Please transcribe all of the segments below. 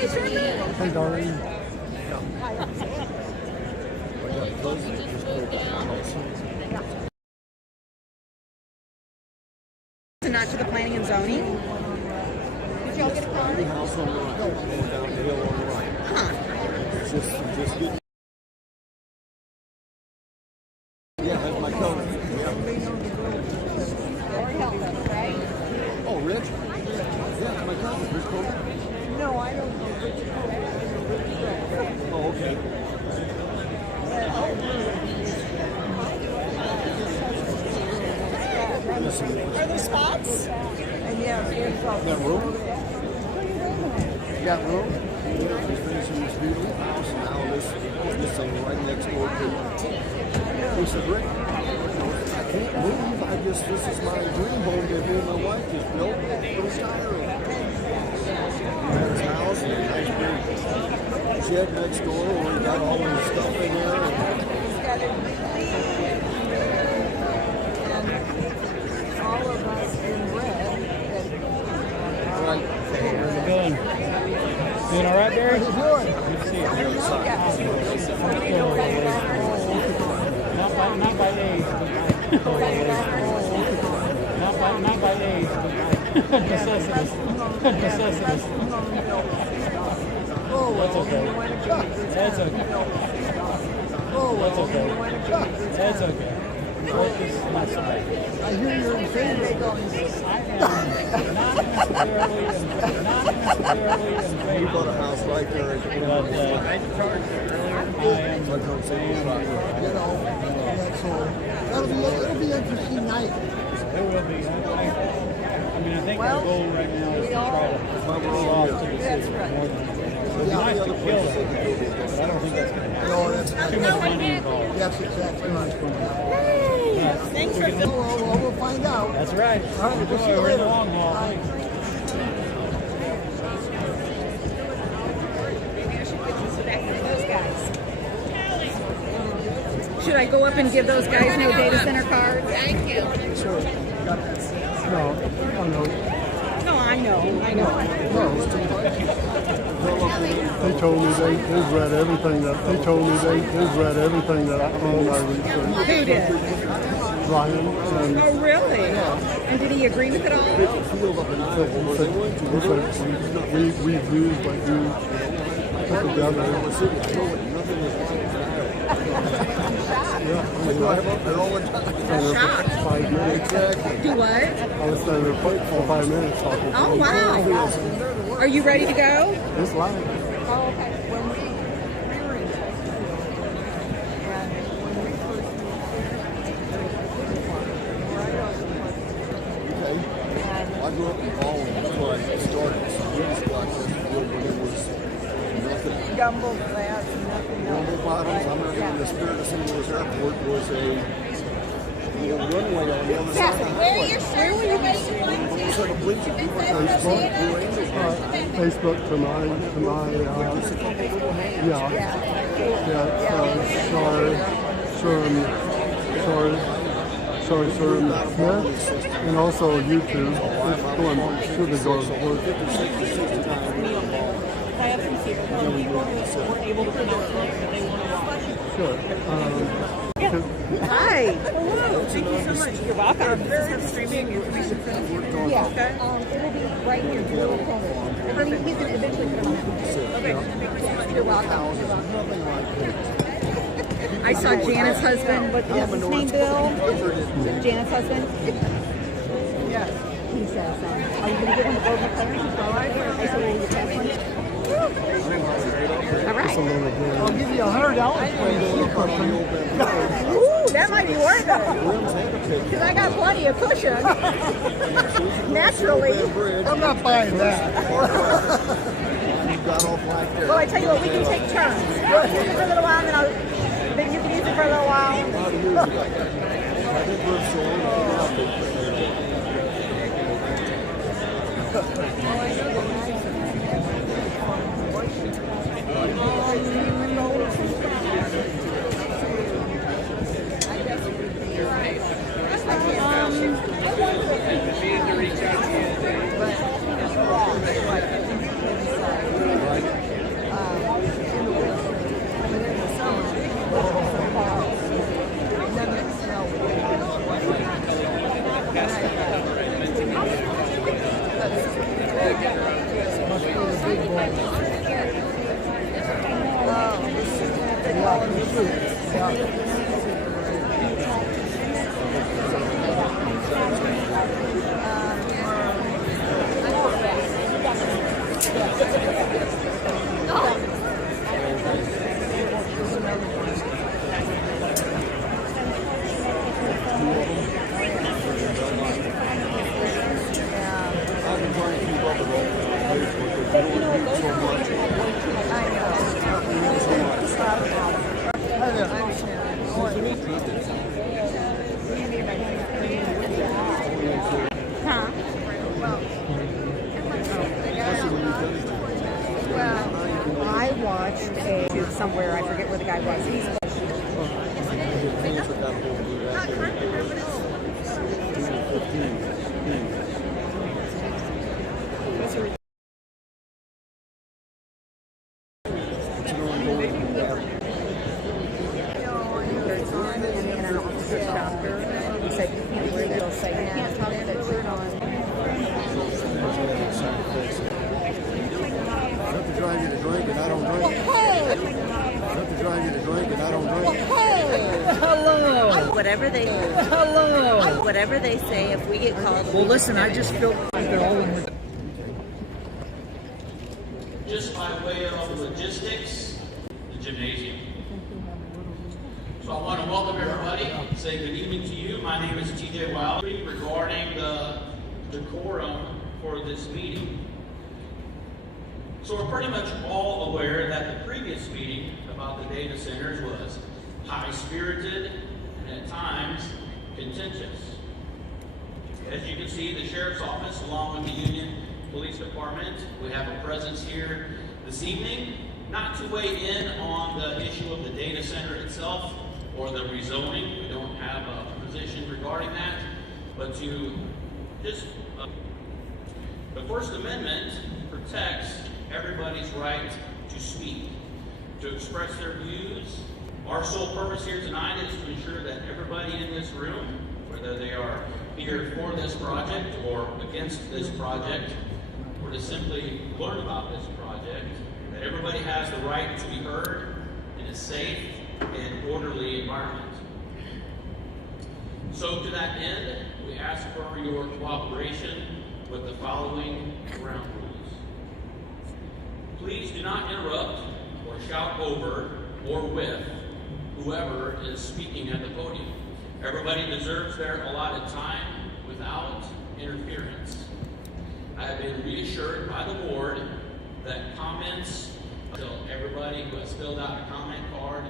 Hey, darling. Not to the planning and zoning. Did y'all get a card? House on the right, going down the hill on the right. Just get. Yeah, that's my cover. Yeah. Right? Oh, Rich? Yeah, that's my cousin. Rich Cole? No, I don't know. Oh, okay. Are there spots? And yeah, Got room? You got room? We're finishing this beautiful house, and now this thing right next door to. He said, Rick, I can't move. This is my dream home that me and my wife just built for retiring. This house and a nice big shed next door where we got all the stuff in there. He's got it and all of us in red. Right. How's it going? Doing all right, Barry? Good to see you. Not by age. Not by age. Necessities. Necessities. That's okay. That's okay. That's okay. That's okay. Work is not so bad. I hear you're in favor. I am not necessarily in favor. You bought a house right there. But I am It'll be an interesting night. It will be. I mean, I think the goal right now is to try to pull off to the city. It'd be nice to kill it, but I don't think that's going to happen. No, that's Too much money involved. That's exactly right. Thanks for We'll find out. That's right. All right, we'll see you We're in later. the long haul. Should I go up and give those guys no data center cards? Thank you. Sure. No, No, I know. They told me they've read everything that I own. I researched. Who did? Ryan and Oh, really? And did he agree with it all? he said we've used what you put together. I drive up there all the time. Shocked. 5 minutes. Do what? I was standing there for 5 minutes talking. Oh, wow. Are you ready to go? It's live. Oh, okay. When we were in Texas, and when we first Okay. I grew up in Baldwin. That's where I started. So we just got this field when it was nothing. Gumble flats and nothing Rumble else. Bottoms, I'm not even the Spirit of St. Louis Airport was a runway on the other side of the highway. Where were you guys going? So the police, we went down there, Blue Angels. Facebook to my Just a couple little hands. Sorry, Smith, and also YouTube. It's going through the doors. 50, 60, 60 times. I have some people who weren't able to pronounce it, but they want to Sure. Hi. Hello. Thank you so much. You're welcome. This is streaming information for them. Yeah. Okay. It'll be right here in the little corner. And then he's going to eventually put it on that. Okay. You're welcome. I saw Janet's husband. What's his name, Bill? Janet's husband? Yes. He says, are you going to give him a golden McLaren? I said, will you pass one? All right. I'll give you $100 for you. Ooh, that might be worth it. Because I got plenty of cushion. Naturally. I'm not buying that. Got off right there. Well, I tell you what, we can take turns. I'll use it for a little while, and then you can use it for a little while. I think we're Right. I've been trying to keep up with all the Facebook. They don't do so much. Huh? Well, I watched a somewhere, I forget where the guy was. He's Drive you to drink and I don't drink. To drive you to drink and I don't drink. Hello. whatever they Hello. whatever they say, if we get called. Well, listen, I just feel like they're all in the. Just by way of logistics, the gymnasium. So I want to welcome everybody, say good evening to you. My name is TJ Wiley. Regarding the decorum for this meeting. So we're pretty much all aware that the previous meeting about the data centers was high-spirited and at times contentious. As you can see, the Sheriff's Office, along with the Union Police Department, we have a presence here this evening, not to weigh in on the issue of the data center itself or the rezoning. We don't have a position regarding that, but to just the First Amendment protects everybody's right to speak, to express their views. Our sole purpose here tonight is to ensure that everybody in this room, whether they are here for this project or against this project, or to simply learn about this project, that everybody has the right to be heard in a safe and orderly environment. So to that end, we ask for your cooperation with the following ground rules. Please do not interrupt or shout over or with whoever is speaking at the podium. Everybody deserves their allotted time without interference. I have been reassured by the board that comments until everybody who has filled out a comment card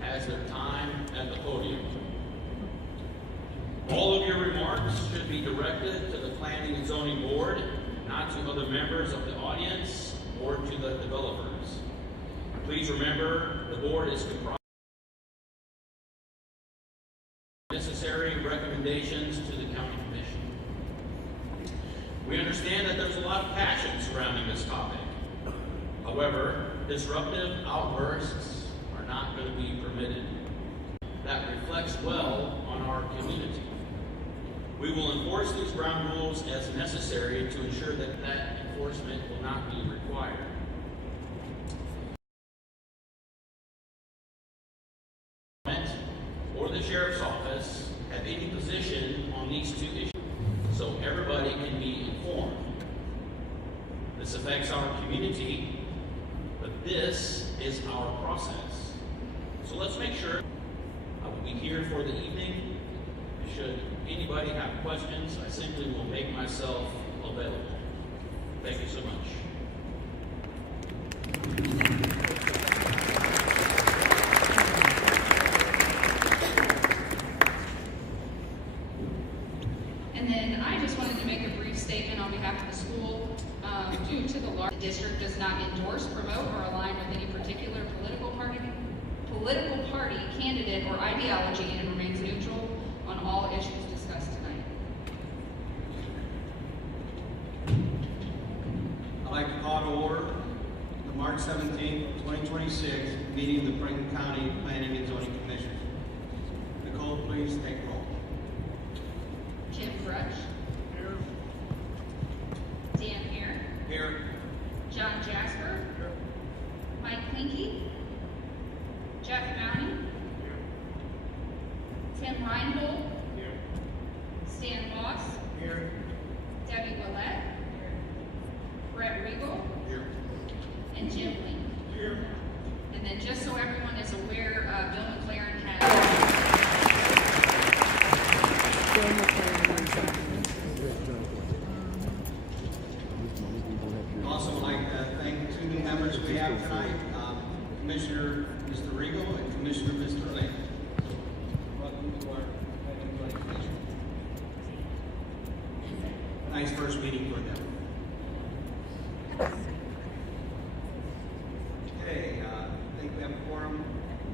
has their time at the podium. All of your remarks should be directed to the Planning and Zoning Board, not to other members of the audience or to the developers. Please remember, the board is comprised of necessary recommendations to the County Commission. We understand that there's a lot of passion surrounding this topic. However, disruptive outbursts are not going to be permitted. That reflects well on our community. We will enforce these ground rules as necessary to ensure that that enforcement will not be required. Or the Sheriff's Office have any position on these two issues, so everybody can be informed. This affects our community, but this is our process. So let's make sure I will be here for the evening. Should anybody have questions, I simply will make myself available. Thank you so much. And then I just wanted to make a brief statement on behalf of the school. Due to the district does not endorse, promote, or align with any particular political party, candidate, or ideology, and remains neutral on all issues discussed tonight. I'd like to call to order the March 17th, 2026 meeting of the Franklin County Planning and Zoning Commission. Nicole, please take roll. Kim Brush. Here. Dan Hare. Here. John Jasper. Hinkie, Jeff Mounty, Tim Reinhold, Stan Moss, Debbie Willett, Brett Regal, and Jim Lee. And then just so everyone is aware, Bill McLaren has... Also, I'd like to thank two new members we have tonight, Commissioner Mr. Regal and Commissioner Mr. Lane. Welcome to our planning commission. Nice first meeting for them. Okay, I think we have a quorum.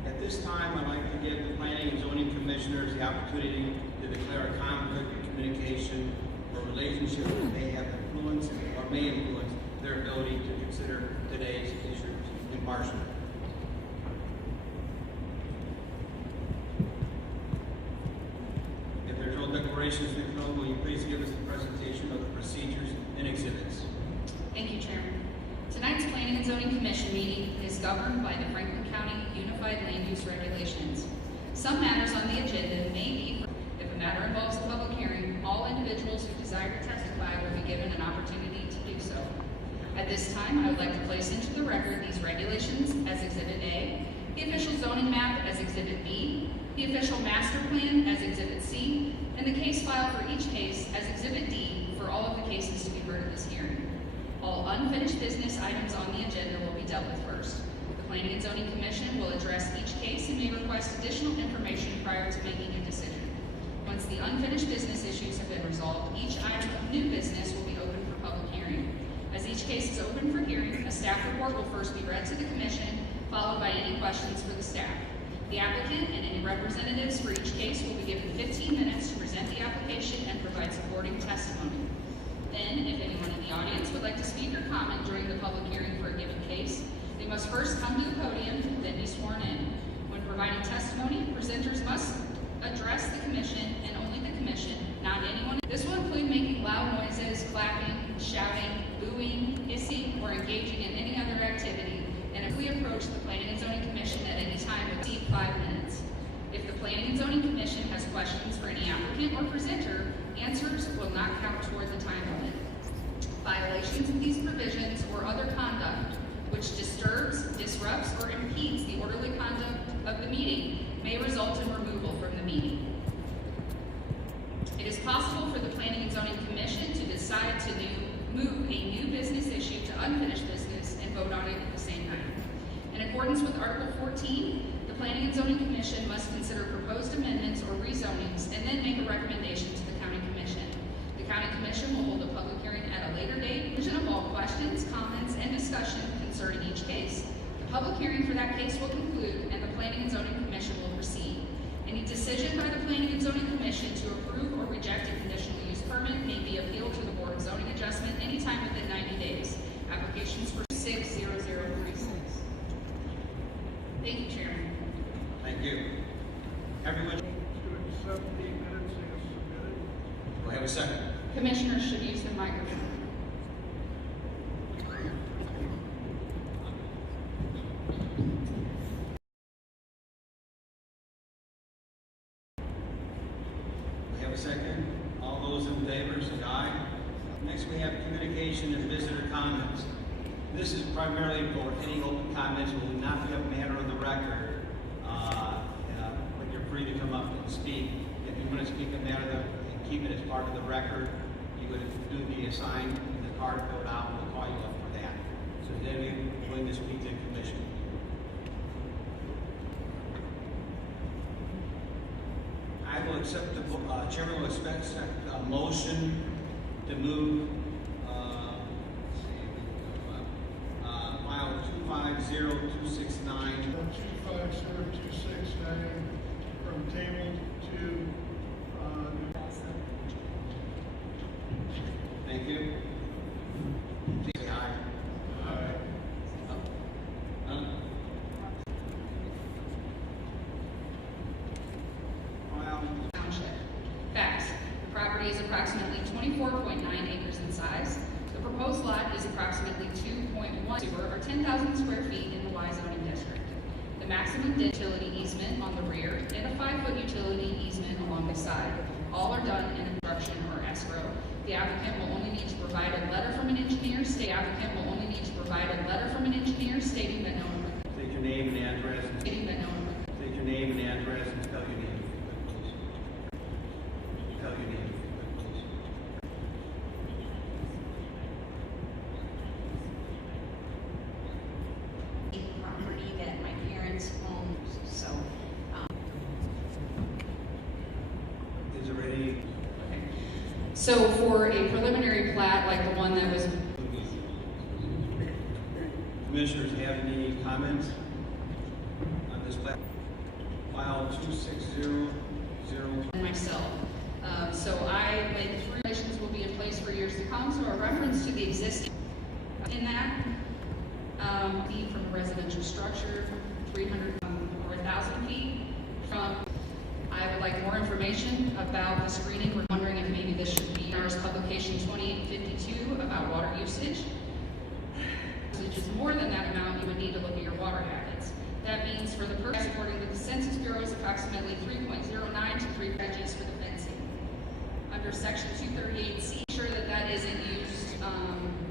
At this time, I'd like to give the planning and zoning commissioners the opportunity to declare a conflict of communication or relationship that may have influence or may influence their ability to consider today's issues impartially. If there's no declarations, Nicole, will you please give us a presentation of the procedures and exhibits? Thank you, Chairman. Tonight's Planning and Zoning Commission meeting is governed by the Franklin County Unified Land Use Regulations. Some matters on the agenda may be, if a matter involves a public hearing, all individuals who desire to testify will be given an opportunity to do so. At this time, I would like to place into the record these regulations as Exhibit A, the official zoning map as Exhibit B, the official master plan as Exhibit C, and the case file for each case as Exhibit D for all of the cases to be heard at this hearing. All unfinished business items on the agenda will be dealt with first. The Planning and Zoning Commission will address each case and may request additional information prior to making a decision. Once the unfinished business issues have been resolved, each item of new business will be open for public hearing. As each case is open for hearing, a staff report will first be read to the Commission, followed by any questions for the staff. The applicant and any representatives for each case will be given 15 minutes to present the application and provide supporting testimony. Then, if anyone in the audience would like to speak or comment during the public hearing for a given case, they must first come to the podium, then be sworn in. When providing testimony, presenters must address the Commission and only the Commission, not anyone. This will include making loud noises, clapping, shouting, booing, hissing, or engaging in any other activity, and if we approach the Planning and Zoning Commission at any time, we'll receive 5 minutes. If the Planning and Zoning Commission has questions for any applicant or presenter, answers will not count toward the time limit. Violations of these provisions or other conduct which disturbs, disrupts, or impedes the orderly conduct of the meeting may result in removal from the meeting. It is possible for the Planning and Zoning Commission to decide to move a new business issue to unfinished business and vote on it at the same time. In accordance with Article 14, the Planning and Zoning Commission must consider proposed amendments or rezonings and then make a recommendation to the County Commission. The County Commission will hold a public hearing at a later date, decision of all questions, comments, and discussion concerning each case. The public hearing for that case will conclude and the Planning and Zoning Commission will proceed. Any decision by the Planning and Zoning Commission to approve or reject a conditional use permit may be appealed to the Board of Zoning Adjustment anytime within 90 days. Applications for 60036. Thank you, Chairman. Thank you. Everyone, do I have a second? Commissioners should use the microphone. We have a second. All those in favor say aye. Next, we have communication and visitor comments. This is primarily for any open comments will not be a matter of the record. But you're free to come up and speak. If you want to speak a matter and keep it as part of the record, you would do the assigned and the card filled out, and we'll call you up for that. So then you're going to speak to the commission. I will accept the, Chairman will expect a motion to move, file 250269. 250269 from table to Thank you. Please say aye. Aye. None? File Township. Facts. The property is approximately 24.9 acres in size. The proposed lot is approximately 2.1 or 10,000 square feet in the Y zoning district. The maximum utility easement on the rear and a 5-foot utility easement along the side. All are done in construction or escrow. The applicant will only need to provide a letter from an engineer. Stating that no State your name and address. stating that no State your name and address and spell your name. Spell your name. property that my parents owned, so, Is there any? So for a preliminary plat like the one that was Commissioners have any comments on this plat? File 2600. myself. So I went through regulations will be in place for years to come, so a reference to the existing in that, feet from a residential structure, 300 or 1,000 feet from. I would like more information about the screening. We're wondering if maybe this should be ours publication 2852 about water usage. Which is more than that amount, you would need to look at your water habits. That means for the purpose, according to the Census Bureau, is approximately 3.09 to 3 strategies for the fencing. Under section 238C, sure that isn't used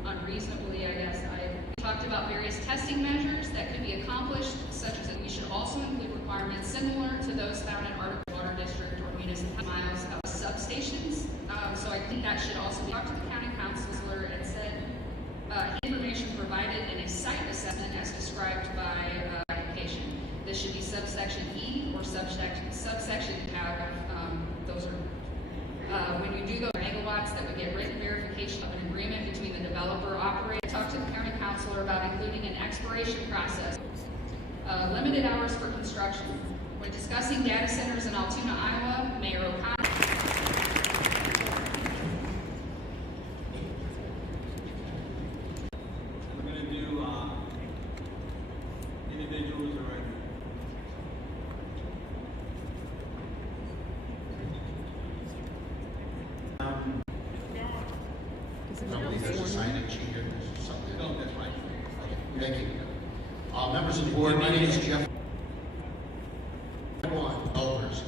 unreasonably, I guess. I talked about various testing measures that could be accomplished, such as that we should also include requirements similar to those found in Article Water District or municipal miles of substations. So I think that should also be talked to the county councilor and said information provided in a site assessment as described by application. This should be subsection E or subsection tab. Those are when you do those megawatts, that would get written verification of an agreement between the developer operator. Talk to the county councilor about including an expiration process. Limited hours for construction. When discussing data centers in Altoona, Iowa, Mayor O'Connor. We're going to do individuals or There's a signage here, there's something. no, that's right. Thank you. Members of the board, my name is Jeff. Developers.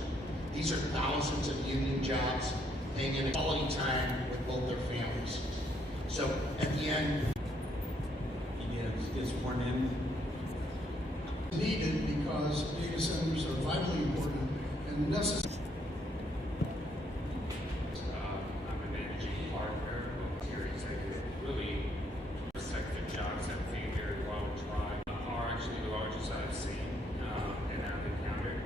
These are thousands of union jobs, paying in quality time with both their families. So at the end, He is sworn in. Needed because data centers are vitally important and necessary. I'm a managing partner here to really protect the jobs that pay very well and try are actually the largest I've seen and I've encountered.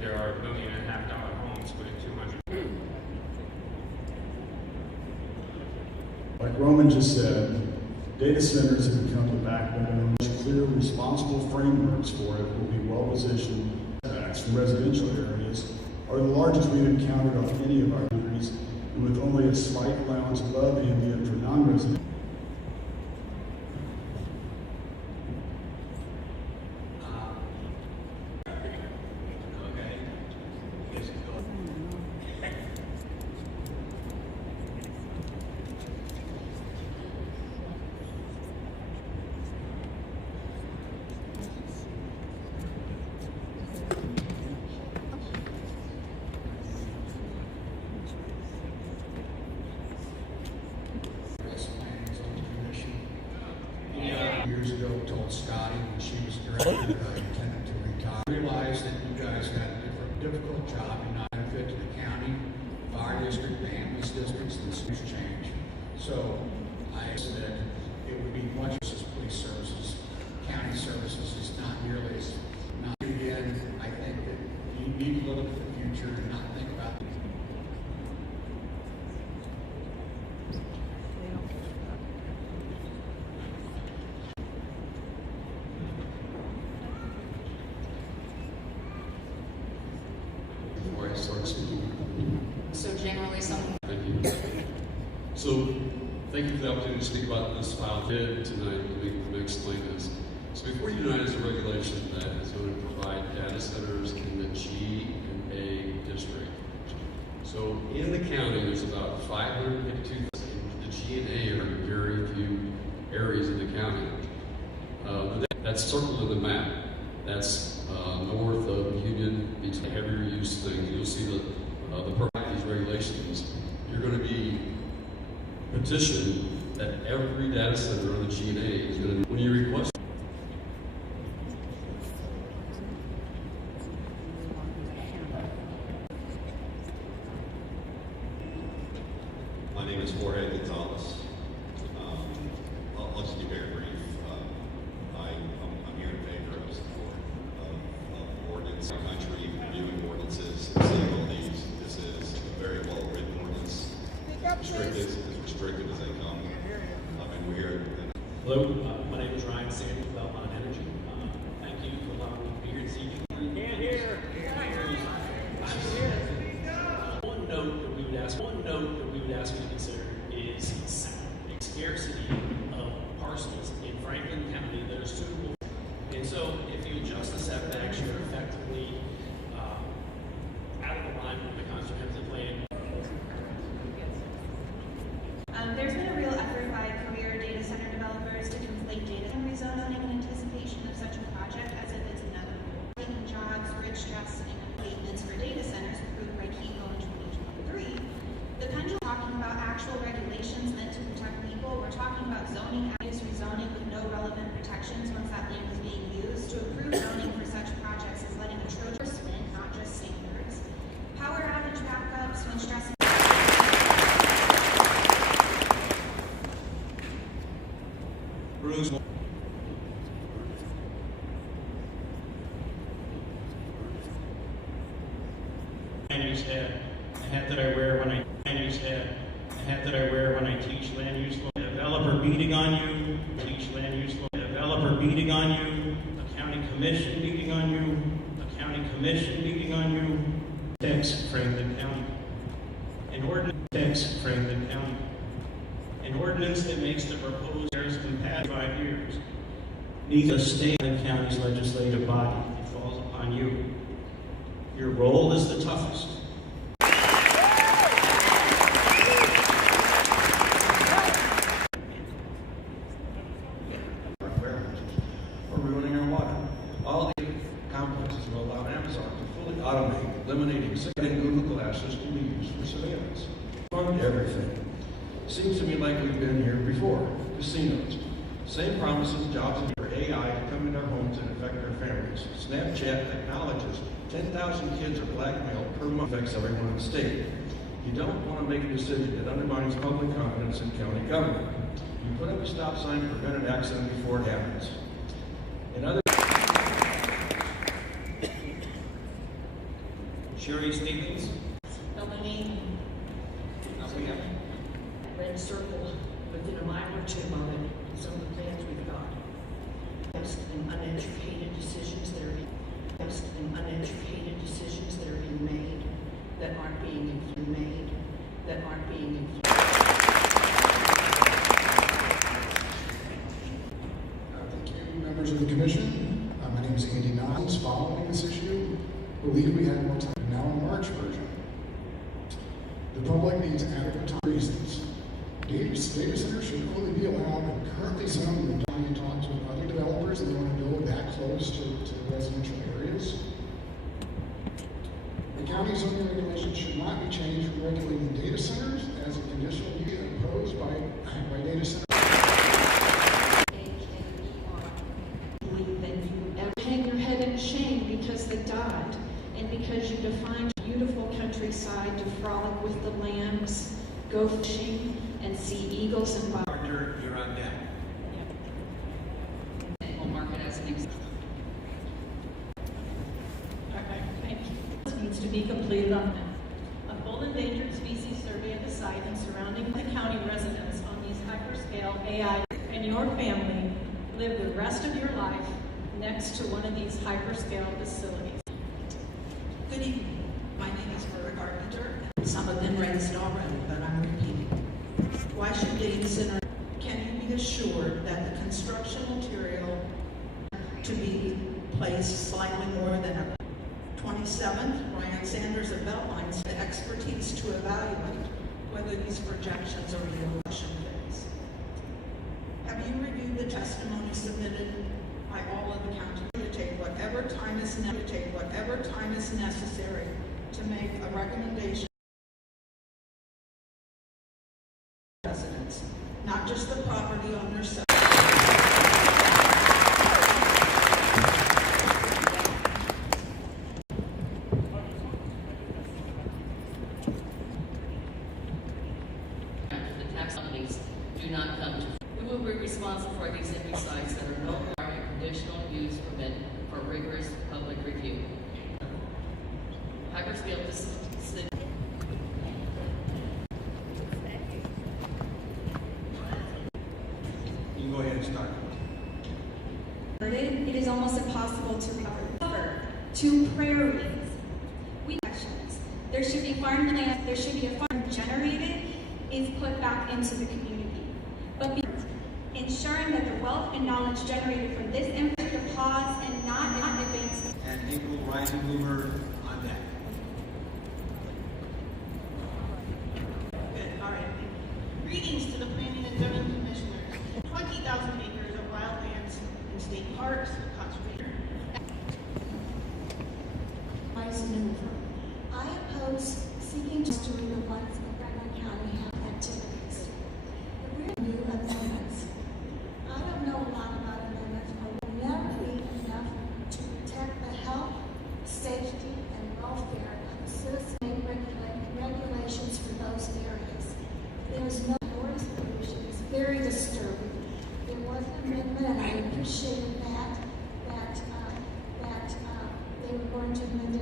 There are $1.5 million homes putting 200. Like Roman just said, data centers have become the backbone. Clear, responsible frameworks for it will be well positioned. Impacts from residential areas are the largest we've encountered on any of our countries, and with only a slight allowance above ambient for non-residential. Okay. Yes, go. years ago, told Scotty when she was director that I intended to retire. I realized that you guys had a difficult job and not benefit to the county, fire district, the ambulance districts, and schools change. So I said that it would be much as police services, county services is not nearly as, not again, I think that you need to look at the future and not think about the before I start speaking. So generally someone. Thank you. So, thank you for the opportunity to speak about this file tonight. Let me explain this. So before you tonight is a regulation that is going to provide data centers in the G and A district. So in the county, there's about 552. The G and A are in very few areas of the county. That's circled in the map. That's north of Union, between heavier use things. You'll see the these regulations. You're going to be petitioned that every data center on the GNA is going to, when you request. My name is Jorge Gonzalez. I'll just be very brief. I'm here in favor of support of ordinance, our country reviewing ordinances, seeing all these. This is a very well-written ordinance, restricted, as restricted as they come. And we're Hello, my name is Ryan Sanders with Belmont Energy. Thank you for allowing me to be here this evening. Can't hear. One note that we would ask you to consider is sound. Scarcity of parcels in Franklin County that are suitable. And so if you adjust the setbacks, you're effectively out of alignment with the comprehensive plan. There's been a real effort by career data center developers to conflate data center rezoning in anticipation of such a project as if it's inevitable. Taking jobs, rich trusts, and abatements for data centers approved by KEGO in 2023. The pendulum talking about actual regulations meant to protect people. We're talking about zoning, rezoning with no relevant protections once that land is being used. To approve zoning for such projects is letting a Trojan spin, not just standards. Power outage backups when stressing. Bruce. Land use hat, a hat that I wear when I teach land use law. A developer beating on you, teach land use law. A developer beating on you, a county commission beating on you, a county commission beating on you. Fix Franklin County. An ordinance fix Franklin County. An ordinance that makes the proposed areas compatible 5 years. Needs a state and county's legislative body. It falls upon you. Your role is the toughest. Or ruining our water. All the complexes will allow Amazon to fully automate, eliminating Google Glasses to be used for surveillance. Fund everything. Seems to me like we've been here before. Casinos. Same promises, jobs, and for AI to come into our homes and affect our families. Snapchat acknowledges 10,000 kids are blackmailed per month, affects everyone in the state. You don't want to make a decision that undermines public confidence in county government. You put up a stop sign to prevent an accident before it happens. In other Sherry Stevens. Melanie. Red circle within a mile or two of it, some of the plans we've got. And uneducated decisions that are being made that aren't being made that aren't being Thank you, members of the commission. My name is Andy Niles. Following this issue, believe we have more time. Now in March version. The public needs adequate time reasons. Data centers should only be allowed in currently zoned when you talk to other developers and they want to build that close to residential areas. The county zoning regulations should not be changed from regulating data centers as a conditional use imposed by data centers. Then you ever hang your head in shame because they died and because you defined beautiful countryside to frolic with the lambs, go fishing, and see eagles and Partner, you're on deck. We'll mark it as an example. Okay, thank you. Needs to be completed on a full endangered species survey of the site and surrounding the county residents on these hyperscale AI, and your family live the rest of your life next to one of these hyperscale facilities. Good evening. My name is Vera Carpenter. Some have been raised already, but I'm repeating. Why should data center? Can you be assured that the construction material to be placed slightly more than a 27th, Ryan Sanders of Beltline, the expertise to evaluate whether these projections are real phase? Have you reviewed the testimony submitted by all is necessary, take whatever time is necessary to make a recommendation to residents, not just the property owners. The tax companies do not come to. We will be responsible for these empty sites that are no longer a conditional use permit for rigorous public review. Hyperscale facility. You can go ahead and start. It is almost impossible to recover. To prairies. There should be farmland, there should be a farm generated, is put back into the community. But ensuring that the wealth and knowledge generated from this infrastructure pause and not advance. And April Rising Bloomer on deck. Good, all right. Greetings to the Planning and Zoning Commissioners. 20,000 acres of wildlands in state parks, conservation. I oppose seeking just to read the ones in Franklin County have activities. We're new amendments. I don't know a lot about amendments, but we'll never be enough to protect the health, safety, and welfare of the citizens and regulations for those areas. There is no noise pollution. It's very disturbing. There was an amendment, and I appreciated that they were going to amend it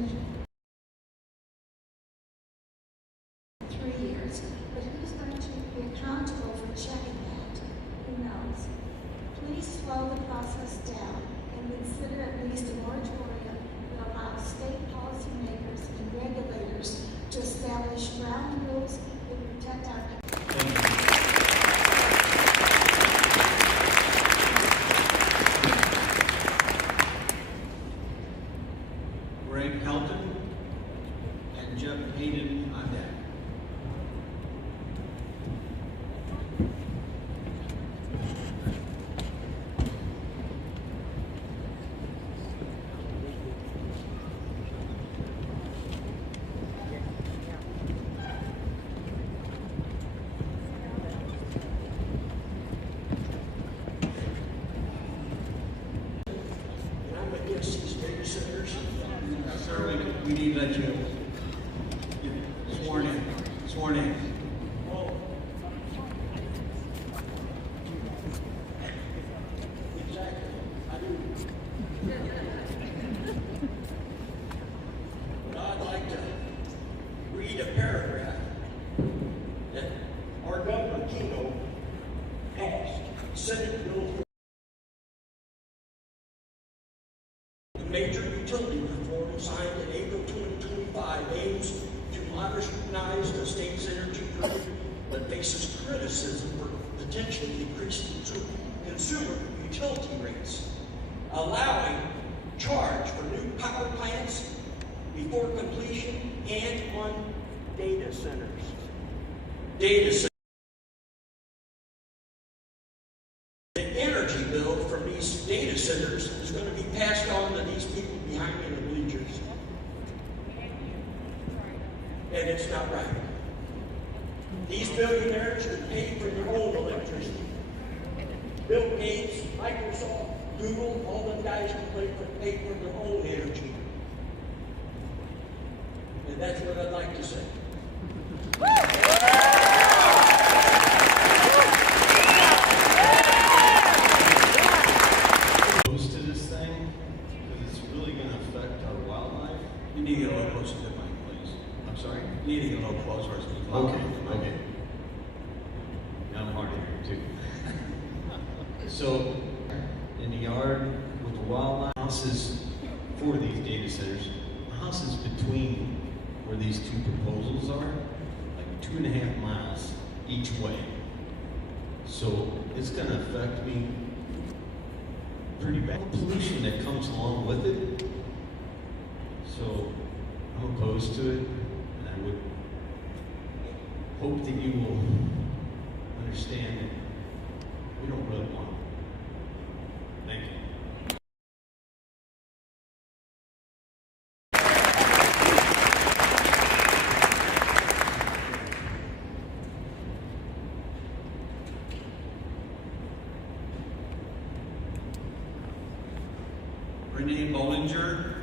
3 years, but who's going to be accountable for checking that? Who knows? Please slow the process down and consider at least a moratorium that allows state policymakers and regulators to establish ground rules that protect our Greg Helton and Jeff Hayden on deck. Sir, we need to let you get sworn in. Sworn in. I'd like to read a paragraph that our Governor Keno passed. Senate Bill. The major utility reform signed in April 2025 aims to modernize the state's energy grid, but faces criticism for potentially increasing consumer utility rates, allowing charge for new power plants before completion and on data centers. The energy bill from these data centers is going to be passed on to these people behind me in the bleachers. And it's not right. These billionaires could pay for their own electricity. Bill Gates, Microsoft, Google, all them guys can pay for their own energy. And that's what I'd like to say. Opposed to this thing because it's really going to affect our wildlife. You need to get a little closer to the mic, please. I'm sorry? You need to get a little closer. Okay. Now I'm hard to hear too. So, in the yard with the wildlife houses for these data centers, the houses between where these two proposals are, like 2.5 miles each way. So it's going to affect me pretty bad. Pollution that comes along with it. So I'm opposed to it, and I would hope that you will understand that we don't really want Renee Bollinger.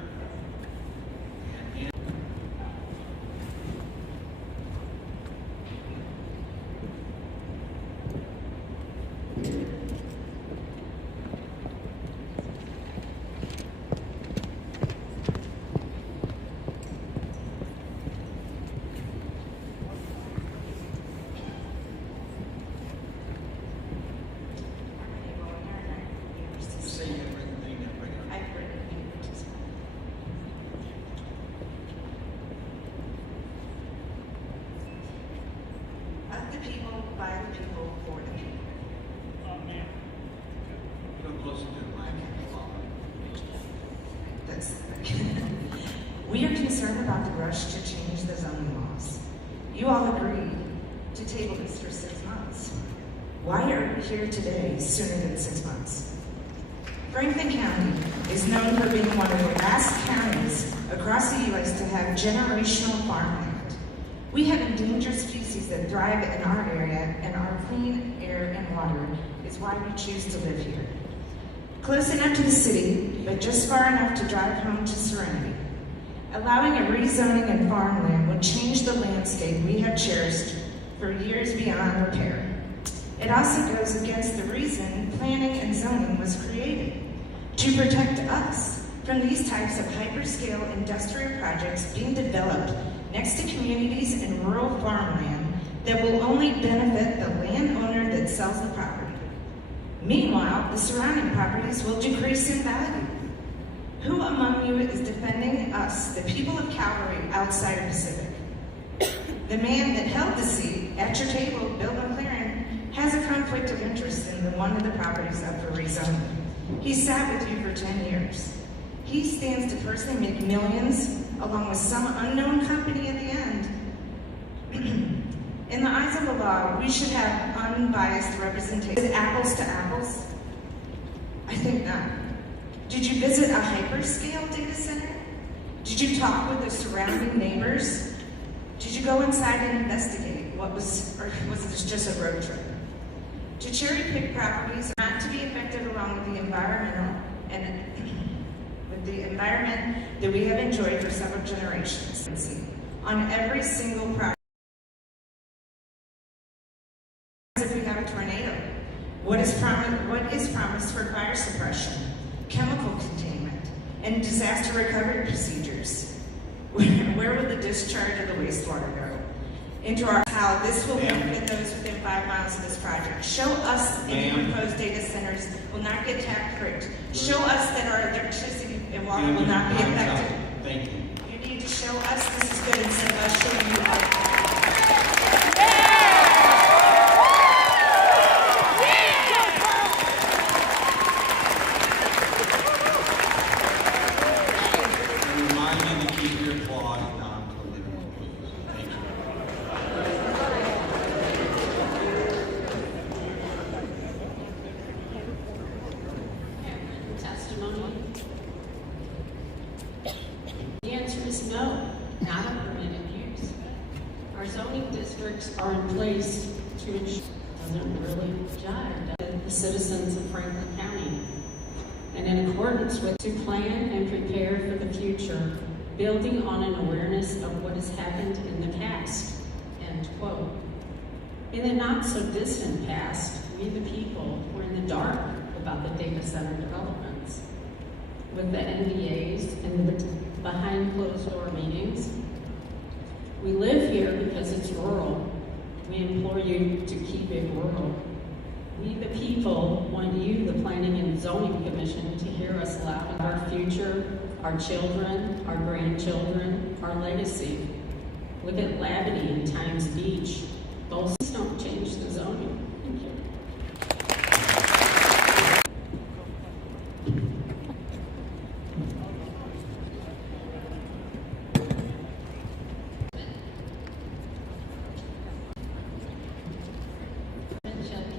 Of the people, by the people, for the people. Come closer to the mic. That's we are concerned about the rush to change the zoning laws. You all agreed to table this for 6 months. Why are we here today sooner than 6 months? Franklin County is known for being one of the last counties across the U.S. to have generational farmland. We have endangered species that thrive in our area, and our clean air and water is why we choose to live here. Close enough to the city, but just far enough to drive home to Serenity. Allowing a rezoning and farmland would change the landscape we have cherished for years beyond repair. It also goes against the reason planning and zoning was created, to protect us from these types of hyperscale industrial projects being developed next to communities and rural farmland that will only benefit the landowner that sells the property. Meanwhile, the surrounding properties will decrease in value. Who among you is defending us, the people of Calvary outside of Pacific? The man that held the seat at your table, Bill McLaren, has a conflict of interest in one of the properties up for rezoning. He sat with you for 10 years. He stands to personally make millions, along with some unknown company at the end. In the eyes of the law, we should have unbiased representation. Is it apples to apples? I think not. Did you visit a hyperscale data center? Did you talk with the surrounding neighbors? Did you go inside and investigate what was, or was this just a road trip? To cherry pick properties not to be affected along with the environmental and with the environment that we have enjoyed for several generations. On every single property. If we have a tornado, what is promised for fire suppression, chemical containment, and disaster recovery procedures? Where will the discharge of the wastewater go? Into our how this will benefit those within 5 miles of this project. Show us that any proposed data centers will not get tax credit. Show us that our electricity and water will not be affected. Thank you. You need to show us this is good instead of us showing you all. The answer is no, not a permitted use. Our zoning districts are in place to ensure doesn't really jive with the citizens of Franklin County. And in accordance with to plan and prepare for the future, building on an awareness of what has happened in the past, end quote. In the not so distant past, we the people were in the dark about the data center developments. With the NDAs and the behind closed door meetings. We live here because it's rural. We implore you to keep it rural. We the people want you, the Planning and Zoning Commission, to hear us loud about our future, our children, our grandchildren, our legacy. Look at Labadee and Times Beach. Both don't change the zoning. Thank you.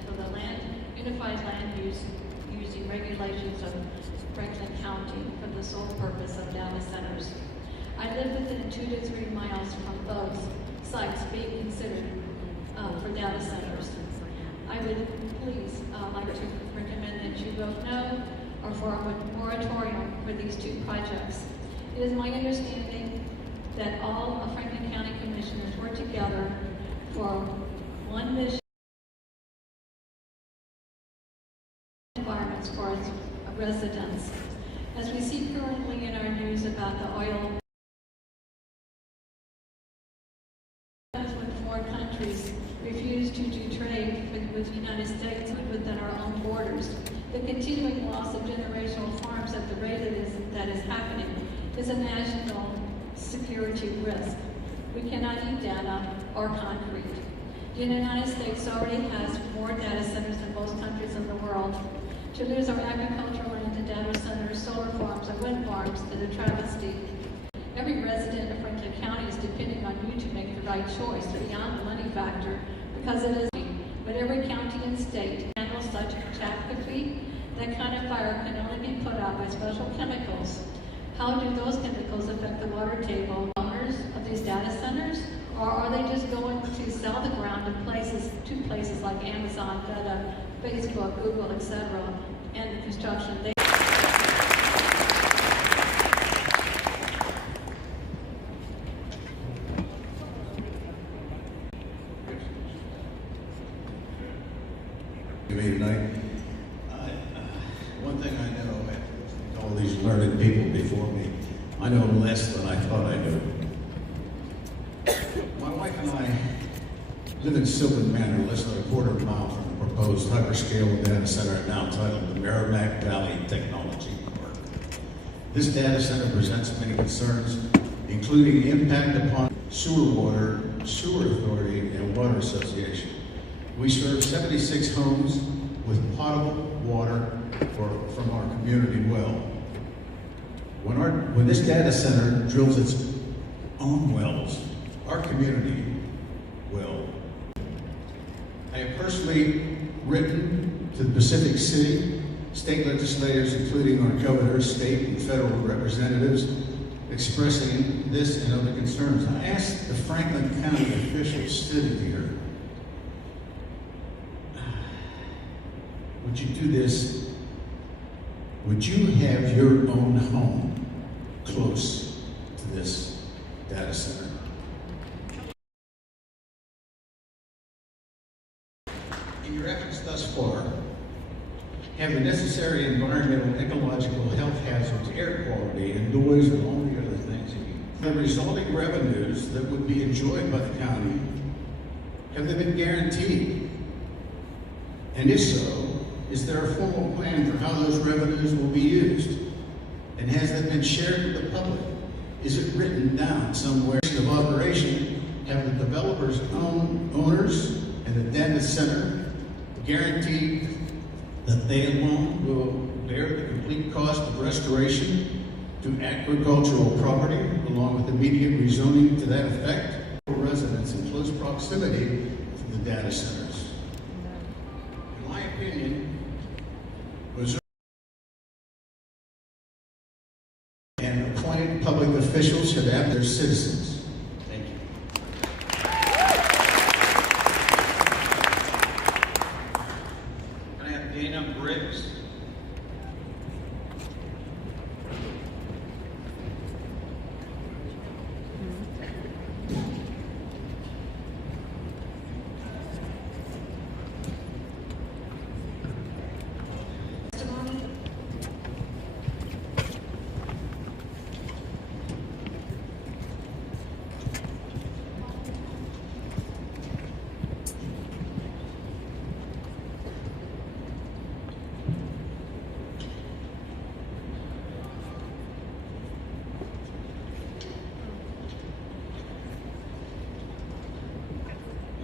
For the unified land use using regulations of Franklin County for the sole purpose of data centers. I live within 2 to 3 miles from those sites being considered for data centers. I would please like to recommend that you vote no or for a moratorium for these two projects. It is my understanding that all of Franklin County Commissioners work together for one mission, environments for its residents. As we see currently in our news about the oil, when foreign countries refuse to do trade with the United States within our own borders, the continuing loss of generational farms at the rate that is happening is a national security risk. We cannot eat data or concrete. The United States already has more data centers than most countries in the world. To lose our agricultural land to data centers, solar farms, and wind farms is a travesty. Every resident of Franklin County is depending on you to make the right choice beyond the money factor, because it is. But every county and state handles such catastrophe. That kind of fire can only be put out by special chemicals. How do those chemicals affect the water table? Owners of these data centers, or are they just going to sell the ground to places like Amazon, Meta, Facebook, Google, etc., and the construction? Tonight. One thing I know, all these learned people before me, I know less than I thought I knew. My wife and I live in Sylvan Manor, less than a quarter mile from the proposed hyperscale data center now titled the Merrimack Valley Technology Park. This data center presents many concerns, including impact upon sewer authority, and water association. We serve 76 homes with potable water from our community well. When this data center drills its own wells, our community will. I have personally written to the Pacific City, state legislators, including our governors, state and federal representatives, expressing this and other concerns. I asked the Franklin County officials sitting here, would you do this? Would you have your own home close to this data center? In your efforts thus far, have the necessary environmental, ecological, health hazards, air quality, and noise, and all the other things, the resulting revenues that would be enjoyed by the county, have they been guaranteed? And if so, is there a formal plan for how those revenues will be used? And has that been shared with the public? Is it written down somewhere? Of operation, have the developers, owners, and the data center guaranteed that they alone will bear the complete cost of restoration to agricultural property, along with immediate rezoning to that effect, for residents in close proximity to the data centers? In my opinion, Missouri and appointed public officials should have their citizens. Thank you. Can I have Dana Briggs?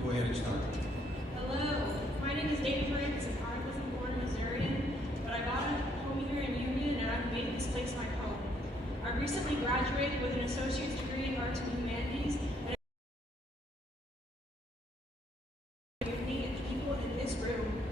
Go ahead and start. Hello, my name is Dana Briggs, and I wasn't born a Missourian, but I bought a home here in Union, and I've made this place my home. I recently graduated with an associate's degree in arts and humanities, and me and people in this room.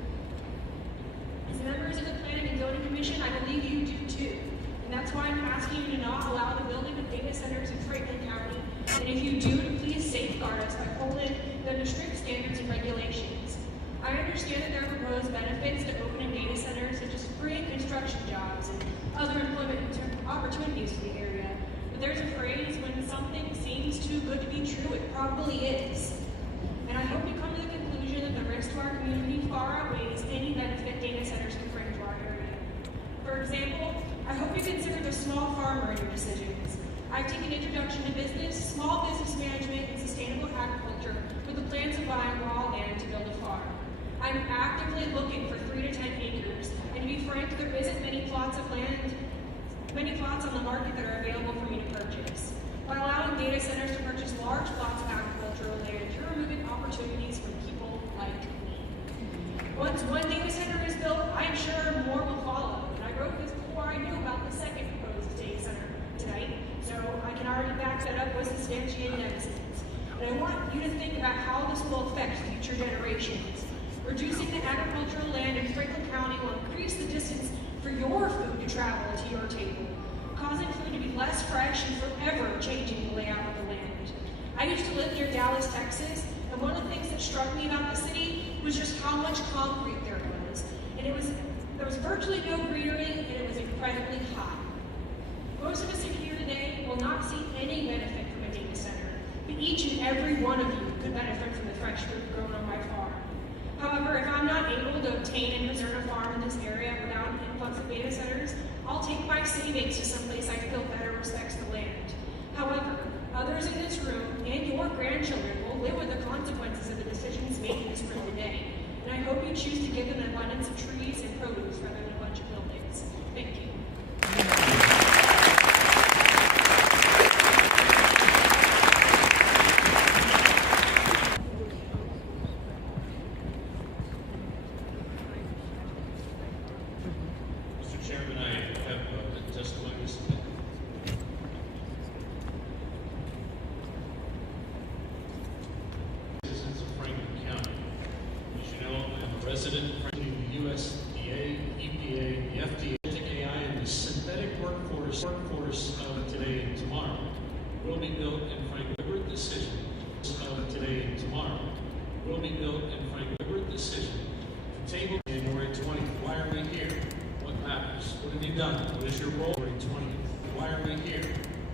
As members of the Planning and Zoning Commission, I believe you do too, and that's why I'm asking you to not allow the building of data centers in Franklin County, and if you do, to please safeguard us by holding them to strict standards and regulations. I understand that there are proposed benefits to opening data centers, such as bring construction jobs and other employment opportunities to the area. But there's a phrase, when something seems too good to be true, it probably is. And I hope you come to the conclusion that the risk to our community far outweighs any benefit data centers can bring to our area. For example, I hope you consider the small farmer in your decisions. I've taken Introduction to Business, Small Business Management, and Sustainable Agriculture with the plans of buying raw land to build a farm. I'm actively looking for 3 to 10 acres, and to be frank, there isn't many plots of land, many plots on the market that are available for me to purchase. By allowing data centers to purchase large plots of agricultural land, you're removing opportunities for people like me. Once one data center is built, I'm sure more will follow. And I wrote this before I knew about the second proposed data center tonight, so I can already back that up with substantiated evidence. And I want you to think about how this will affect future generations. Reducing the agricultural land in Franklin County will increase the distance for your food to travel to your table, causing food to be less fresh and forever changing the layout of the land. I used to live near Dallas, Texas, and one of the things that struck me about the city was just how much concrete there was. And there was virtually no greenery, and it was incredibly hot. Most of us in here today will not see any benefit from a data center, but each and every one of you could benefit from the fresh food grown on my farm. However, if I'm not able to obtain and preserve a farm in this area without an influx of data centers, I'll take my savings to someplace I feel better respects the land. However, others in this room and your grandchildren will live with the consequences of the decisions made in this room today. And I hope you choose to give them an abundance of trees and produce rather than a bunch of buildings. Thank you. Mr. Chairman, I have a testimony to submit. Citizens of Franklin County. As you know, I'm a resident of Franklin, the USDA, the EPA, the FDA, AI, and the synthetic workforce of today and tomorrow will be built in Franklin. Deliberate decision of today and tomorrow will be built in Franklin. Deliberate decision to table January 20th. Why are we here? What matters? What have you done? What is your role? January 20th. Why are we here?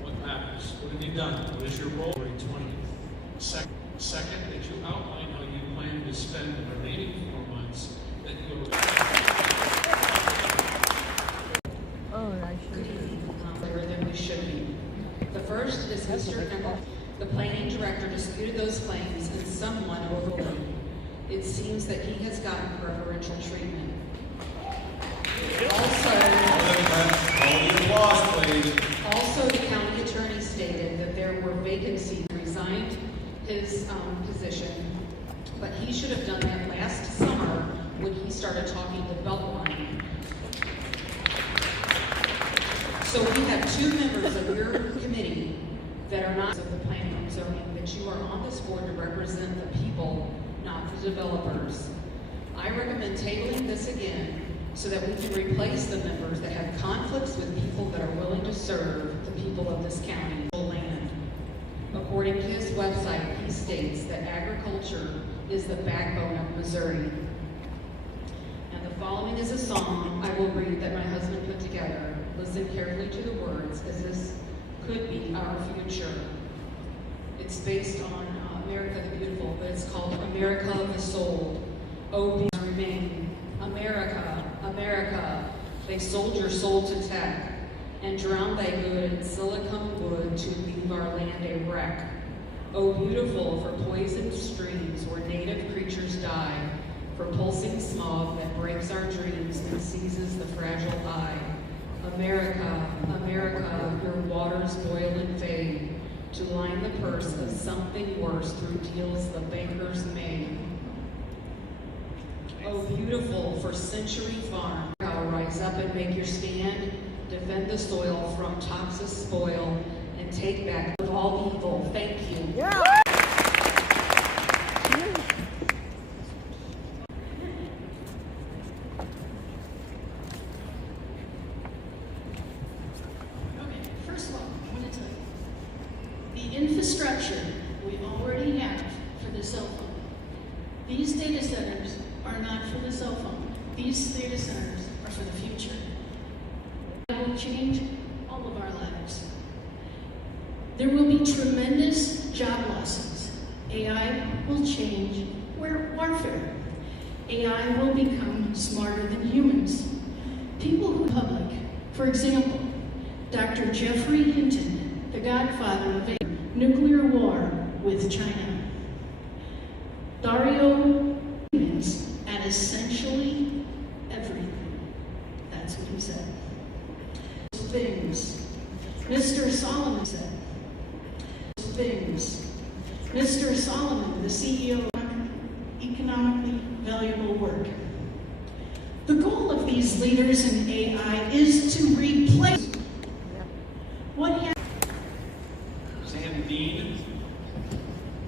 What matters? What have you done? What is your role? January 20th. Second, that you outline how you plan to spend the remaining 4 months that you are. Clearer than we should be. The first is Mr. Kimball. The planning director disputed those claims and someone overruled. It seems that he has gotten preferential treatment. Also, the county attorney stated that there were vacancies. Resigned his position, but he should have done that last summer when he started talking to Beltline. So we have 2 members of your committee that are not of the planning and zoning, that you are on this board to represent the people, not the developers. I recommend tabling this again so that we can replace the members that have conflicts with people that are willing to serve the people of this county land. According to his website, he states that agriculture is the backbone of Missouri. And the following is a song I will read that my husband put together. Listen carefully to the words, as this could be our future. It's based on America the Beautiful, but it's called America of the Soul. Oh, be remain. America, America, they sold your soul to tech and drowned thy good in silicon wood to leave our land a wreck. Oh, beautiful for poisoned streams where native creatures die, for pulsing smog that breaks our dreams and seizes the fragile eye. America, America, your waters boil and fade to line the purse of something worse through deals the bankers made. Oh, beautiful for Century Farm, rise up and make your stand, defend the soil from toxic spoil, and take back of all evil. Thank you. Yeah. First of all, I want to tell you, the infrastructure we already have for the cell phone, these data centers are not for the cell phone. These data centers for the future. It will change all of our lives. There will be tremendous job losses. AI will change warfare. AI will become smarter than humans. People who public, for example, Dr. Jeffrey Hinton, the godfather of nuclear war with China. Dario at essentially everything. That's what he said. Things. Mr. Solomon said. Things. Mr. Solomon, the CEO of economically valuable work. The goal of these leaders in AI is to replace what happened. Sam Dean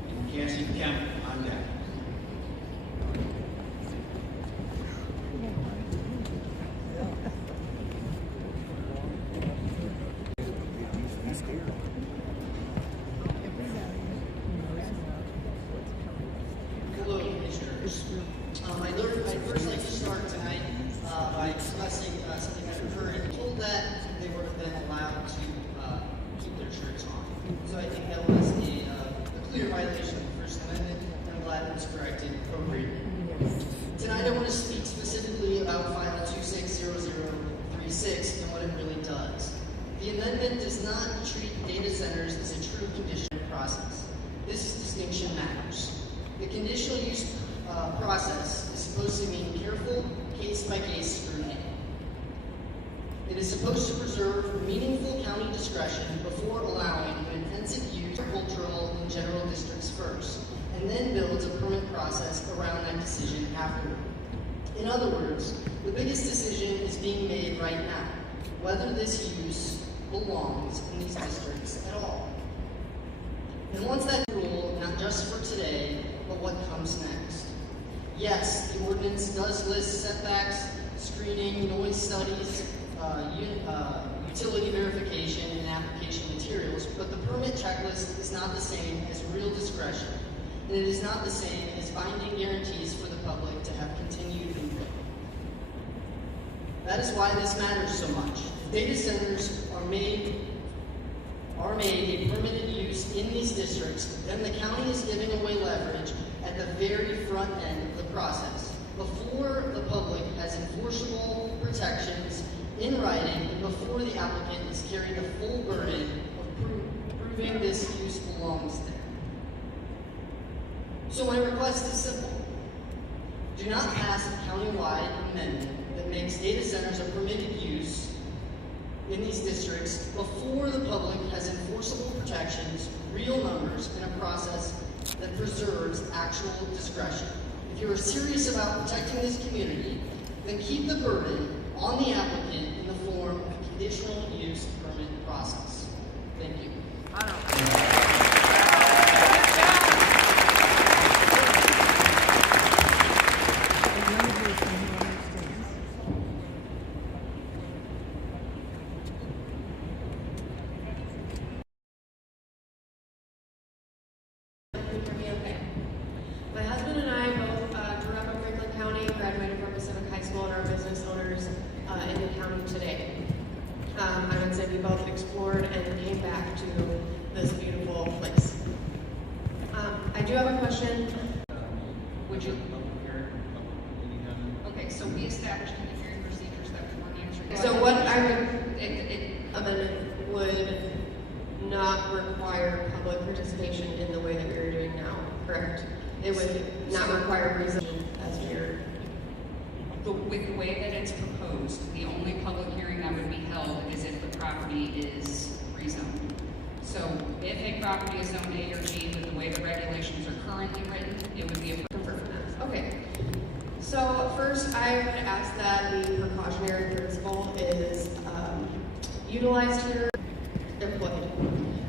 and Cassie Kemp on deck. Hello, Commissioners. I'd first like to start tonight by discussing something that occurred. I'm told that they would have been allowed to keep their shirts on. So I think that was a clear violation of the First Amendment, and I'm glad it was corrected appropriately. Tonight I want to speak specifically about File 260036 and what it really does. The amendment does not treat data centers as a true conditional process. This distinction matters. The conditional use process is supposed to mean careful, case-by-case scrutiny. It is supposed to preserve meaningful county discretion before allowing an intensive use of cultural and general districts first, and then builds a permit process around that decision afterward. In other words, the biggest decision is being made right now, whether this use belongs in these districts at all. And once that rule, not just for today, but what comes next. Yes, the ordinance does list setbacks, screening, noise studies, utility verification, and application materials, but the permit checklist is not the same as real discretion, and it is not the same as binding guarantees for the public to have continued input. That is why this matters so much. If data centers are made a permitted use in these districts, then the county is giving away leverage at the very front end of the process, before the public has enforceable protections in writing and before the applicant is carrying the full burden of proving this use belongs there. So my request is simple. Do not pass a countywide amendment that makes data centers a permitted use in these districts before the public has enforceable protections, real numbers, and a process that preserves actual discretion. If you are serious about protecting this community, then keep the burden on the applicant in the form of a conditional use permit process. Thank you. My husband and I both grew up in Franklin County, graduated from Pacific High School, and are business owners in the county today. I would say we both explored and came back to this beautiful place. I do have a question. Would you? Okay, so we established in the hearing procedures that we weren't answering. So what I would, amendment would not require public participation in the way that we are doing now, correct? It would not require reason as we are. With the way that it's proposed, the only public hearing that would be held is if the property is rezoned. So if a property is zoned A or G with the way the regulations are currently written, it would be a Okay. So first, I would ask that the precautionary principle is utilized here, employed.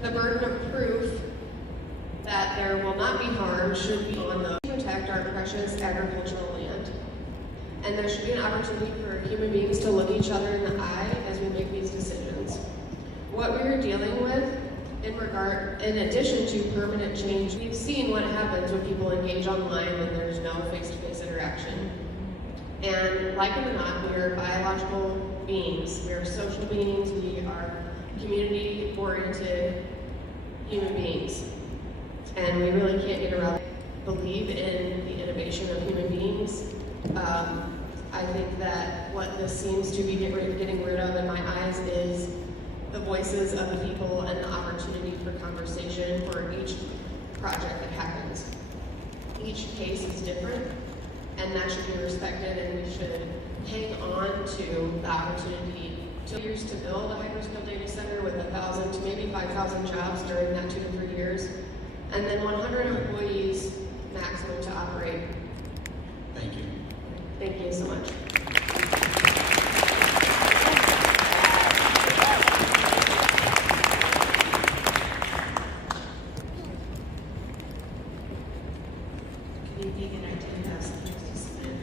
The burden of proof that there will not be harm should be on the protect our precious agricultural land. And there should be an opportunity for human beings to look each other in the eye as we make these decisions. What we are dealing with in addition to permanent change, we've seen what happens when people engage online and there's no face-to-face interaction. And like it or not, we are biological beings. We are social beings. We are community-oriented human beings. And we really can't get around believe in the innovation of human beings. I think that what this seems to be getting rid of in my eyes is the voices of the people and the opportunity for conversation for each project that happens. Each case is different, and that should be respected, and we should hang on to the opportunity 2 years to build a hyperscale data center with 1,000 to maybe 5,000 jobs during that 2 to 3 years, and then 100 employees maximum to operate. Thank you. Thank you so much. Good evening, and I do have some things to submit.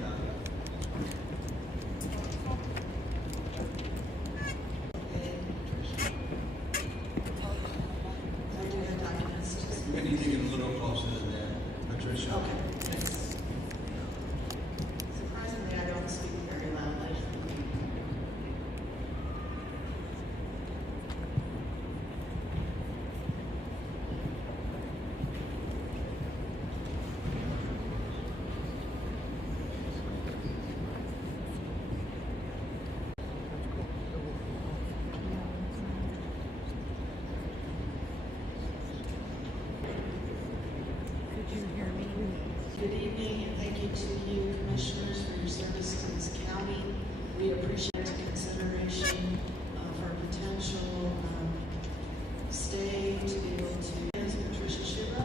I do have documents to submit. We're going to get a little closer to that, Patricia. Okay, thanks. Surprisingly, I don't speak very loudly. Good evening, and thank you to you, commissioners, for your service to this county. We appreciate the consideration for a potential stay to be able to. My name is Patricia Shiba.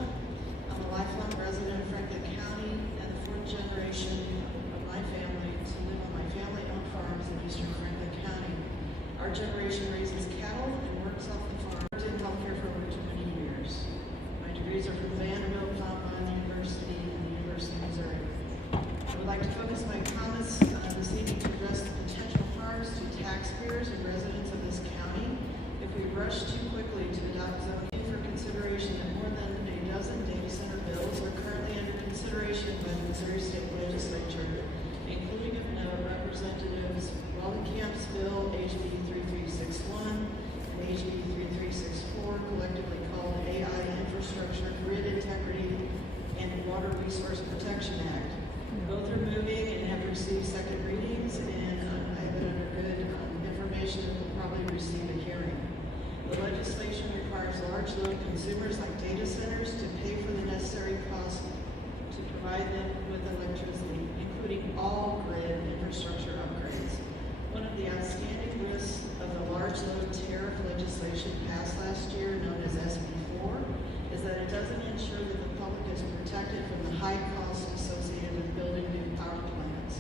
I'm a lifelong resident of Franklin County and the 4th generation of my family to live on my family-owned farms in eastern Franklin County. Our generation raises cattle and works off the farm. I worked in healthcare for over 20 years. My degrees are from Vanderbilt, Fontbonne University, and the University of Missouri. I would like to focus my comments this evening to address the potential harms to taxpayers and residents of this county if we rush too quickly to adopt zoning for consideration that more than a dozen data center bills are currently under consideration by the Missouri State Legislature, including of note Representatives Wallenkamp's bill, HB 3361, and HB 3364, collectively called the AI Infrastructure, Grid Integrity, and Water Resource Protection Act. Both are moving and have received second readings, and I've been under good information that will probably receive a hearing. The legislation requires large load consumers like data centers to pay for the necessary costs to provide them with electricity, including all grid infrastructure upgrades. One of the outstanding risks of the large load tariff legislation passed last year, known as SB4, is that it doesn't ensure that the public is protected from the high costs associated with building new power plants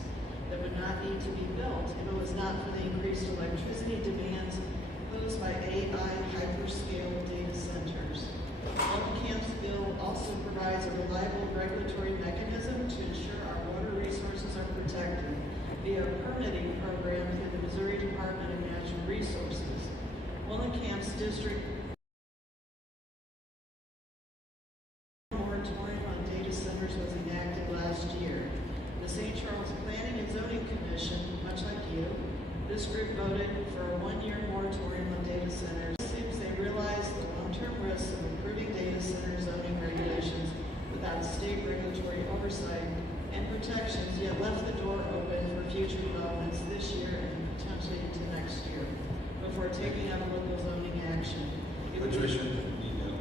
that would not need to be built if it was not for the increased electricity demands posed by AI hyperscale data centers. Wallenkamp's bill also provides a reliable regulatory mechanism to ensure our water resources are protected via a permitting program through the Missouri Department of Natural Resources. Wallenkamp's district moratorium on data centers was enacted last year. The St. Charles Planning and Zoning Commission, much like you, this group voted for a 1-year moratorium on data centers. It seems they realized the long-term risks of approving data center zoning regulations without state regulatory oversight and protections, yet left the door open for future developments this year and potentially into next year before taking up local zoning action. Patricia, you know,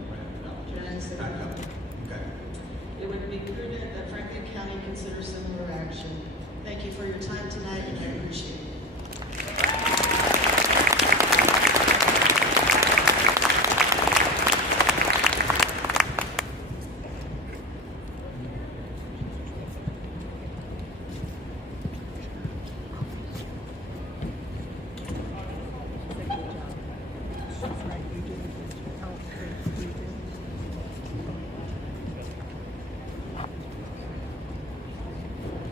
Can I say back up. Okay. It would be prudent that Franklin County consider similar action. Thank you for your time tonight, and I appreciate it.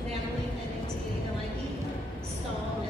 Natalie Benedictine Galecki, Stall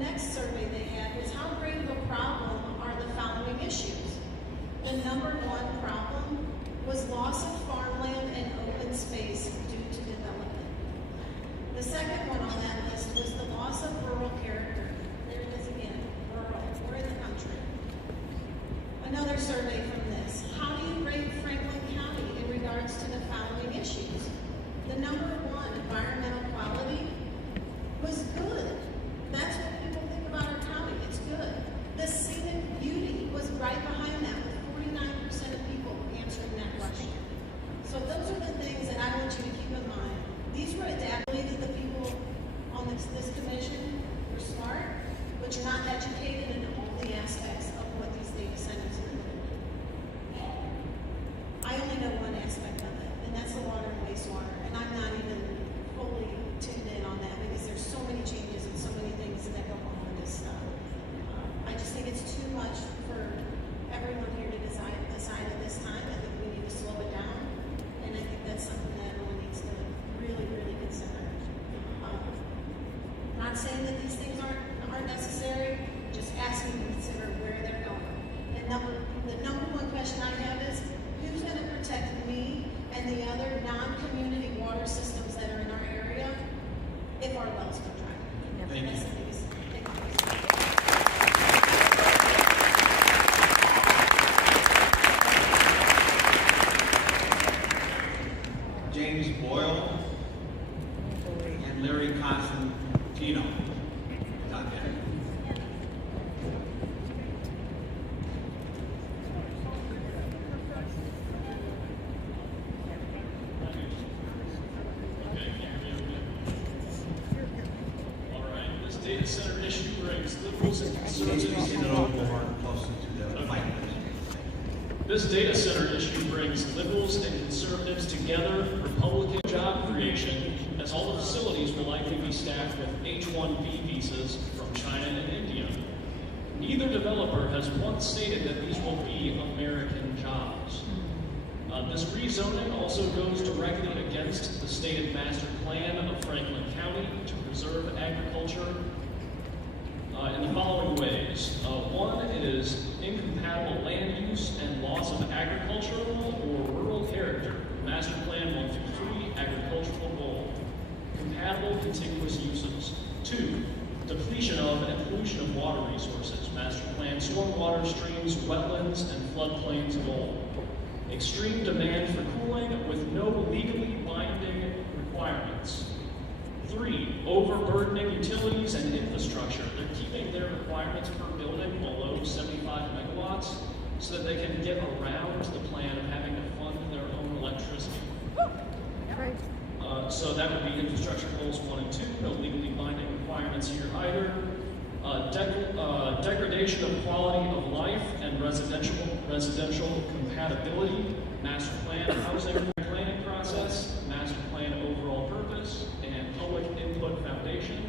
next survey they had was how great of a problem are the following issues. The number one problem was loss of farmland and open space due to development. The second one on that list was the loss of rural character. There it is again, rural, we're in the country. Another survey from this, how do you rate Franklin County in regards to the following issues? The number one, environmental quality, was good. That's what people think about our county, it's good. The scenic beauty was right behind that with 49% of people answering that question. So those are the things that I want you to keep in mind. These were adapted. I believe that the people on this commission were smart, but you're not educated in all the aspects of what these data centers are. I only know one aspect of it, and that's the water and wastewater, and I'm not even fully tuned in on that because there's so many changes and so many things that go on with this stuff. I just think it's too much for everyone here to decide at this time. I think we need to slow it down, and I think that's something that everyone needs to really, really consider. Not saying that these things aren't necessary, just asking to consider where they're going. And the number one question I have is, who's going to protect me and the other non-community water systems that are in our area if our wells go dry? Thank you. That's the biggest thing. James Boyle and Larry Constantino. Not yet. All right, this data center issue brings liberals and conservatives. This data center issue brings liberals and conservatives together. Republican job creation, as all the facilities will likely be staffed with H-1B visas from China and India. Neither developer has once stated that these will be American jobs. This rezoning also goes directly against the stated master plan of Franklin County to preserve agriculture in the following ways. One, it is incompatible land use and loss of agricultural or rural character. Master Plan 153, agricultural goal. Compatible contiguous uses. 2, depletion of and pollution of water resources. Master Plan stormwater streams, wetlands, and floodplains goal. Extreme demand for cooling with no legally binding requirements. 3, overburdening utilities and infrastructure. They're keeping their requirements per building below 75 megawatts so that they can get around the plan of having to fund their own electricity. So that would be infrastructure goals 1 and 2, no legally binding requirements here either. Degradation of quality of life and residential compatibility, master plan housing planning process, master plan overall purpose, and public input foundation.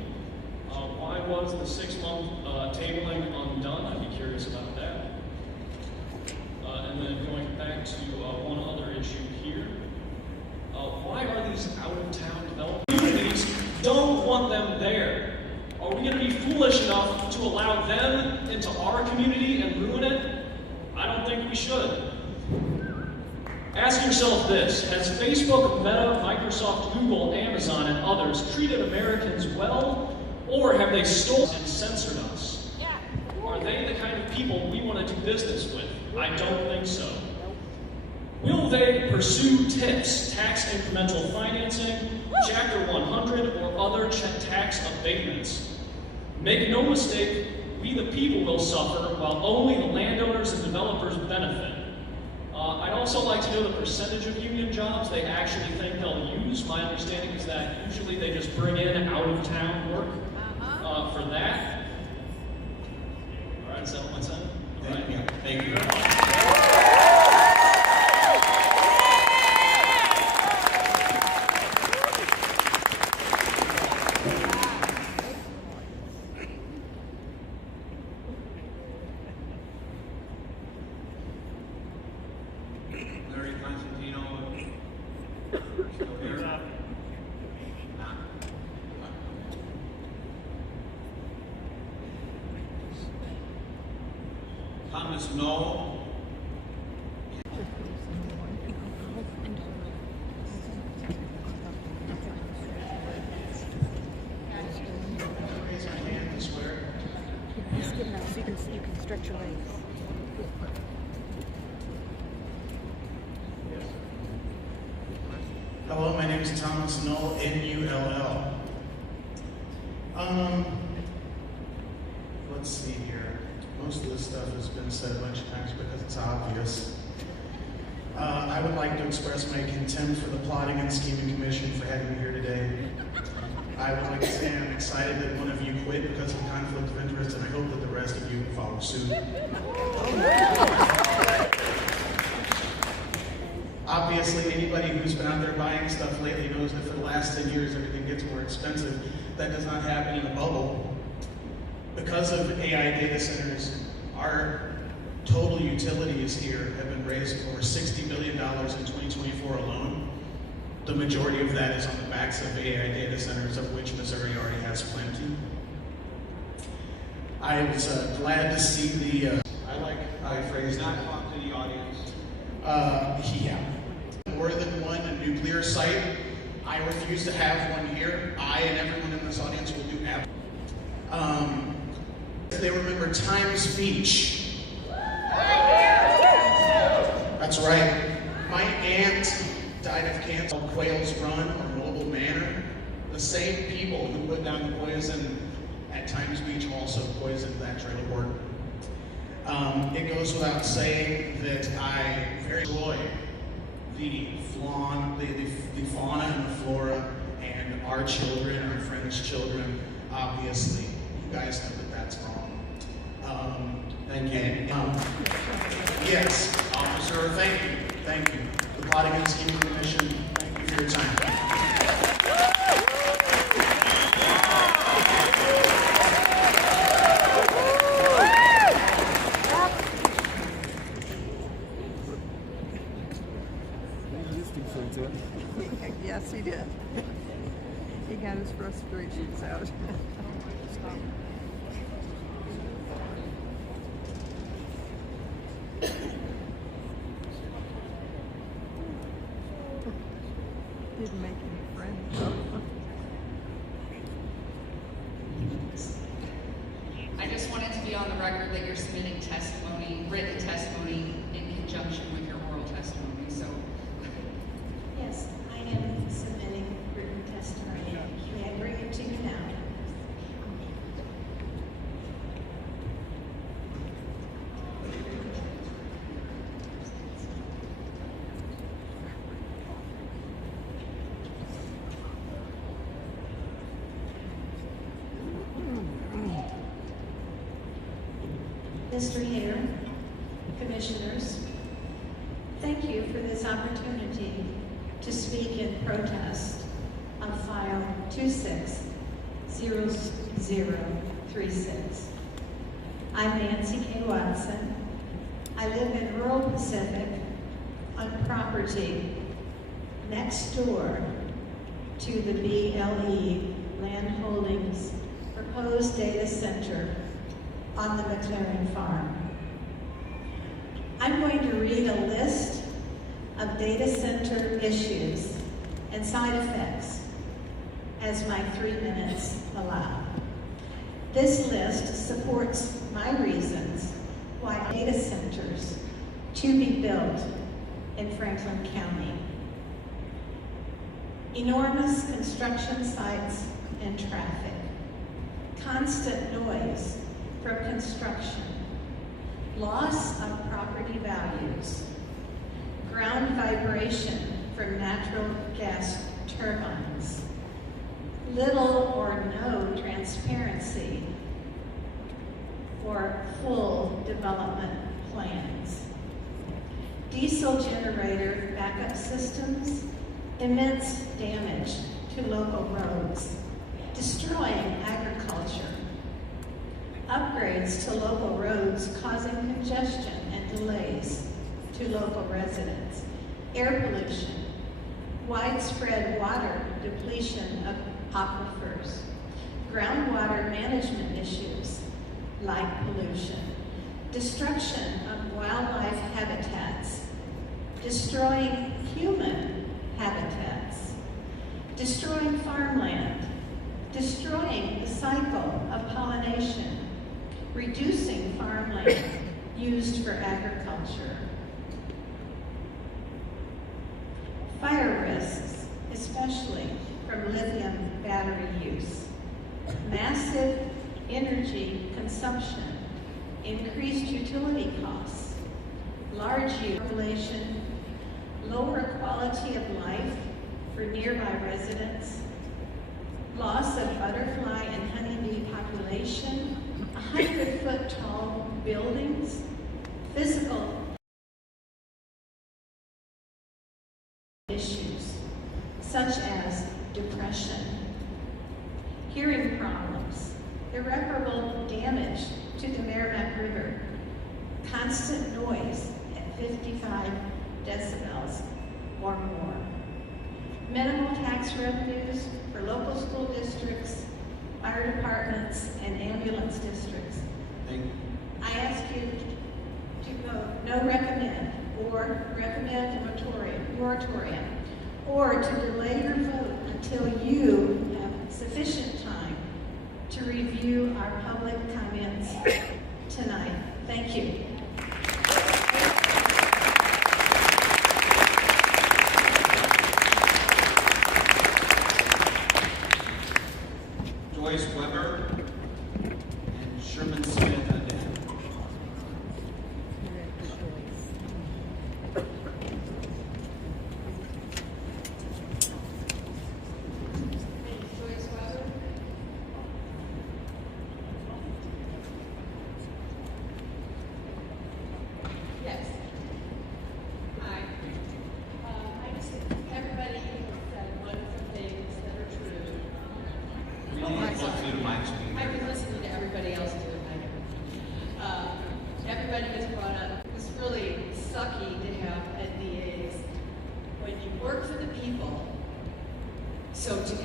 Why was the 6-month tabling undone? I'd be curious about that. And then going back to one other issue here. Why are these out-of-town development communities don't want them there? Are we going to be foolish enough to allow them into our community and ruin it? I don't think we should. Ask yourself this: has Facebook, Meta, Microsoft, Google, Amazon, and others treated Americans well, or have they stolen and censored us? Are they the kind of people we want to do business with? I don't think so. Will they pursue TIFs, tax incremental financing, Chapter 100, or other tax abatements? Make no mistake, we the people will suffer while only the landowners and developers benefit. I'd also like to know the percentage of union jobs they actually think they'll use. My understanding is that usually they just bring in out-of-town work for that. All right, is that what I said? All right. Thank you. Larry Constantino, still here? Nah. Thomas Knoll. Raise your hand and swear. Just give it out so you can stretch your legs. Hello, my name is Thomas Knoll, N-U-L-L. Let's see here. Most of this stuff has been said a bunch of times because it's obvious. I would like to express my contempt for the Plotting and Scheming Commission for having me here today. I would like to say I'm excited that one of you quit because of conflict of interest, and I hope that the rest of you follow suit. Obviously, anybody who's been out there buying stuff lately knows that for the last 10 years, everything gets more expensive. That does not happen in a bubble. Because of AI data centers, our total utilities here have been raised over $60 billion in 2024 alone. The majority of that is on the backs of AI data centers, of which Missouri already has plenty. I was glad to see the, I phrased Not talk to the audience. yeah. More than one nuclear site. I refuse to have one here. I and everyone in this audience will do that. If they remember Times Beach. That's right. My aunt died of cancer on Quails Run or Noble Manor. The same people who put down the poison at Times Beach also poisoned that trailer court. It goes without saying that I very enjoy the fauna and the flora and our children, our friends' children. Obviously, you guys know that that's wrong. Thank you. Yes, officer, thank you. Thank you. The Plotting and Scheming Commission, thank you for your time. Yes, he did. He got his frustrations out. Didn't make any friends though. I just wanted to be on the record that you're submitting testimony, written testimony, in conjunction with your oral testimony, so. Yes, I am submitting written testimony. May I bring it to you now? Mr. Hare, Commissioners, thank you for this opportunity to speak in protest of File 260036. I'm Nancy K. Watson. I live in rural Pacific on property next door to the BLE Land Holdings proposed data center on the McLaren farm. I'm going to read a list of data center issues and side effects as my 3 minutes allow. This list supports my reasons why data centers to be built in Franklin County. Enormous construction sites and traffic, constant noise from construction, loss of property values, ground vibration from natural gas turbines, little or no transparency for full development plans, diesel generator backup systems, immense damage to local roads, destroying agriculture, upgrades to local roads causing congestion and delays to local residents, air pollution, widespread water depletion of aquifers, groundwater management issues like pollution, destruction of wildlife habitats, destroying human habitats, destroying farmland, destroying the cycle of pollination, reducing farmland used for agriculture. Fire risks, especially from lithium battery use. Massive energy consumption, increased utility costs, large population, lower quality of life for nearby residents, loss of butterfly and honeybee population, 100-foot tall buildings, physical issues such as depression, hearing problems, irreparable damage to the Merrimack River, constant noise at 55 decibels or more, minimal tax revenues for local school districts, fire departments, and ambulance districts. I ask you to vote no recommend, or recommend a moratorium, or to delay your vote until you have sufficient time to review our public comments tonight. Thank you. Joyce Weber and Sherman Smith Haddad. Joyce Weber. Yes. Hi. I just, everybody said wonderful things that are true. We need to look through the mic. I've been listening to everybody else do it. Everybody has brought up, it's really sucky to have NDAs when you work for the people. So to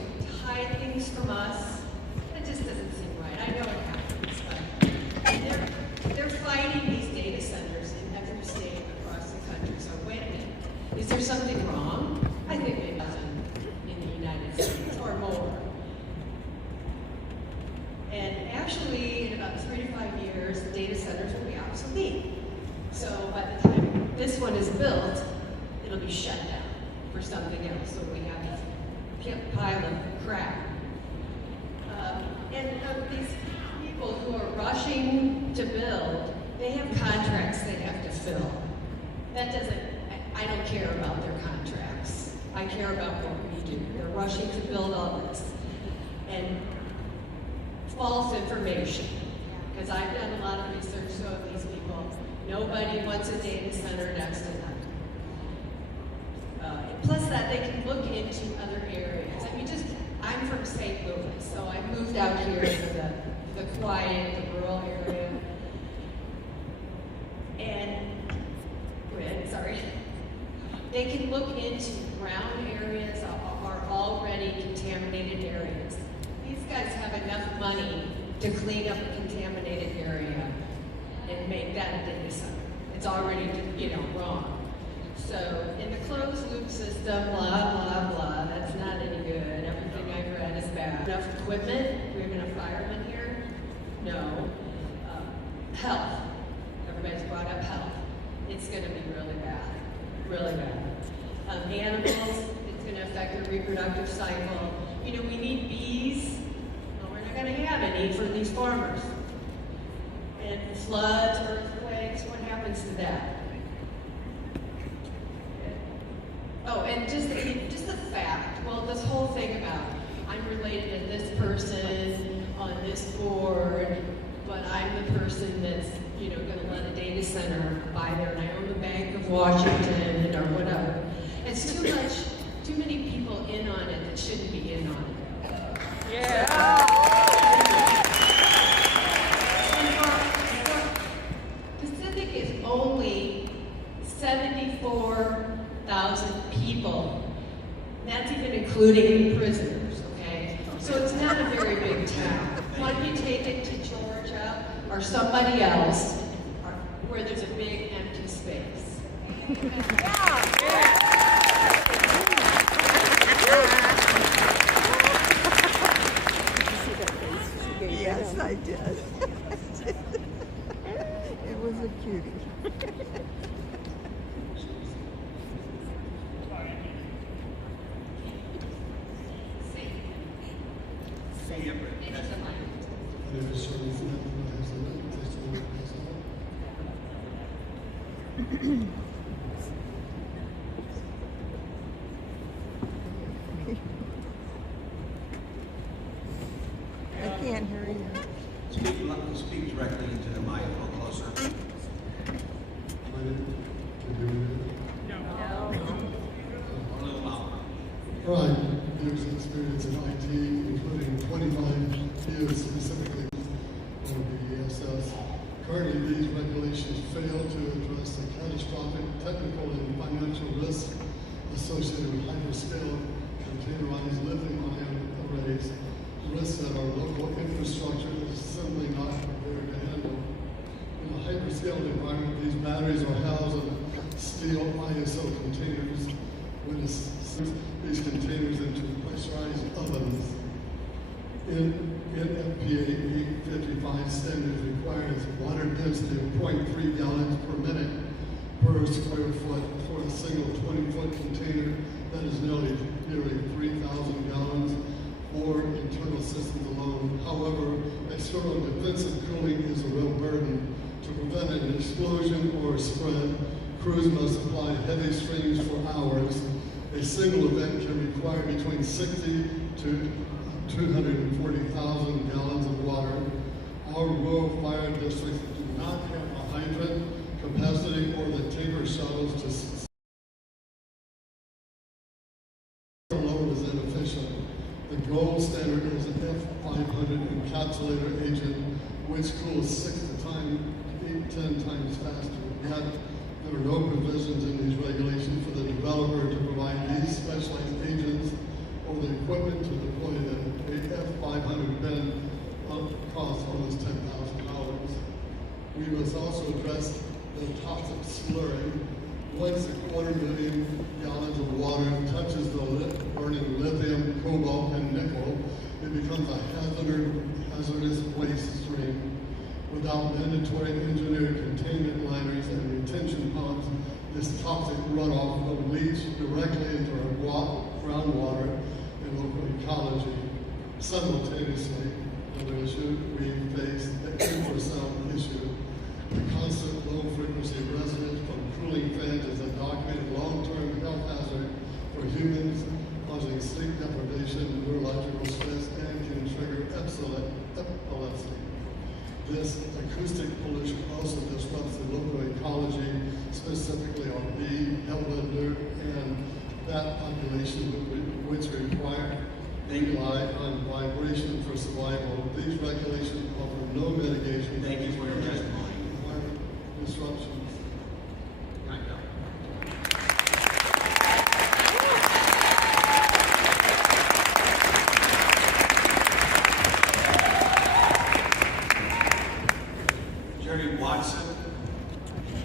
hide things from us, that just doesn't seem right. I know it happens, but they're fighting these data centers in every state across the country. So wait a minute, is there something wrong? I think maybe in the United States or more. And actually, in about 3 to 5 years, the data centers will be obsolete. So by the time this one is built, it'll be shut down for something else. So we have a pile of crap. And these people who are rushing to build, they have contracts they have to fill. That doesn't, I don't care about their contracts. I care about what we do. They're rushing to build all this. And false information, because I've done a lot of research so these people, nobody wants a data center next to them. Plus that, they can look into other areas. I mean, I'm from St. Louis, so I moved out here to the quiet, the rural area. And, sorry. They can look into brown areas or already contaminated areas. These guys have enough money to clean up a contaminated area and make that a data center. It's already, wrong. So in the closed loop system, blah, blah, blah, that's not any good. Everything I've read is bad. Enough equipment? We have enough firemen here? No. Health. Everybody's brought up health. It's going to be really bad. Really bad. Animals, it's going to affect their reproductive cycle. We need bees. Well, we're not going to have any for these farmers. And floods, earthquakes, what happens to that? Oh, and just the fact, well, this whole thing about I'm related to this person on this board, but I'm the person that's, going to let a data center buy there, and I own the Bank of Washington or whatever. It's too many people in on it that shouldn't be in on it. Yeah. Pacific is only 74,000 people. That's even including the prisoners, okay? So it's not a very big town. Why don't you take it to Georgia or somebody else, where there's a big empty space. Yes, I did. It was a cutie. I can't hear you. Speak directly into the mic, a little closer. A little louder. Right, years of experience in IT, including 25 years specifically on the ESS. Currently, these regulations fail to address the catastrophic technical and financial risks associated with hyperscale containerized lithium-ion arrays, risks that our local infrastructure is simply not prepared to handle. In a hyperscale environment, these batteries are housed in steel ISO containers. When these containers into pressurized ovens. NFPA 855 standards requires water density of 0.3 gallons per minute per square foot for a single 20-foot container that is nearly 3,000 gallons for internal systems alone. However, external defensive cooling is a real burden. To prevent an explosion or a spread, crews must apply heavy streams for hours. A single event can require between 60 to 240,000 gallons of water. Our rural fire districts do not have a hydrant capacity or the tanker shuttles to alone is inefficient. The gold standard is an F500 encapsulator agent, which cools 10 times faster. Yet, there are no provisions in these regulations for the developer to provide these specialized agents or the equipment to deploy them. A F500 bin costs almost $10,000. We must also address the toxic slurry. Once 250,000 gallons of water touches the burning lithium, cobalt, and nickel, it becomes a hazardous waste stream. Without mandatory engineered containment liners and retention pumps, this toxic runoff will leach directly into our groundwater and local ecology. Simultaneously, another issue, we face the infrasound issue. The constant low frequency resonance from cooling fans is a documented long-term health hazard for humans, causing sleep deprivation, neurological stress, and can trigger epilepsy. This acoustic pollution also disrupts the local ecology, specifically our bee, hellbender, and bat population, which rely on vibration for survival. These regulations offer no mitigation. Thank you for your testimony. Disruptions. Jerry Watson,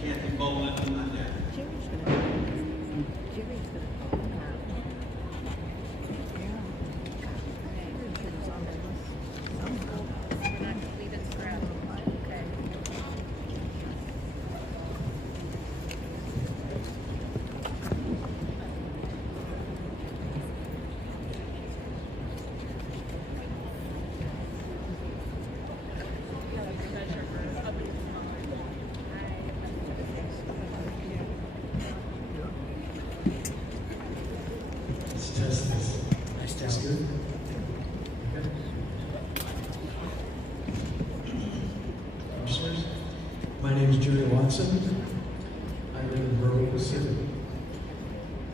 Kathy Boland, and Annette. My name is Jerry Watson. I live in rural Pacific.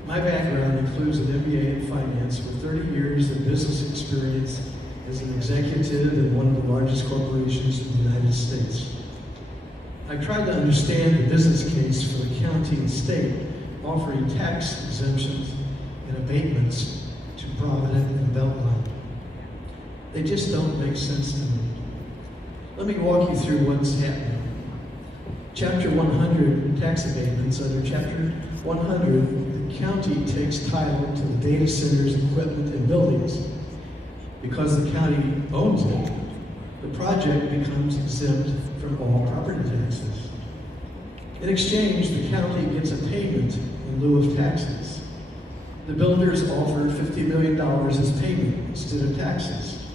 My background includes an MBA in finance with 30 years of business experience as an executive in one of the largest corporations in the United States. I tried to understand the business case for the county and state offering tax exemptions and abatements to Provident and Beltline. They just don't make sense to me. Let me walk you through what's happening. Chapter 100 tax abatements. Under Chapter 100, the county takes title to the data centers, equipment, and buildings. Because the county owns it, the project becomes exempt from all property taxes. In exchange, the county gets a payment in lieu of taxes. The builders offer $50 million as payment instead of taxes.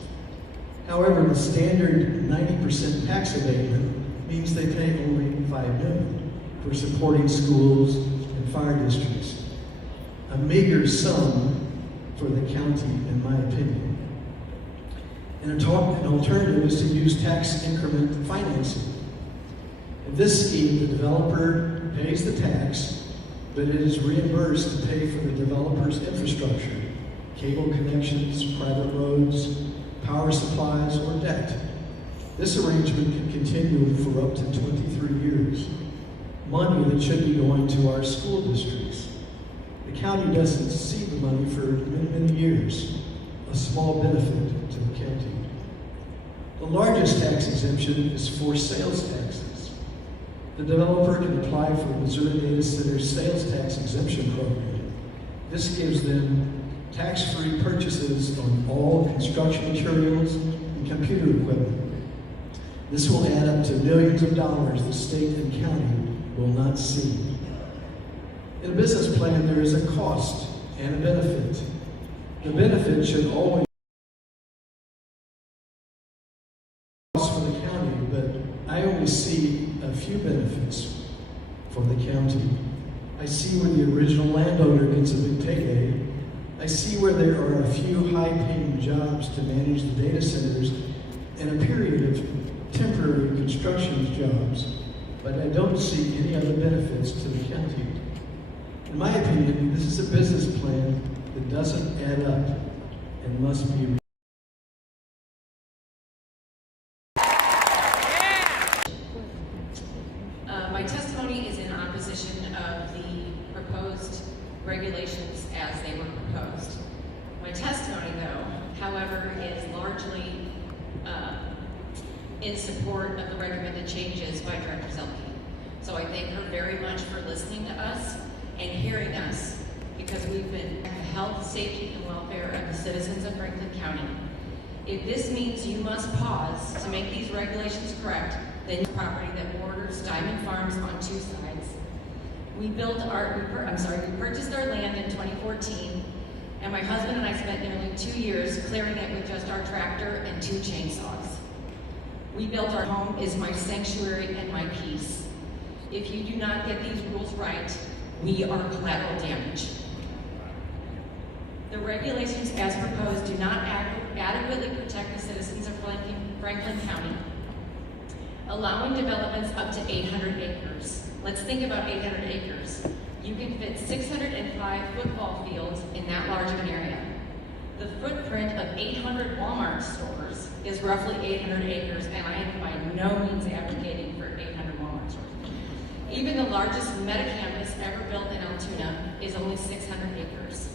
However, the standard 90% tax abatement means they pay only $5 million for supporting schools and fire districts. A meager sum for the county, in my opinion. An alternative is to use tax increment financing. In this scheme, the developer pays the tax, but it is reimbursed to pay for the developer's infrastructure, cable connections, private roads, power supplies, or debt. This arrangement can continue for up to 23 years. Money that should be going to our school districts. The county doesn't see the money for many, many years. A small benefit to the county. The largest tax exemption is for sales taxes. The developer can apply for Missouri Data Center's sales tax exemption program. This gives them tax-free purchases on all construction materials and computer equipment. This will add up to millions of dollars the state and county will not see. In a business plan, there is a cost and a benefit. The benefit should always be for the county, but I only see a few benefits for the county. I see where the original landowner gets a big payday. I see where there are a few high-paying jobs to manage the data centers and a period of temporary construction jobs, but I don't see any other benefits to the county. In my opinion, this is a business plan that doesn't add up and must be My testimony is in opposition of the proposed regulations as they were proposed. My testimony, though, however, is largely in support of the recommended changes by Director Zelke. So I thank her very much for listening to us and hearing us, because we've been the health, safety, and welfare of the citizens of Franklin County. If this means you must pause to make these regulations correct, then property that borders Diamond Farms on two sides. We purchased our land in 2014, and my husband and I spent nearly 2 years clearing it with just our tractor and 2 chainsaws. We built our home is my sanctuary and my peace. If you do not get these rules right, we are collateral damage. The regulations as proposed do not adequately protect the citizens of Franklin County, allowing developments up to 800 acres. Let's think about 800 acres. You can fit 605 football fields in that large of an area. The footprint of 800 Walmart stores is roughly 800 acres, and I am by no means advocating for 800 Walmart stores. Even the largest meta campus ever built in Altoona is only 600 acres.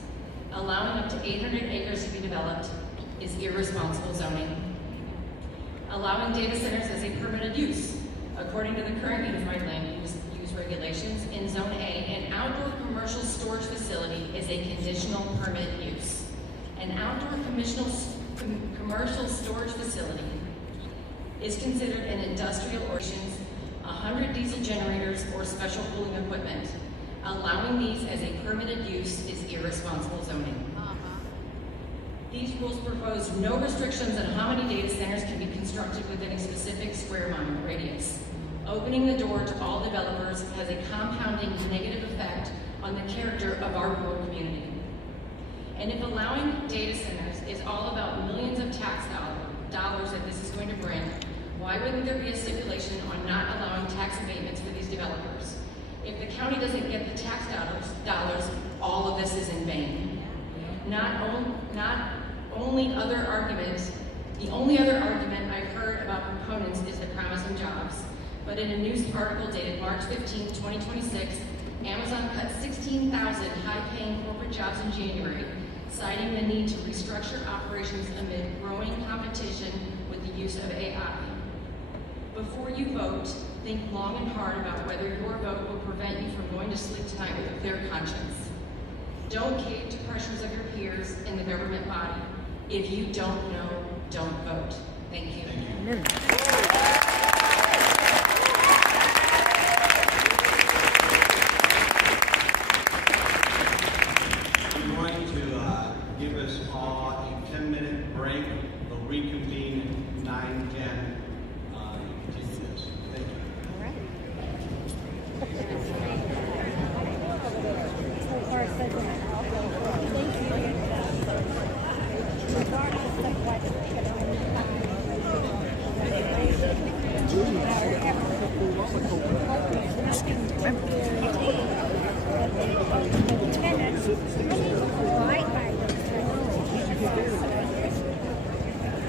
Allowing up to 800 acres to be developed is irresponsible zoning. Allowing data centers as a permitted use. According to the current Unified Land Use regulations, in Zone A, an outdoor commercial storage facility is a conditional permit use. An outdoor commercial storage facility is considered an industrial or 100 diesel generators or special cooling equipment. Allowing these as a permitted use is irresponsible zoning. These rules propose no restrictions on how many data centers can be constructed within a specific square mile radius. Opening the door to all developers has a compounding negative effect on the character of our rural community. And if allowing data centers is all about millions of tax dollars that this is going to bring, why wouldn't there be a stipulation on not allowing tax abatements for these developers? If the county doesn't get the tax dollars, all of this is in vain. The only other argument I've heard about proponents is the promising jobs. But in a news article dated March 15, 2026, Amazon cut 16,000 high-paying corporate jobs in January, citing the need to restructure operations amid growing competition with the use of AI. Before you vote, think long and hard about whether your vote will prevent you from going to sleep tonight with a clear conscience. Don't cave to pressures of your peers in the government body. If you don't know, don't vote. Thank you. Thank you. I'm going to give us all a 10-minute break. We'll reconvene at 9:10 and continue this. Thank you.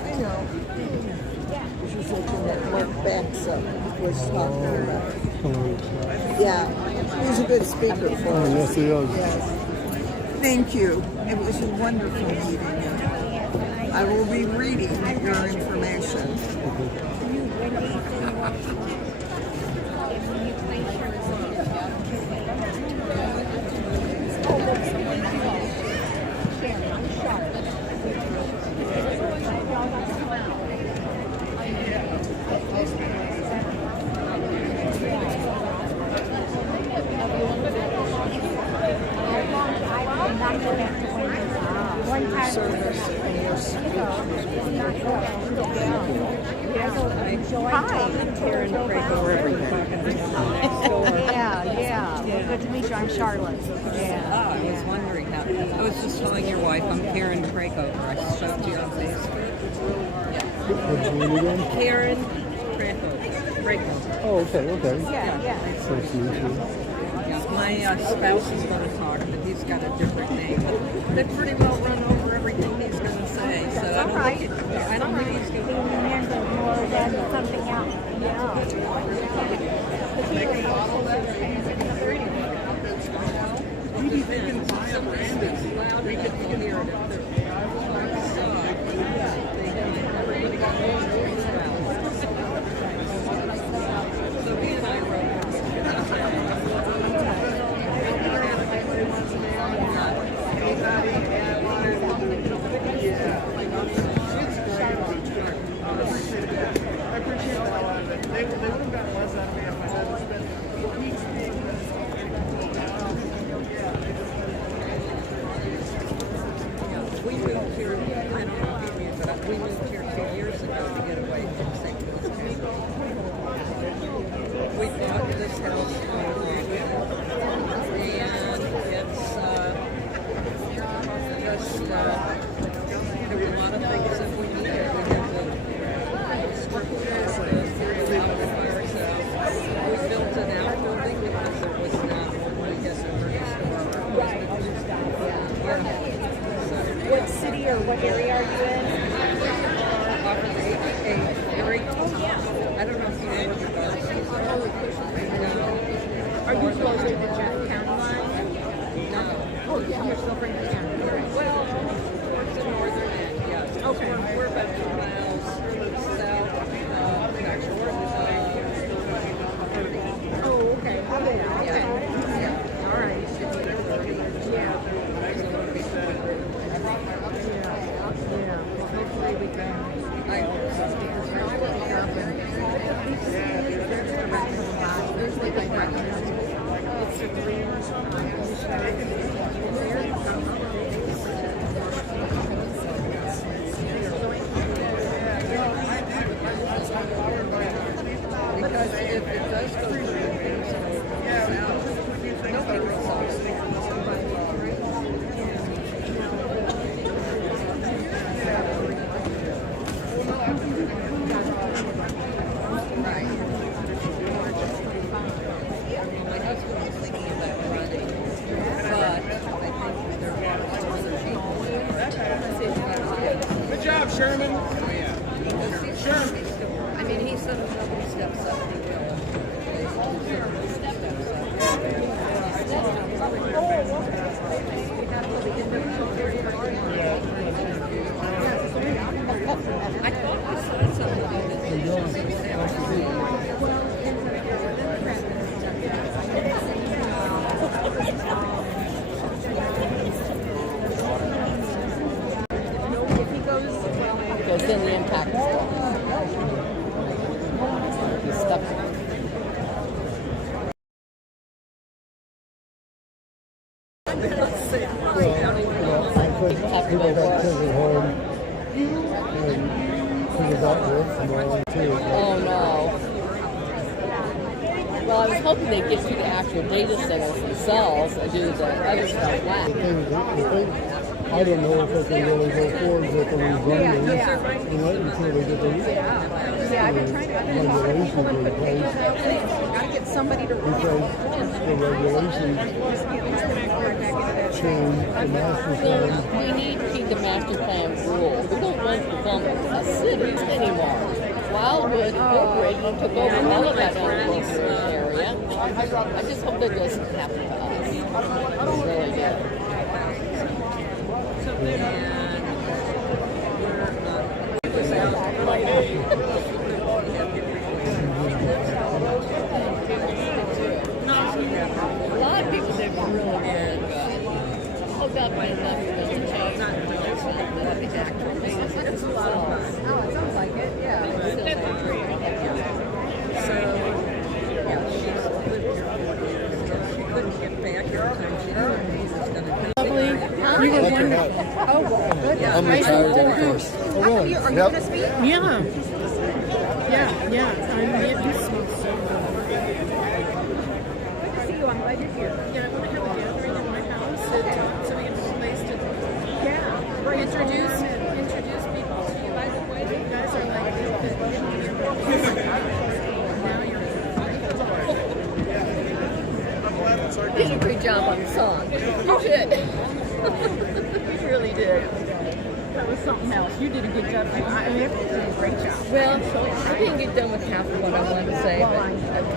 I know. She's looking at Mark Baxum was talking about. Yeah, he's a good speaker for us. Yes, he is. Yes. Thank you. It was a wonderful meeting. I will be reading your information. Hi, Karen Yeah. Well, good to meet you. I'm Charlotte. Yeah. I was wondering how. I was just telling your wife I'm Karen Cracover. I showed you on Facebook. What's your name again? Karen Cracover. Oh, okay. Yeah. Nice to meet you. Yeah, my spouse is going to talk, but he's got a different name. But they pretty well run over everything he's going to say. So That's all right. I don't think he's going to. Remember more than something else. We can hear it. So he and I We moved here, I don't know if you knew, but we moved here 2 years ago to get away from St. Louis County. We bought this house and it's just, there were a lot of things that we needed. We had the structures, the amplifiers. We built an outbuilding because there was not one to get the What city or what area are you in? Off of the area. I don't know if you know what Are you closer to the Jeff County line? No. Oh, yeah, you're still Franklin County. Well, towards the northern end, yes. Okay. We're about 2 miles south of actually, Oh, okay. yeah. All right. Yeah. Hopefully we can. I hope so. There's like a breakfast. It's a green. Because if it does go through things south, nobody resolves things. My husband was thinking about running, but I think there are some other people. Good job, Sherman. Oh, yeah. Sherman. I mean, he said if nobody steps up, he will. people got kids at home, and people got work from home too. Oh no. Well, I was hoping they'd get to the actual data centers themselves and do the other stuff last. The thing, I don't know if they can really go forward with the rebranding until they get the regulations in place. Gotta get somebody to Because the regulations change the master plan. We need to keep the master plan rules. We don't want to become a city anymore. Wildwood Incorporated took over all of that agricultural area. I just hope that doesn't happen to us. I really do. A lot of people did really good. Oh God, my enough to change. The actual things. Oh, it sounds like it, yeah. So, yeah, she couldn't get back every time she knew Lovely. You were wonderful. Oh, well, good. I'm retired, of course. Are you going to speak? Yeah. Yeah. I'm getting smoke. See you, I'm glad you're here. Yeah, I want to have a gathering at my house so we can have a place to introduce people to you. By the way, you guys are like you did a great job on the song. You did. You really did. That was something else. You did a good job. I did a great job. Well, I didn't get done with half of what I wanted to say,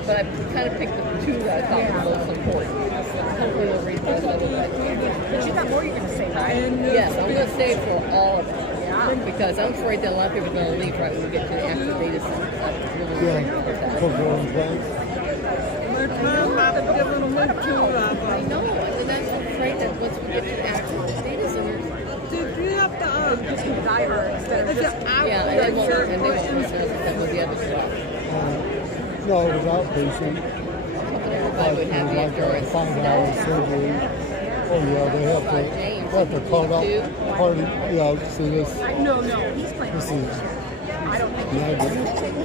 but I kind of picked the two that I thought were most important. Hopefully we'll read the rest of it. But you got more you're going to say, right? Yes, I'm going to say it for all of them. Because I'm afraid that a lot of people are going to leave right when we get to the actual data centers. I'm really worried about that. Program plans. I know, and that's I'm afraid that once we get to the actual data centers, Just be diver instead of just yeah, and they won't mess with the other stuff. No, it was outpatient. Everybody would have the Like a endurance. 5-hour surgery. Oh yeah, they have to carve out part of, yeah, see this. No, he's playing This on is I don't think magic.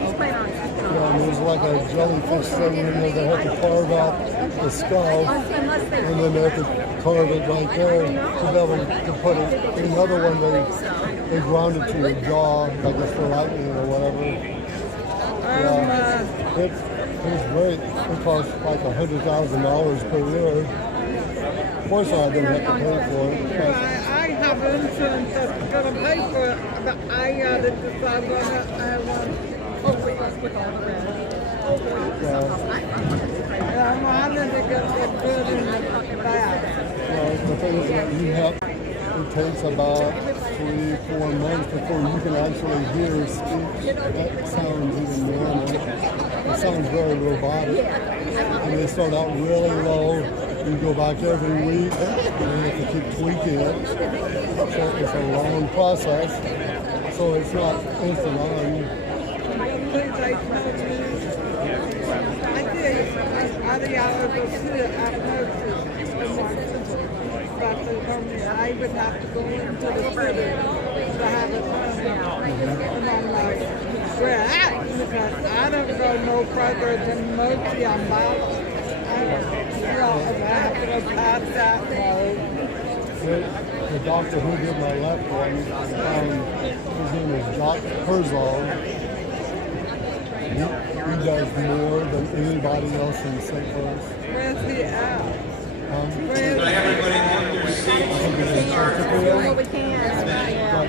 he's playing on Yeah, and there's like a jellyfish thing in there. They have to carve out the skull, and then they have to carve it right there to be able to put it. Another one they ground it to your jaw, like it's for lightning or whatever. Yeah, it's great. It costs like $100,000 per year. Of course, I didn't have to pay for it. But I have insurance that's going to pay for it, but I got to decide whether I want. I'm having to get the good and bad. the thing is that you have, it takes about 3-4 months before you can actually hear speech that sounds even normal. It sounds very robotic. And they start out really low. You go back every week and you have to keep tweaking it. So it's a long process. So it's not instant on. I would have to go into the city to have it done. And I'm like, where at? Because I don't go no further than Mochi on Bala. If I have to go past that road. The doctor who did my left one, his name is Jacques Herzog. He does more than anybody else in St. Louis. Where's he at? Could I have everybody take their seats so we can start? Well, we can.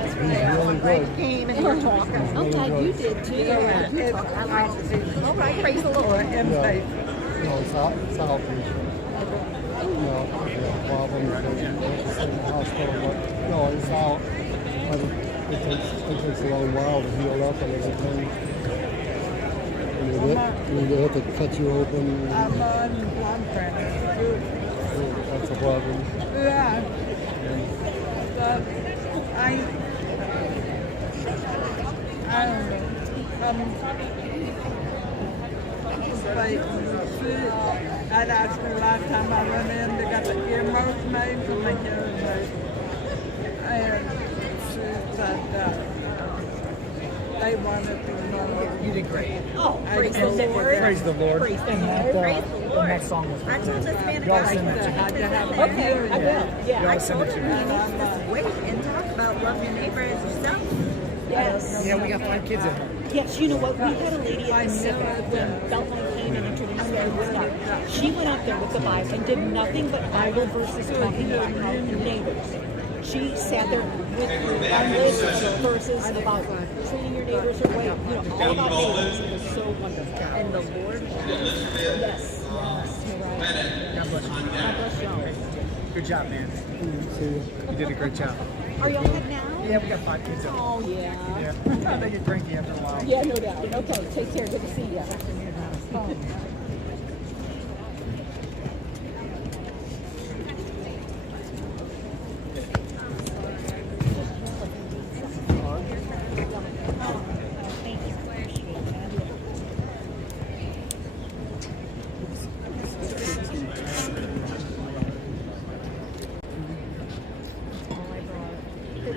He's really good. Came and we're talking. I'm glad you did too. You talk. I like to do. All right, praise the Lord. No, it's outpatient. No, problems in the hospital, but no, it's out. But it takes a long while to heal up and everything. And they have to cut you open. I'm on blood pressure. That's a problem. Yeah. But I don't know. I'd asked me last time I went in, they got the earmuffs made for my ears. And they wanted to know. You did great. Oh, praise the Lord. Praise the Lord. Praise the And Lord. that, Praise the and Lord. that song was I told this man Y'all about send it to me. Okay, I will. Yeah, Y'all I send told it to him me. he needs to wait and talk about love your neighbor as yourself. Yes. Yeah, we got 5 kids at home. Yes, you know what? We had a lady at the Pacific when Beltline came and introduced her and stuff. She went out there with the Bible and did nothing but Bible verses talking about our neighbors. She sat there with on lists of verses about treating your neighbors the way, you know, all about neighbors. It was so wonderful. And the Lord, yes, you're right. God bless you. God bless y'all. Good job, man. You did a great job. Are y'all heading now? Yeah, we got 5 kids at home. Oh, yeah. Yeah. They get cranky after a while. Yeah, no doubt. Okay, take care. Good to see you. Oh.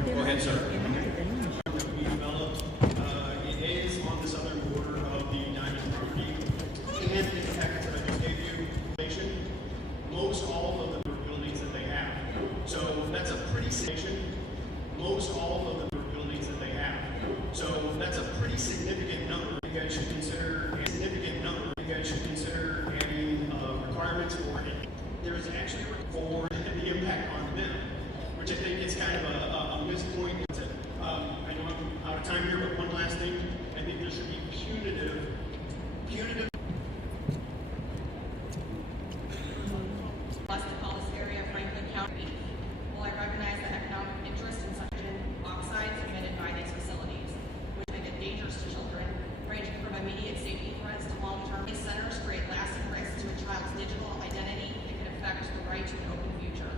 Go ahead, sir. We developed, it is on the southern border of the Diamond property. And in the package that I just gave you, most all of the buildings that they have. So that's a pretty significant, most all of the buildings that they have. So that's a pretty significant number. You guys should consider a significant number. You guys should consider having requirements for it. There is actually for the impact on them, which I think is kind of a missed point. I know I'm out of time here, but one last thing. I think there should be punitive. Plus to call this area Franklin County. While I recognize the economic interest in such oxides emitted by these facilities, which make it dangerous to children, ranging from immediate safety threats to long-term. These centers create lasting risks to a child's digital identity that can affect the right to an open future.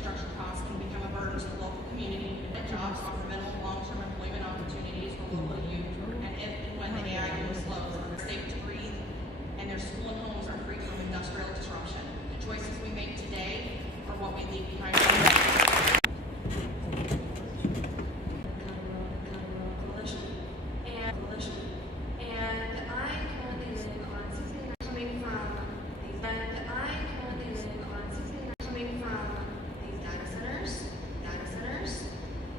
Structure costs can become a burden to the local community, and jobs offer minimal long-term employment opportunities for local youth. And if and when the AI goes slow, they're safe to breathe, and their school and homes are free from industrial disruption. The choices we make today are what we leave behind. And I currently live on 69 coming from these data centers,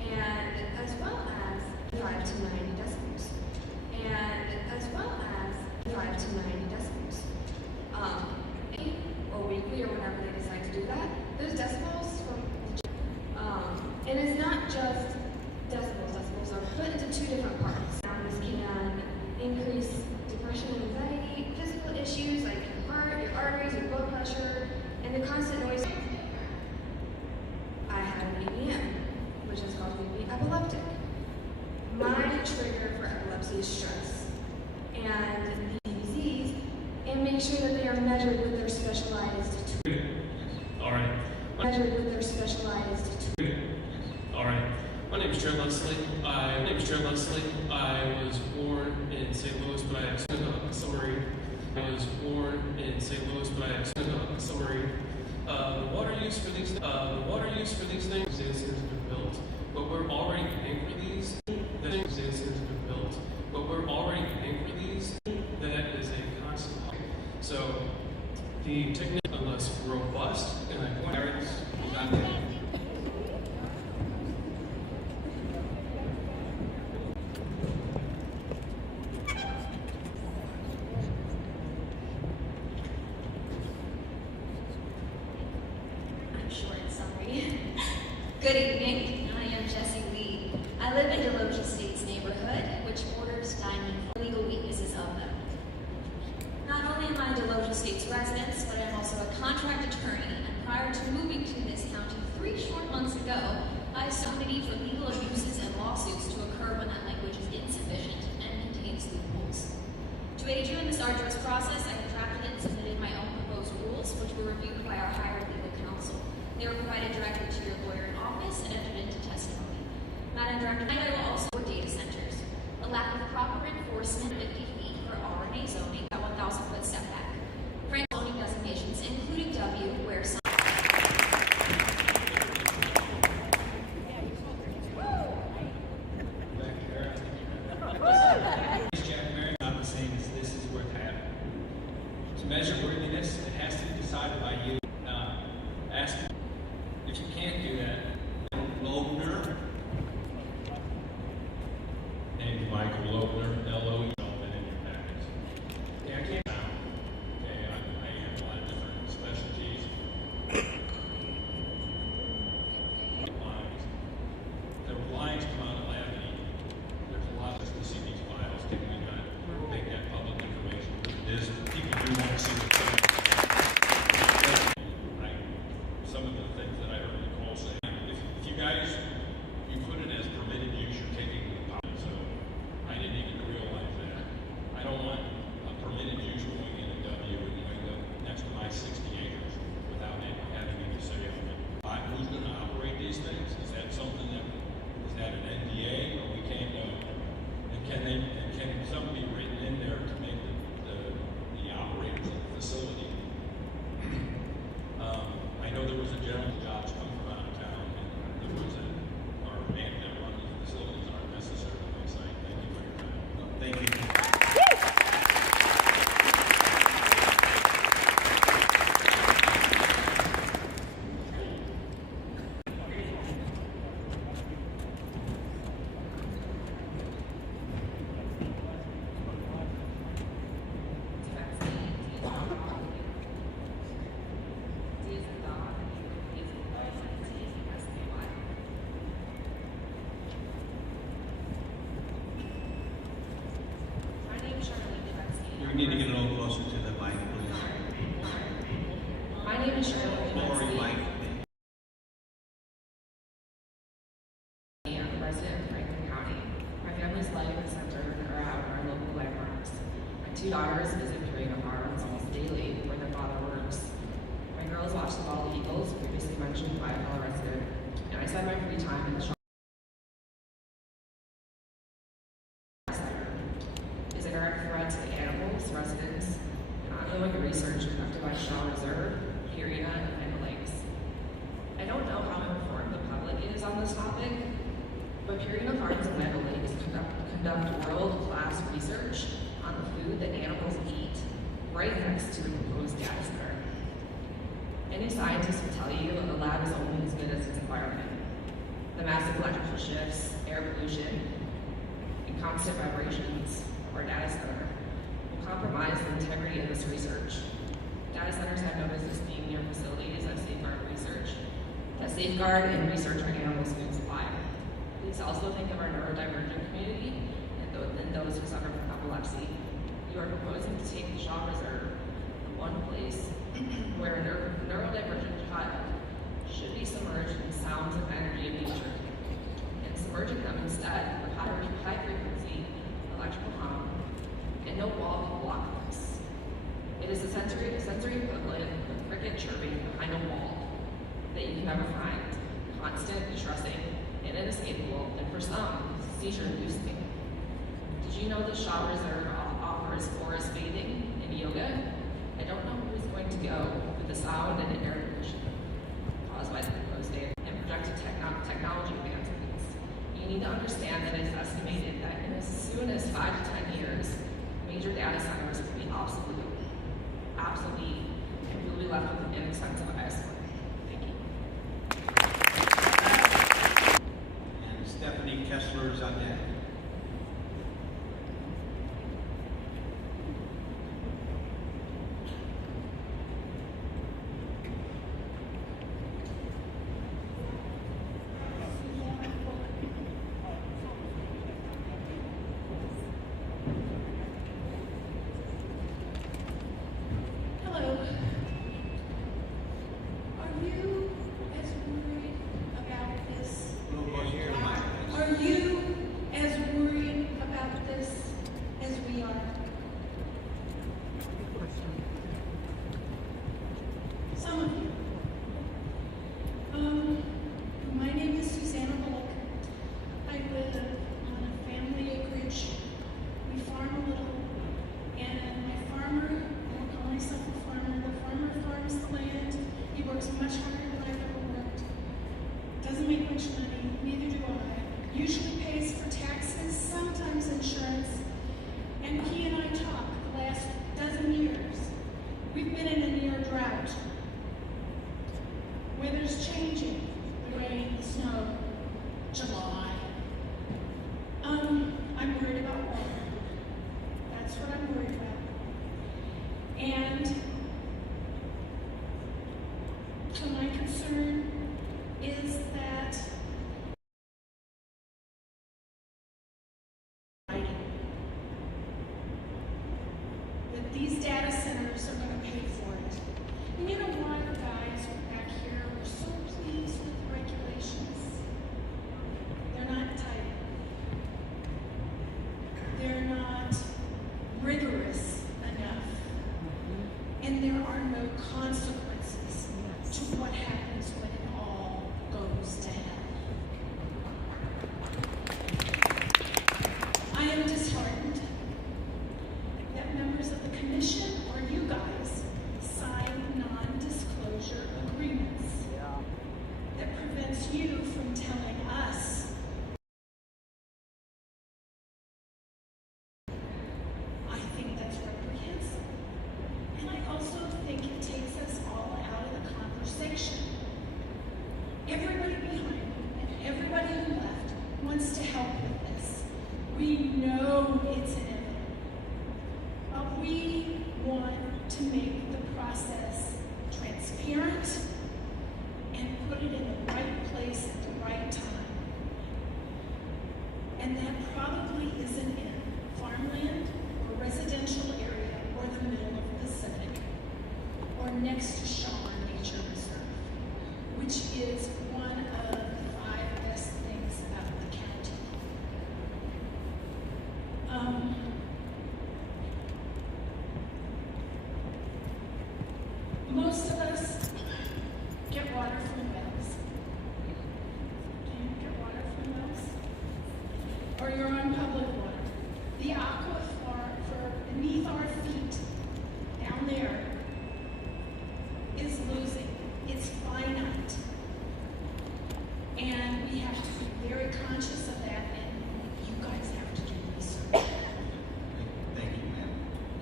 and as well as 5 to 90 decibels, or weekly or whenever they decide to do that. Those decibels and it's not just decibels. Decibels are put into 2 different parts. Sounds can increase depression and anxiety, physical issues like your heart, your arteries, your blood pressure, and the constant noise. I had an ABM, which has caused me to be epileptic. My trigger for epilepsy is stress. And the EBCs, and make sure that they are measured with their specialized tools. All right. Measured with their specialized tools. All right. My name is Jared Leslie. I was born in St. Louis, but I have summary. Summary. The water use for these things have been built, but we're already paying for these. That is a constant. So the technique, unless robust, and I point out. Good evening, I am Jessie Lee. I live in Deloach Estates neighborhood, which borders Diamond for legal weaknesses of them. Not only am I a Deloach Estates resident, but I am also a contract attorney, and prior to moving to this county 3 short months ago, I saw the need for legal abuses and lawsuits to occur when that language is insufficient and contains loopholes. To aid you in this arduous process, I have drafted and submitted my own proposed rules, which were reviewed by our hired legal counsel. They were provided directly to your lawyer in office and entered into testimony. Madam Director, I will also with data centers. A lack of proper enforcement 50 feet for RNA zoning at 1,000-foot setback. Frank zoning designations, including W, where some To measure worthiness, it has to be decided by you. Ask if you can't do that. Loebner. Named Michael Loebner, L-O-E. In your package. Okay, I can't. Okay, I have a lot of different specialties. Lines. There were lines come out of Labadie. There's a lot of us to see these files. Typically not make that public information. It is people do want to see the thing. Some of the things that I heard Nicole say. If you guys, you put it as permitted use, you're taking the power. So I didn't even realize that. I don't want a permitted use going in a W and going up next to my 60 acres without having any say on it. Who's going to operate these things? Is that something that, is that an NDA or we can't know? And can something be written in there to make the operators of the facility? I know there was a gentleman's jobs come from out of town, and there was our man that runs the facilities aren't necessarily on site. Thank you for your time. Thank you. You need to get a little closer to the mic, please. My name is Shirley. Lori, mic. I'm a resident of Franklin County. My family's life is centered around our local landmarks. My two daughters visit Purina Farms almost daily where their father works. My girls watch the Bald Eagles, previously mentioned by a fellow resident, and I spend my free time in the shop. Is a direct threat to the animals, residents, and ongoing research conducted by Shaw Reserve, Purina, and Land Lakes. I don't know how informed the public is on this topic, but Purina Farms and Land Lakes conduct world-class research on the food that animals eat right next to the proposed data center. Any scientist will tell you that the lab is only as good as its environment. The massive electrical shifts, air pollution, and constant vibrations of our data center will compromise the integrity of this research. Data centers have no business being near facilities that safeguard and research our animals' food supply. Please also think of our neurodivergent community and those who suffer from epilepsy. You are proposing to take the Shaw Reserve, the one place where a neurodivergent child should be submerged in sounds and energy of nature, and submerging them instead with high frequency electrical hum and no wall to block this. It is a sensory equivalent of cricket chirping behind a wall that you can never find, constant, distressing, and inescapable, and for some, seizure-inducing. Did you know the Shaw Reserve offers forest bathing and yoga? I don't know who's going to go with the sound and air pollution caused by the proposed data and projected technology advancements. You need to understand that it's estimated that in as soon as 5 to 10 years, major data centers will be obsolete, and we'll be left with an inexpensive eyesore. Thank you. And Stephanie Kessler is on deck. Hello. Are you as worried about this? Are you as worried about this as we are? Some of you. My name is Susanna Bullock. I live on a family acreage. We farm a little, and my farmer, I don't call myself a farmer, the farmer farms the land. He works much harder than I've ever worked. Doesn't make much money, neither do I. Usually pays for taxes, sometimes insurance. And he and I talk the last dozen years. drought, weather's changing, the rain, the snow, July. I'm worried about water. That's what I'm worried about. And so my concern is that these data centers are going to pay for it. And you know what, guys, back here, we're so pleased with the regulations. They're not tight. They're not rigorous enough. And there are no consequences to what happens when it all goes to hell. I am disheartened that members of the commission or you guys sign non-disclosure agreements that prevents you from telling us. I think that's reprehensible. And I also think it takes us all out of the conversation. Everybody behind me and everybody who left wants to help with this. We know it's inevitable. But we want to make the process transparent and put it in the right place at the right time. And that probably isn't in farmland or residential area or the middle of the Pacific or next to Shaw Nature Reserve, which is one of the 5 best things about the county. Most of us get water from wells. Do you get water from wells? Or you're on public water. The aquifer beneath our feet down there is losing. It's finite. And we have to be very conscious of that, and you guys have to do research. Thank you, ma'am.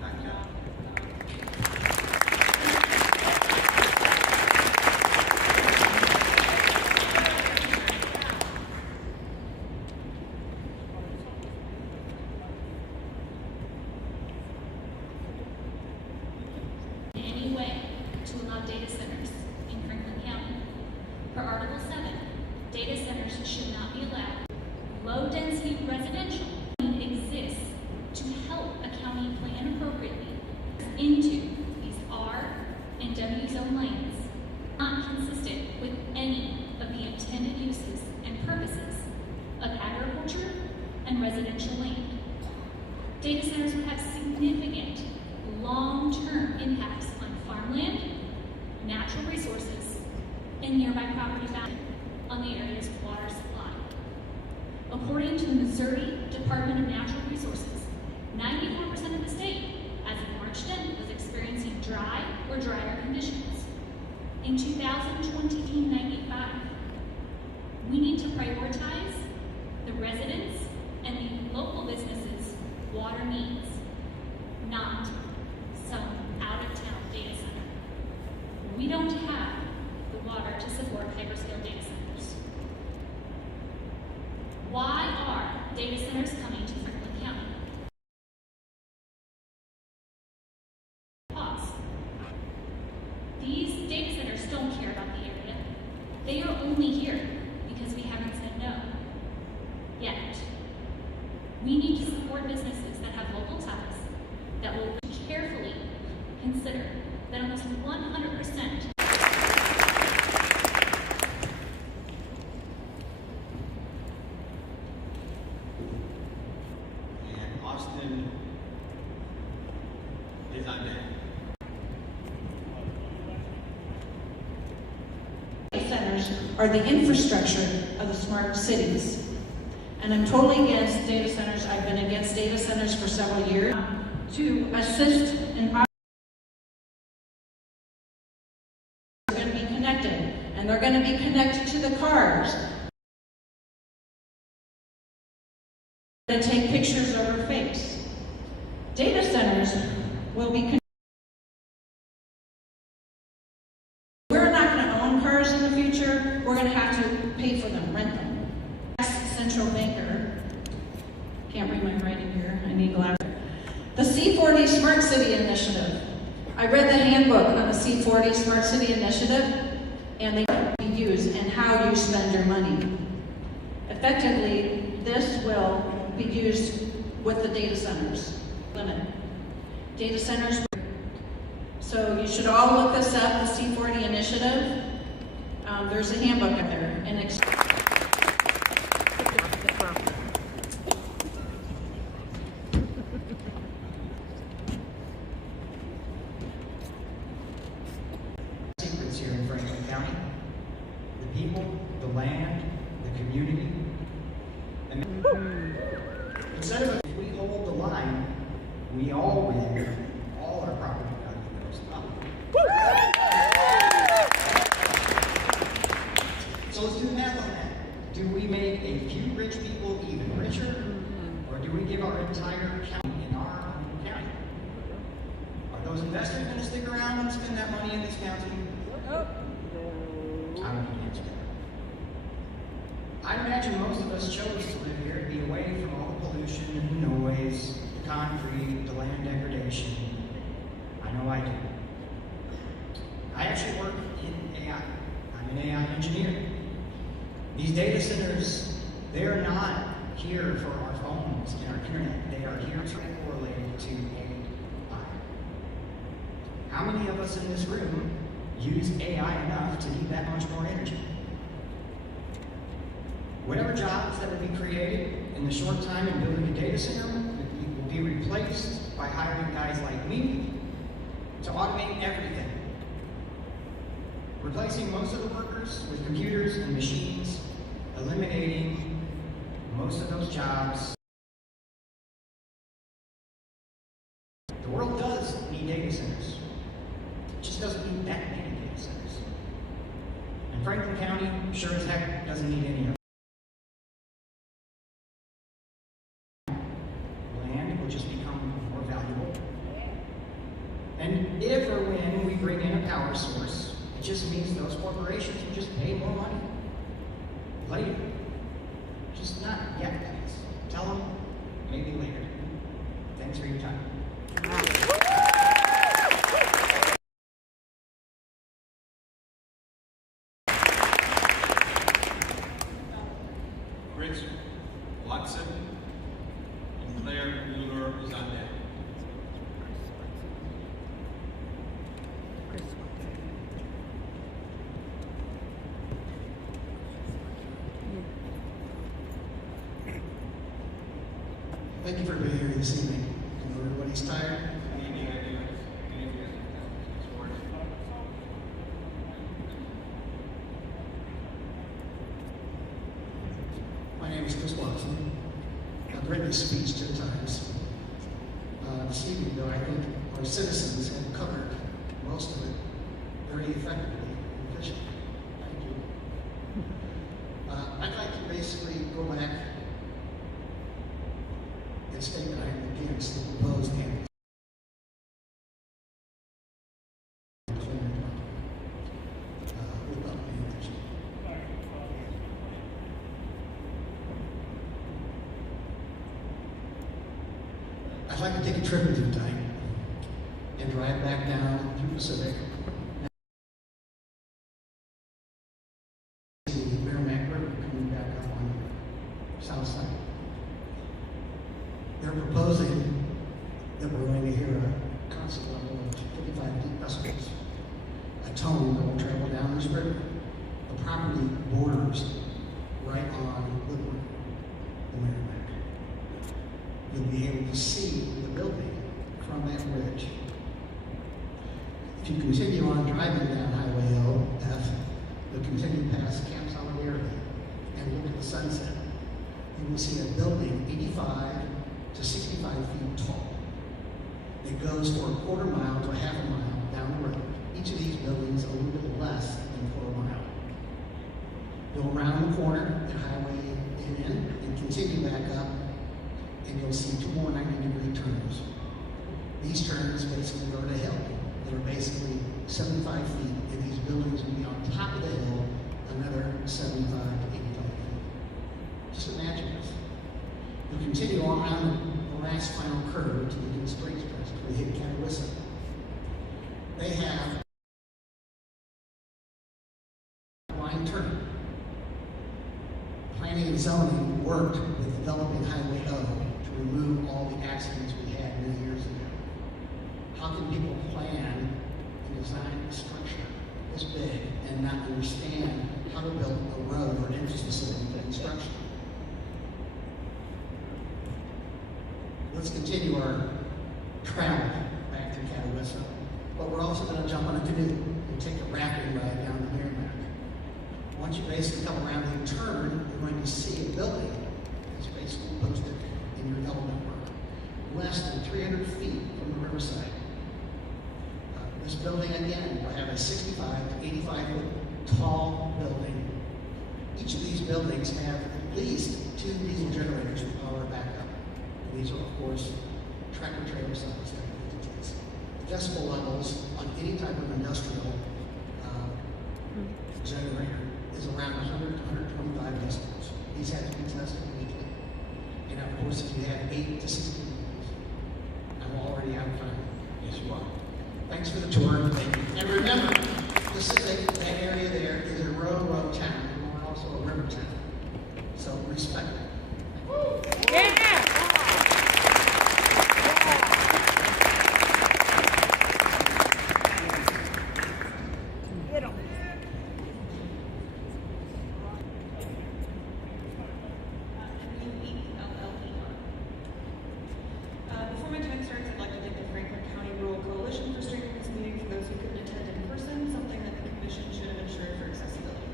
Dr. in any way to allow data centers in Franklin County. Per Article 7, data centers should not be allowed. Low-density residential exists to help a county plan appropriately into these R and W zone lanes, not consistent with any of the intended uses and purposes of agriculture and residential land. Data centers would have significant long-term impacts on farmland, natural resources, and nearby property value on the area's water supply. According to the Missouri Department of Natural Resources, 94% of the state, as of March 10th, was experiencing dry or drier conditions. In 2020, 95. We need to prioritize the residents and the local businesses' water needs, not some out-of-town data center. We don't have the water to support hyperscale data centers. Why are data centers coming to Franklin County? Pause. These data centers don't care about the area. They are only here because we haven't said no. Yet. We need to support businesses that have local ties that will carefully consider that almost 100% And Austin is on deck. Centers are the infrastructure of the smart cities. And I'm totally against data centers. I've been against data centers for several years to assist in they're going to be connected, and they're going to be connected to the cars. To take pictures of her face. Data centers will be connected C40 Smart City Initiative. I read the handbook on the C40 Smart City Initiative, and they be used and how you spend your money. Effectively, this will be used with the data centers limit. Data centers. So you should all look this up, the C40 Initiative. There's a handbook out there. And secrets here in Franklin County. The people, the land, the community. And instead of if we hold the line, we all win. All our property value goes up. So let's do the math on that. Do we make a few rich people even richer? Or do we give our entire county in our own county? Are those investors going to stick around and spend that money in this county? I don't need to answer that. I imagine most of us chose to live here to be away from all the pollution and the noise, the concrete, the land degradation. I know I do. I actually work in AI. I'm an AI engineer. These data centers, they're not here for our phones and our internet. They are here to correlate to AI. How many of us in this room use AI enough to need that much more energy? Whatever jobs that will be created in the short time in building a data center will be replaced by hiring guys like me to automate everything. Replacing most of the workers with computers and machines, eliminating most of those jobs. The world does need data centers. It just doesn't need that many data centers. And Franklin County sure as heck doesn't need any of them. Land will just become more valuable. And if or when we bring in a power source, it just means those corporations will just pay more money. Later. Just not yet, please. Tell them maybe later. Thanks for your time. Rich Watson and Claire Mueller is on deck. Thank you for being here this evening. I know everybody's tired. My name is Chris Watson. I've read this speech 10 times. This evening, though, I think our citizens have covered most of it very effectively and efficiently. Thank you. I'd like to basically go back and state that I am against the proposed campus. I'd like to take a trip with you tonight and drive back down through Pacific. The Merrimack River coming back up on the south side. They're proposing that we're going to hear a concert level of 55 decibels, a tone that will travel down this river. The property borders right on Woodward, the Merrimack. You'll be able to see the building from that bridge. If you continue on driving down Highway OF, you'll continue past Camp Solidarity and look at the sunset. You will see a building 85 to 65 feet tall. It goes for a quarter mile to a half a mile down the road. Each of these buildings a little bit less than a quarter mile. Go around the corner at Highway NN and continue back up, and you'll see two more 90-degree turns. These turns basically go to a hill that are basically 75 feet, and these buildings will be on top of the hill another 75 to 85 feet. Just imagine this. You'll continue on last final curve to Beacon Springs Crest, we hit Catawissa. They have line turning. Planning and zoning worked with developing Highway O to remove all the accidents we had many years ago. How can people plan and design a structure this big and not understand how to build a road or an entrance facility for construction? Let's continue our travel back through Catawissa, but we're also going to jump on a canoe and take a rafting ride down the Merrimack. Once you basically come around and turn, you're going to see a building that's basically posted in your element work, less than 300 feet from the riverside. This building, again, will have a 65 to 85 foot tall building. Each of these buildings have at least 2 diesel generators to power backup. And these are, of course, tractor trailer size type entities. Decibel levels on any type of industrial generator is around 100 to 125 decibels. These have to be tested weekly. And of course, if you have 8 to 16 years, I'm already out of time. Yes, you are. Thanks for the tour. And remember, this is that area there is a railroad town, and we're also a river town. So respect that. Yeah! Before my time starts, I'd like to thank the Franklin County Rural Coalition for streaming this meeting for those who couldn't attend in person, something that the Commission should have ensured for accessibility.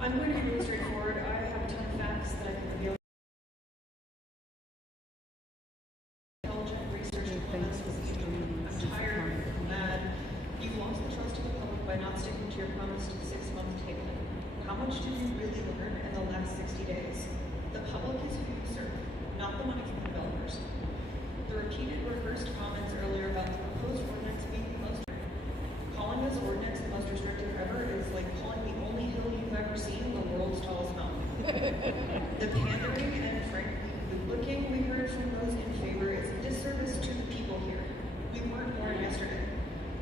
I'm going to be really straightforward. I have a ton of facts that I can reveal. Intelligent research and comments. I'm tired, I'm mad. You've lost the trust of the public by not sticking to your promise to the 6-month table. How much did you really learn in the last 60 days? The public is who you serve, not the money from the developers. The repeated rehearsed comments earlier about the proposed ordinance being the most calling this ordinance the most restrictive ever is like calling the only hill you've ever seen the world's tallest mountain. The pandering and frankly bootlicking we heard from those in favor is a disservice to the people here. We weren't born yesterday.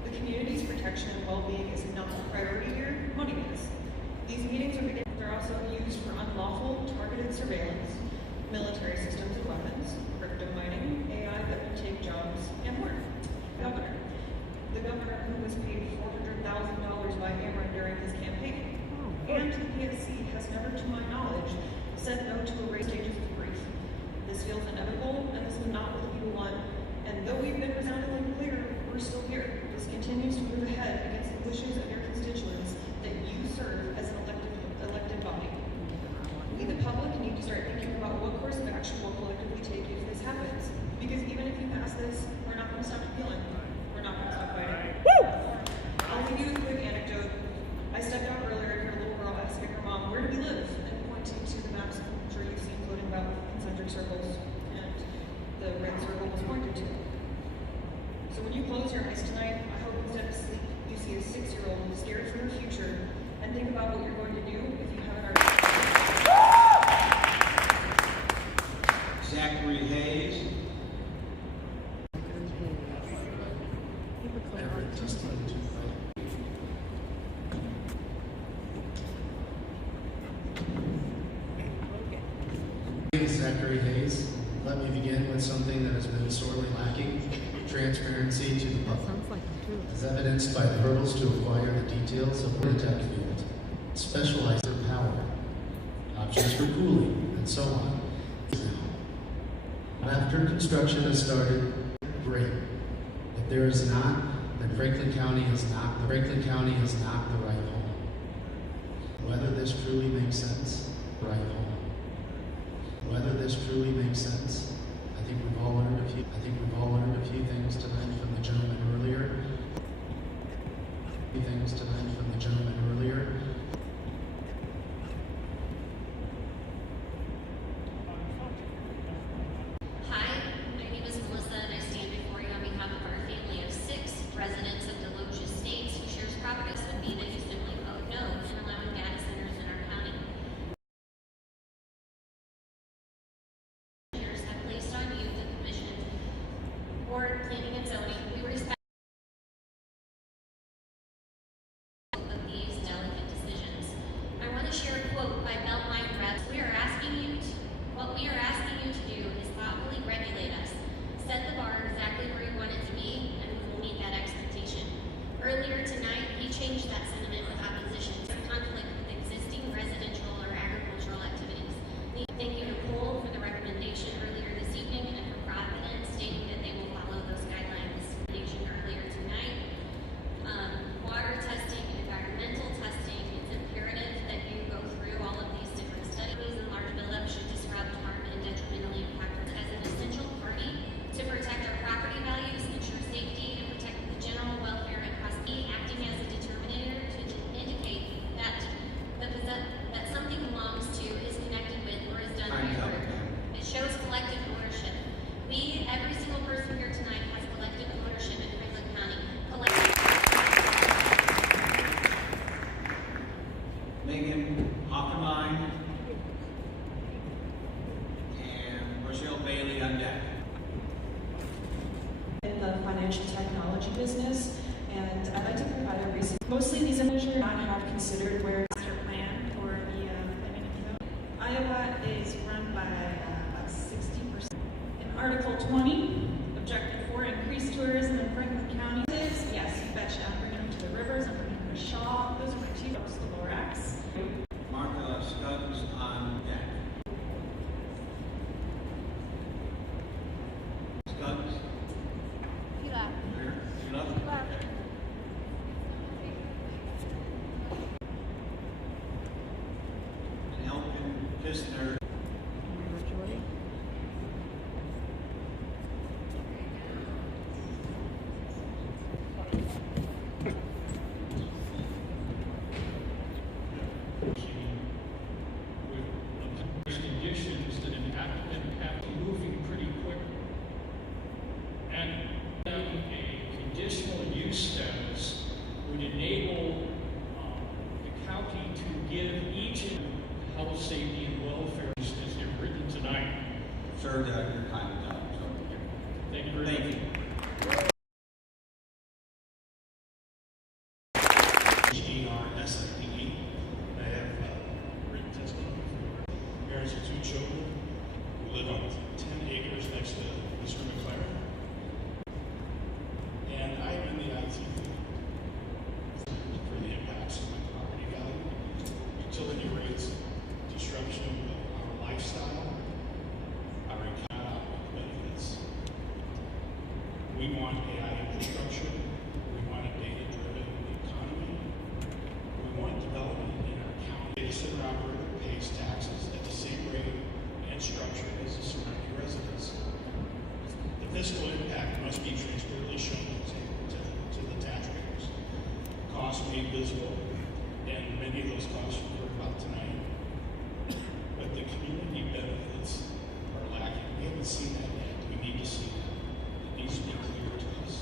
The community's protection and well-being is not a priority here, money is. These meetings are beginning. They're also used for unlawful, targeted surveillance, military systems and weapons, crypto mining, AI that will take jobs, and more. Governor. The governor who was paid $400,000 by Ameren during his campaign. And the PSC has never, to my knowledge, said no to a raise stages of grief. This feels inevitable, and this is not what the people want. And though we've been resoundingly clear, we're still here. This continues to move ahead against the wishes of your constituents that you serve as an elected body. We, the public, need to start thinking about what course of action we'll collectively take if this happens. Because even if you pass this, we're not going to stop appealing. We're not going to stop fighting. I'll give you a quick anecdote. I stepped out earlier and heard a little girl asking her mom, "Where do we live?" and pointing to the maps I'm sure you've seen floating about with concentric circles, and the red circle was pointed to. So when you close your eyes tonight, I hope instead of sleep, you see a 6-year-old scared for her future, and think about what you're going to do if you haven't already. Zachary Hayes. Zachary Hayes. Let me begin with something that has been sorely lacking: transparency to the public, as evidenced by the hurdles to acquire the details of the tech field, specialized power, options for cooling, and so on. After construction has started, great. If there is not, then Franklin County is not the right home. Whether this truly makes sense, right home. Whether this truly makes sense, I think we've all learned a few things tonight from the gentleman earlier. Hi, my name is Melissa, and I stand before you on behalf of our family of 6 residents of Deloach Estates who shares properties with me that you simply code no and allowing data centers in our county. Have placed on you Mostly these measures not have considered where master plan or the planning and development. Iowa is run by about 60%. In Article 20, Objective 4, increase tourism in Franklin County. Yes, you betcha. I'm bringing them to the rivers. I'm bringing them to Shaw. Those are my two folks, the Lorax. Martha Scuggs on deck. Scuggs? Sheila. There. Sheila? Sheila. And Elkin Kistner. Conditions that impact moving pretty quick. And a conditional use status would enable the county to give each health, safety, and welfare as they're written tonight. Sir, your time is up. Thank you very much. HDRSIPE. I have written testimony for parents of 2 children who live on 10 acres next to Mr. McLaren. And I'm in the IT field for the impacts of my property value, utility rates, disruption of our lifestyle, our economic benefits. We want AI infrastructure. We want a data-driven economy. We want development in our county. Data center operator pays taxes at the same rate and structure as the surrounding residents. The fiscal impact must be transparently shown to the taxpayers. Costs made visible, and many of those costs we heard about tonight. But the community benefits are lacking. We haven't seen that yet. We need to see that. It needs to be clear to us.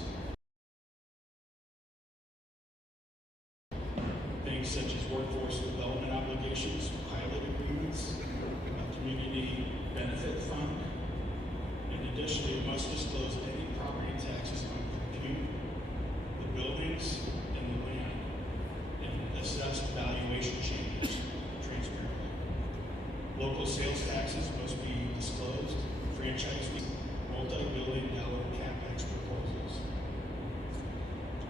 Things such as workforce development obligations, pilot agreements, a community benefit fund. And additionally, it must disclose any property taxes on compute, the buildings, and the land, and assess valuation changes transparently. Local sales taxes must be disclosed, franchise fees, multi-billion-dollar CapEx proposals.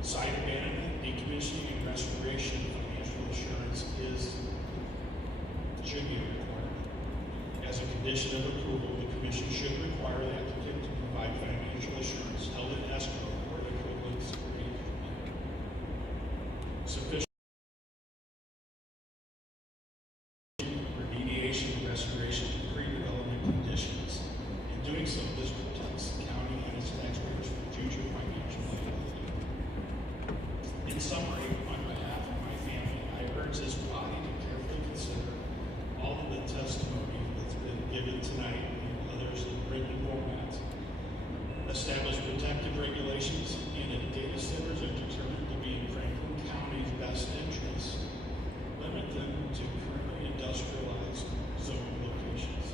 Site abandonment, decommissioning, and restoration of financial assurance should be a requirement. As a condition of approval, the Commission should require the applicant to provide financial assurance held in escrow or the equivalent security. Sufficient remediation, restoration, and pre-development conditions. In doing so, this protects the county and its taxpayers from future financial liability. In summary, on behalf of my family, I urge this body to carefully consider all of the testimony that's been given tonight and others in written format. Establish protective regulations, and if data centers are determined to be in Franklin County's best interest, limit them to currently industrialized zone locations.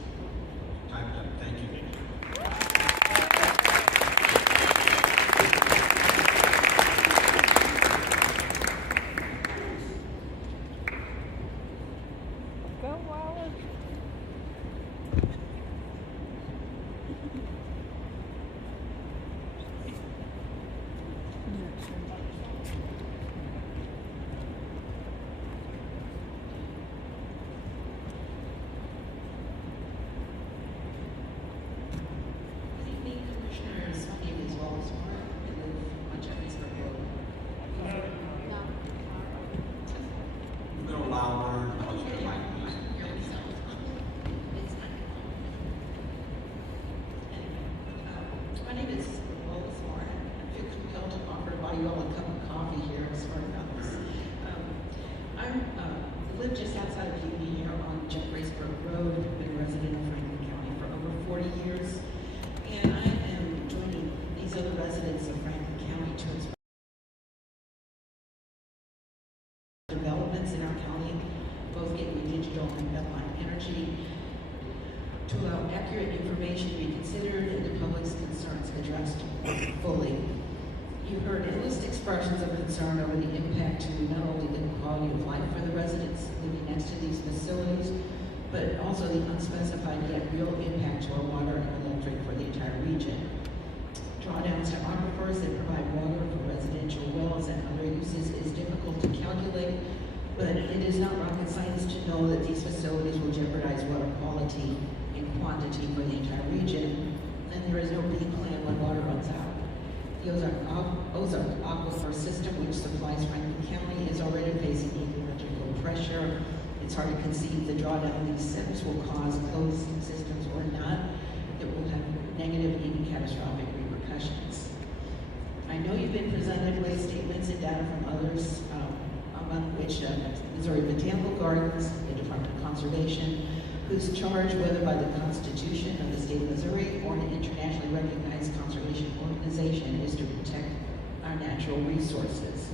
Time's up. Thank you. Go Wallace. Good evening, Commissioners. My name is Wallace Moore. I live on Jeffersburg Road. A little louder, closer to the mic. My name is Wallace Moore. I feel compelled to offer to buy you all a cup of coffee here. Sorry about this. I live just outside of Union here on Jeffersburg Road. I've been a resident of Franklin County for over 40 years. And I am joining these other residents of Franklin County to express developments in our county, both Gateway Digital and Bedline Energy, to allow accurate information to be considered and the public's concerns addressed fully. You heard endless expressions of concern over the impact impact to not only the quality of life for the residents living next to these facilities, but also the unspecified yet real impact to our water and electric for the entire region. Drawdowns to aquifers that provide water for residential wells and other uses is difficult to calculate, but it is not rocket science to know that these facilities will jeopardize water quality and quantity for the entire region, and there is no B plan when water runs out. The Ozark Aquifer system, which supplies Franklin County, is already facing ecological pressure. It's hard to conceive the drawdown these steps will cause, closed systems or not. It will have negative, even catastrophic repercussions. I know you've been presented with statements and data from others, among which Missouri Botanical Gardens, the Department of Conservation, whose charge, whether by the Constitution of the state of Missouri or an internationally recognized conservation organization, is to protect our natural resources.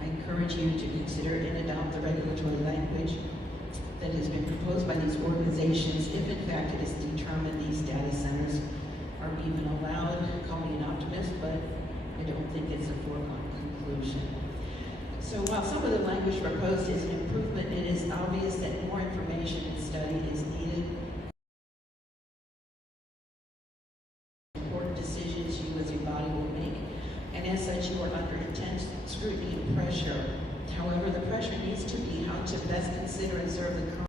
I encourage you to consider and adopt the regulatory language that has been proposed by these organizations if in fact it is determined these data centers are even allowed. Call me an optimist, but I don't think it's a foregone conclusion. So while some of the language proposed is an improvement, it is obvious that more information and study is needed. Important decisions you as a body will make, and as such you are under intense scrutiny and pressure. However, the pressure needs to be how to best consider and serve the current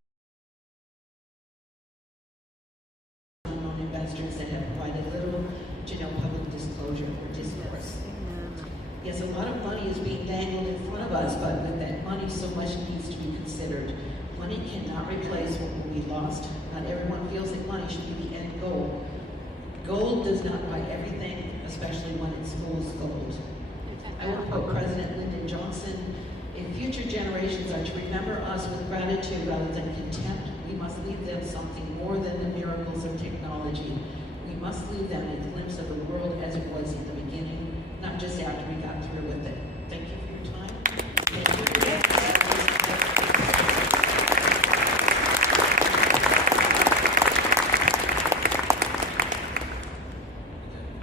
unknown investors that have provided little to no public disclosure or discourse. Yes, a lot of money is being dangled in front of us, but with that money, so much needs to be considered. Money cannot replace what will be lost. Not everyone feels that money should be the end goal. Gold does not buy everything, especially when it's fool's gold. I will quote President Lyndon Johnson, "If future generations are to remember us with gratitude rather than contempt, we must leave them something more than the miracles of technology. We must leave them a glimpse of the world as it was in the beginning, not just after we got through with it." Thank you for your time. Thank you for that.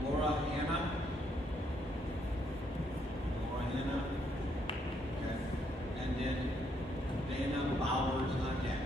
Laura Hanna? Laura Hanna? Okay. And then Dana Bowers on deck.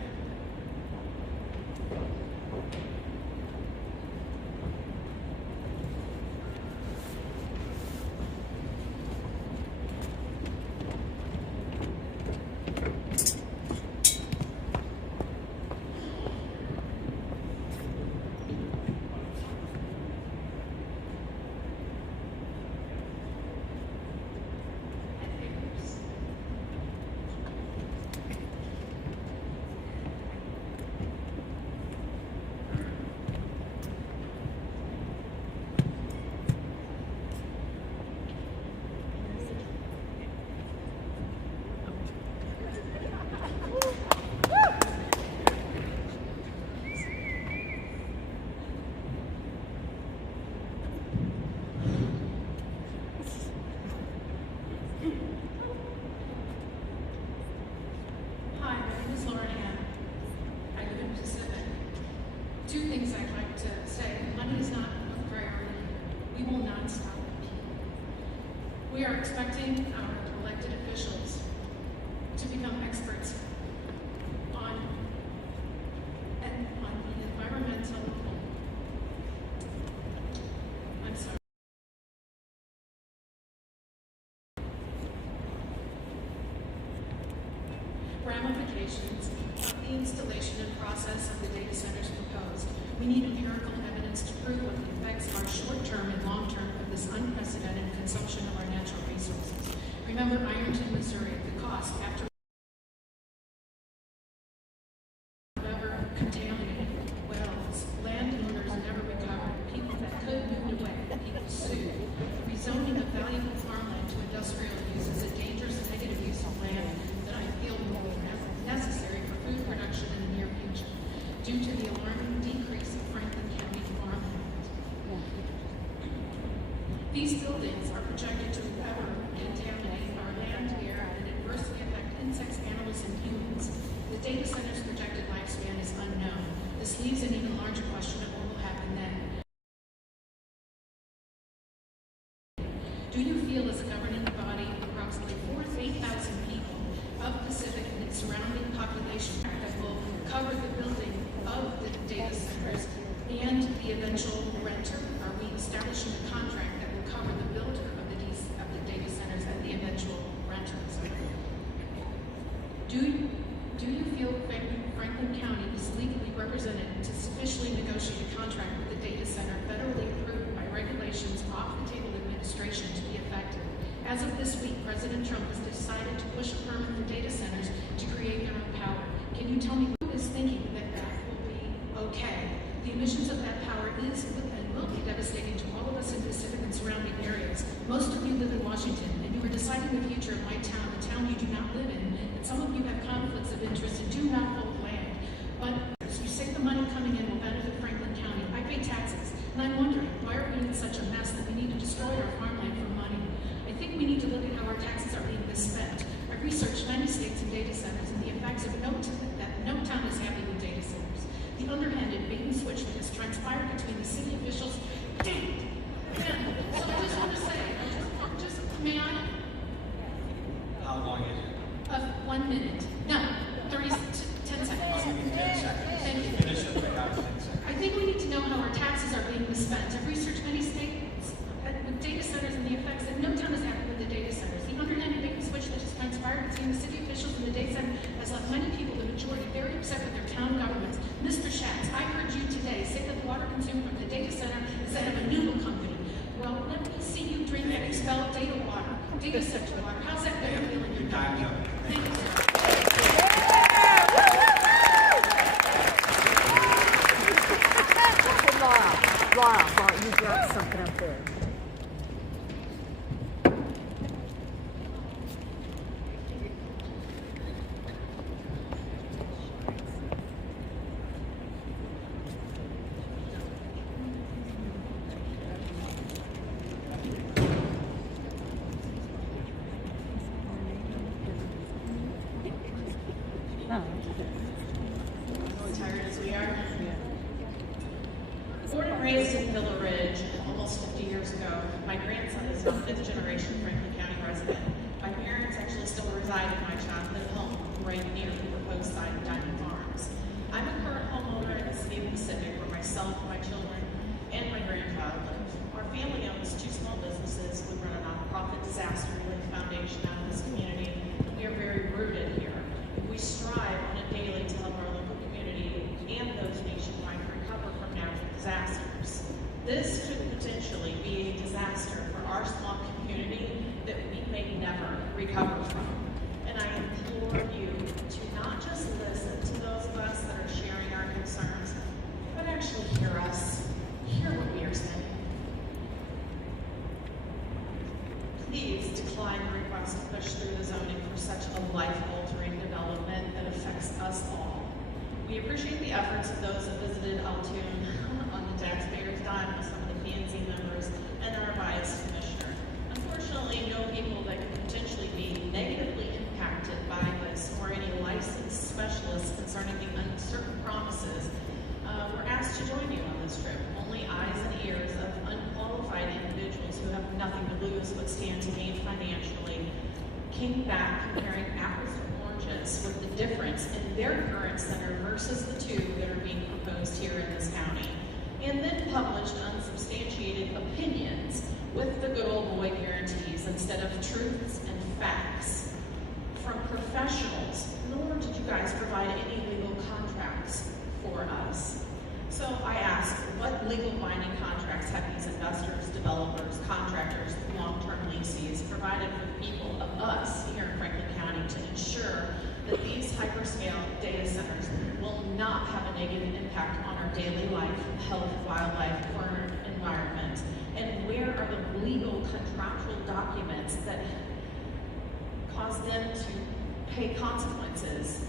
Hi, my name is Laura Ann. I live in Pacific. Two things I'd like to say. Money is not a priority. We will not stop it. We are expecting our elected officials to become experts on the environmental. I'm sorry. Ramifications of the installation and process of the data centers proposed. We need empirical evidence to prove what the effects are short-term and long-term of this unprecedented consumption of our natural resources. Remember Ironton, Missouri, the cost after ever contaminated wells, landowners never recovered, people that could move away, people sued. Rezoning of valuable farmland to industrial use is a dangerous negative use of land that I feel will be necessary for food production in the near future due to the alarming decrease of Franklin County farmland. These buildings are projected to forever contaminate our land, air, and adversely affect of Pacific and its surrounding population that will cover the building of the data centers and the eventual renter? Are we establishing a contract that will cover the builder of the data centers and the eventual renters? Do you feel Franklin County is legally represented to sufficiently negotiate a contract with the data center federally approved by regulations off the table administration to be effective? As of this week, President Trump has decided to push a permit for data centers to create their own power. Can you tell me who is thinking that that will be okay? The emissions of that power is and will be devastating to all of us in Pacific and surrounding areas. Most of you live in Washington, and you are deciding the future of my town, the town you do not live in, and some of you have conflicts of interest and do not hold land. But you say the money coming in will benefit Franklin County. I pay taxes, and I'm wondering, why are we in such a mess that we need to destroy our farmland for money? I think we need to look at how our taxes are being misspent. I've researched many states and data centers and the effects of that no town is happy with data centers. The underhanded bait and switch that has transpired between the city officials. Dang it! Again, so I just want to say, may I? How long is it? 1 minute. No, 10 seconds. I'll give you 10 seconds. Thank you. Finish it, I got 10 seconds. I think we need to know how our taxes are being misspent. I've researched many states with data centers and the effects that no town is happy with the data centers. The underhanded bait and switch that has transpired between the city officials and the data center has left many people, the majority, very upset with their town governments. Mr. Schatz, I heard you today say that the water consumed from the data center is that of a noodle company. Well, let me see you drink that expelled data center water. How's that going to feel in your Time's up. Thank you. Laura, you dropped something up there. Tired as we are. Born and raised in Villa Ridge almost 50 years ago, my grandson is a fifth-generation Franklin County resident. My parents actually still reside in my childhood home right near the proposed site of Diamond Farms. I'm a current homeowner in the city of Pacific where myself, my children, and my grandchild live. Our family owns 2 small businesses. We run a nonprofit disaster relief foundation out of this community. We are very rooted here. We strive on a daily to help our local community and those nationwide recover from natural disasters. This could potentially be a disaster for our small community that we may never recover from. And I implore you to not just listen to those of us that are sharing our concerns, but actually hear us, hear what we are saying. Please decline the request to push through the zoning for such a life-altering development that affects us all. We appreciate the efforts of those that visited Altoon on the taxpayers' dime with some of the P&Z members and our biased commissioner. Unfortunately, no people that could potentially be negatively impacted by this or any licensed specialists concerning the uncertain promises were asked to join you on this trip. Only eyes and ears of unqualified individuals who have nothing to lose but stand to gain financially came back comparing apples to oranges with the difference in their current center versus the 2 that are being proposed here in this county, and then published unsubstantiated opinions with the good old boy guarantees instead of truths and facts from professionals. Nor did you guys provide any legal contracts for us. So I ask, what legal binding contracts have these investors, developers, contractors, long-term leases provided for the people of us here in Franklin County to ensure that these hyperscale data centers will not have a negative impact on our daily life, health, wildlife, or environment? And where are the legal contractual documents that cause them to pay consequences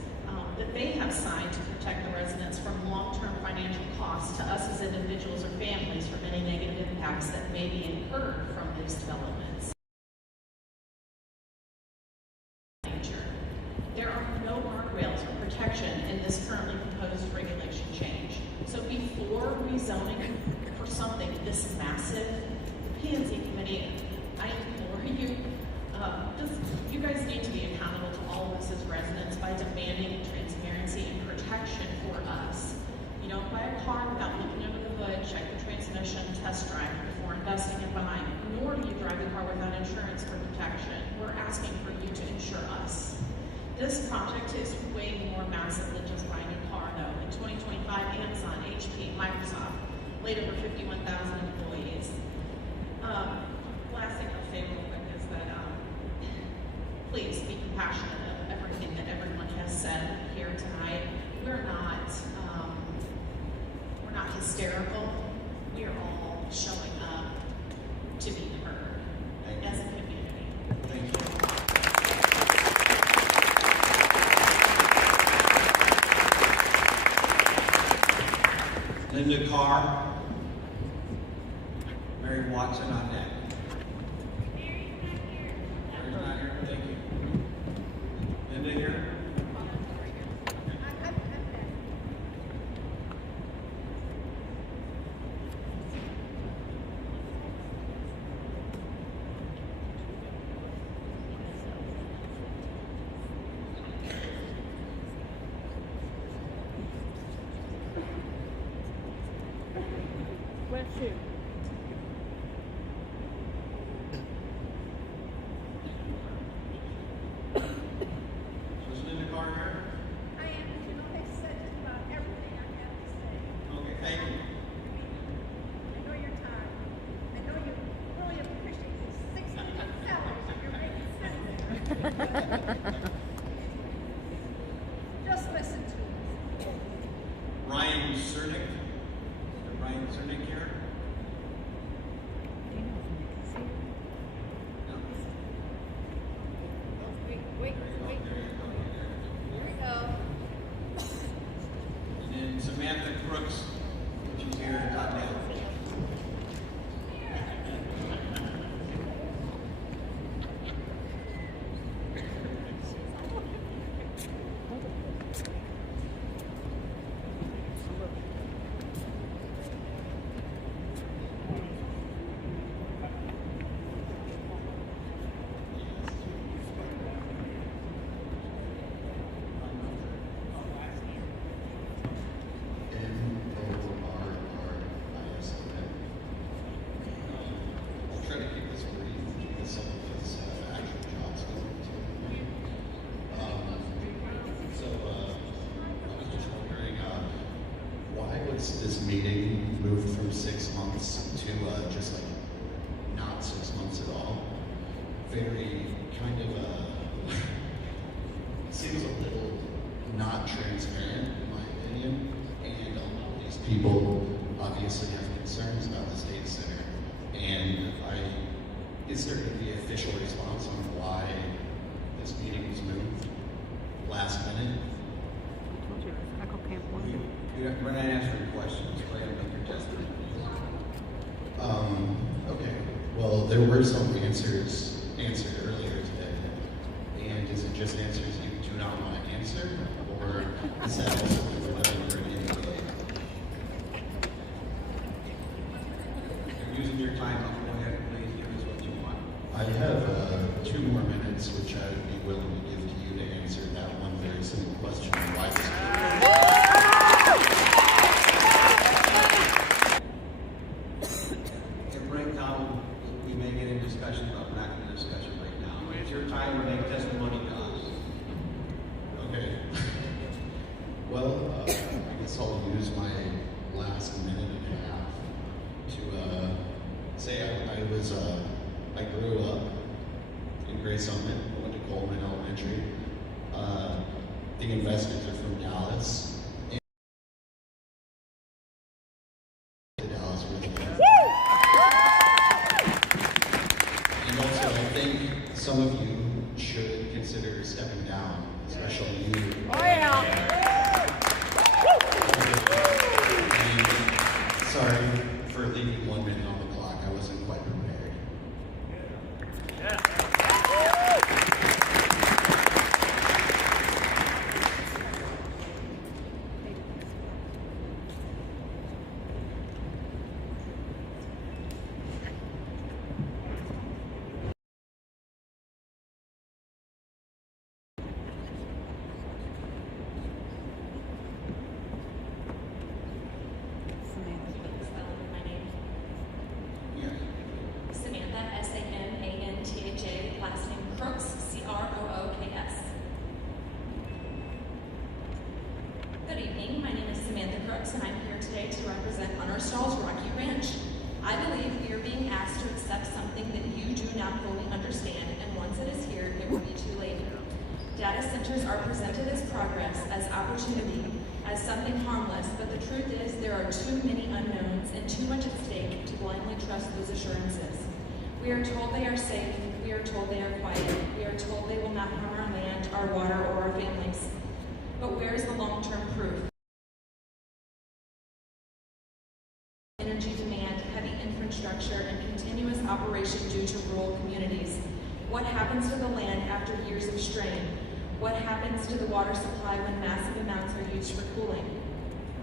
that they have signed to protect the residents from long-term financial costs to us as individuals or families from any negative impacts that may be incurred from these developments? There are no guardrails or protection in this currently proposed regulation change. So before rezoning for something this massive, the P&Z committee, I implore you, you guys need to be accountable to all of us as residents. You don't buy a car without looking under the hood, check the transmission, test drive before investing in buying. Nor do you drive the car without insurance for protection. We're asking for you to insure us. This project is way more massive than just buying a car, though. In 2025, Amazon, HP, Microsoft laid over 51,000 employees. Last thing I'll say real quick is that please be compassionate of everything that everyone has said here tonight. We're not hysterical. We are all showing up to be heard as a community. Thank you. Linda Carr, Mary Watson on deck. Mary's not here. Thank you. Linda here. Bless you. So is Linda Carr here? I am, but you know, they said just about everything I have to say. Okay, thank you. I know you're tired. I know you really appreciate the 6 salaries that you're making sense. Just listen to us. Ryan Cernick. Is Ryan Cernick here? No. Wait. Here we go. And then Samantha Crooks, she's here at Tottenham. I'll try to keep this brief because some of us have actual jobs going to. So I was just wondering, why was this meeting moved from 6 months to just like not 6 months at all? Very kind of seems a little not transparent in my opinion, and a lot of these people obviously have concerns about this data center. And is there going to be an official response on why this meeting was moved last minute? We're not answering questions. Go ahead and make your testimony. Okay. Well, there were some answers answered earlier today. And is it just answers you do not want to answer? Or is that also what we're looking for an NDA? You're using your time up. Go ahead, please. Give us what you want. I have 2 more minutes, which I would be willing to give to you to answer that one very simple question. Why this At breakdown, we may get into discussion, but we're not going to discuss it right now. It's your time to make testimony to us. Okay. Well, I guess I'll use my last minute and a half to say I grew up in Gray Summit, went to Coleman Elementary. The investors are from Dallas. Dallas and also, I think some of you should consider stepping down, especially you. Oh yeah. And sorry for leaving 1 minute on the clock. I wasn't quite prepared. Brooks, and I'm here today to represent Hunter Stall's Rocky Ranch. I believe we are being asked to accept something that you do not fully understand, and once it is here, it will be too late. Data centers are presented as progress, as opportunity, as something harmless, but the truth is there are too many unknowns and too much at stake to blindly trust those assurances. We are told they are safe, we are told they are quiet, we are told they will not harm our land, our water, or our families. But where is the long-term proof? Energy demand, heavy infrastructure, and continuous operation due to rural communities. What happens to the land after years of strain? What happens to the water supply when massive amounts are used for cooling?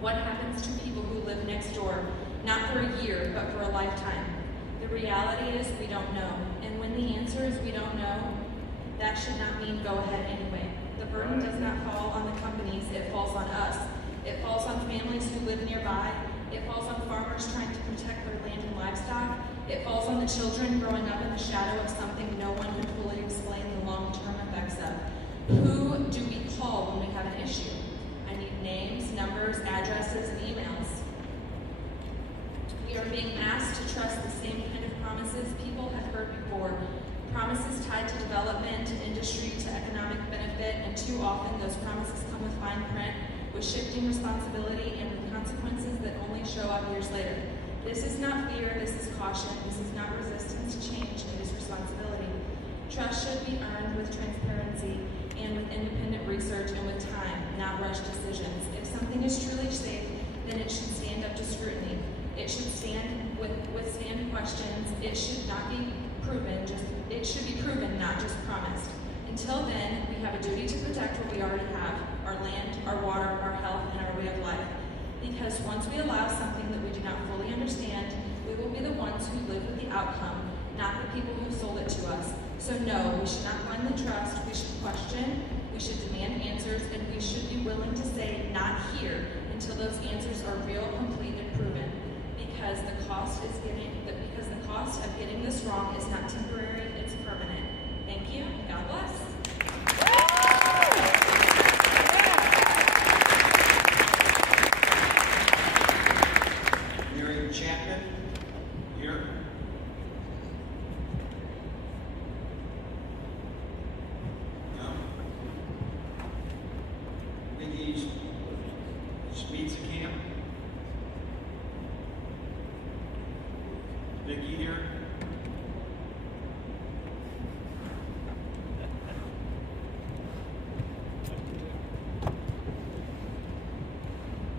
What happens to people who live next door, not for a year, but for a lifetime? The reality is we don't know. And when the answer is we don't know, that should not mean go ahead anyway. The burden does not fall on the companies, it falls on us. It falls on families who live nearby. It falls on farmers trying to protect their land and livestock. It falls on the children growing up in the shadow of something no one can fully explain the long-term effects of. Who do we call when we have an issue? I need names, numbers, addresses, and emails. We are being asked to trust the same kind of promises people have heard before. Promises tied to development, to industry, to economic benefit, and too often those promises come with fine print, with shifting responsibility, and with consequences that only show up years later. This is not fear, this is caution, this is not resistance to change, it is responsibility. Trust should be earned with transparency and with independent research and with time, not rushed decisions. If something is truly safe, then it should stand up to scrutiny. It should withstand questions. It should not be proven, it should be proven, not just promised. Until then, we have a duty to protect what we already have, our land, our water, our health, and our way of life. Because once we allow something that we do not fully understand, we will be the ones who live with the outcome, not the people who sold it to us. So no, we should not blindly trust, we should question, we should demand answers, and we should be willing to say not here until those answers are real, complete, and proven. Because the cost of getting this wrong is not temporary, it's permanent. Thank you, and God bless. Mary Chapman, here. No. Nikki Schmietzenkamp. Nikki here.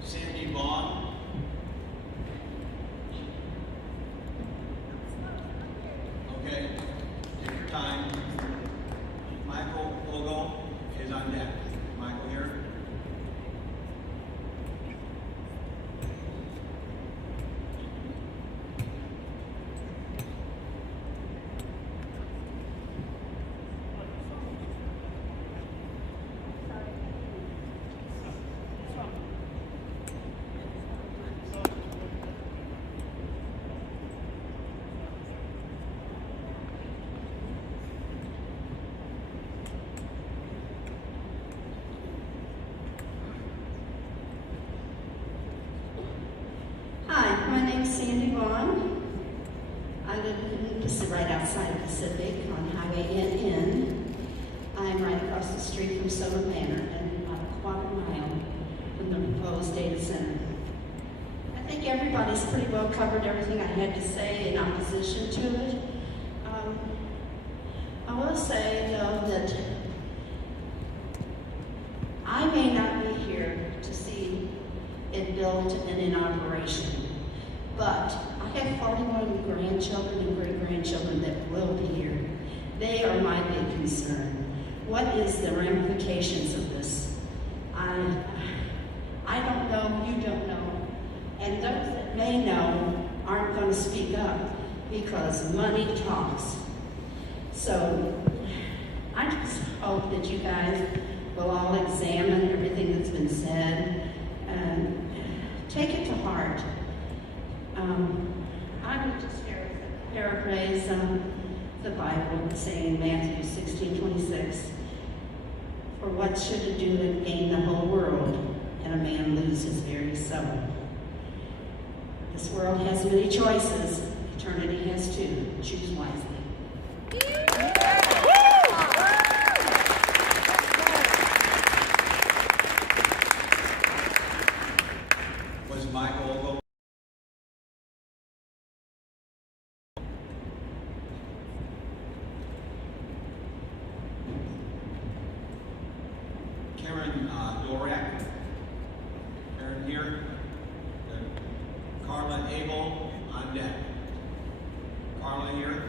Sandy Vaughn. Okay, take your time. Michael Ogle is on deck. Michael here. Hi, my name's Sandy Vaughn. I live right outside of Pacific on Highway NN. I'm right across the street from Summer Manor and about a quarter mile from the proposed data center. I think everybody's pretty well covered everything I had to say in opposition to it. I will say, though, that I may not be here to see it built and in operation, but I have 41 grandchildren and great-grandchildren that will be here. They are my big concern. What is the ramifications of this? I don't know, you don't know, and those that may know aren't going to speak up because money talks. So I just hope that you guys will all examine everything that's been said and take it to heart. I would just paraphrase the Bible saying Matthew 16:26, "For what should a do to gain the whole world and a man lose his very soul?" This world has many choices. Eternity has two. Choose wisely. Was my goal. Karen Dorak. Karen here. Carla Abel on deck. Carla here.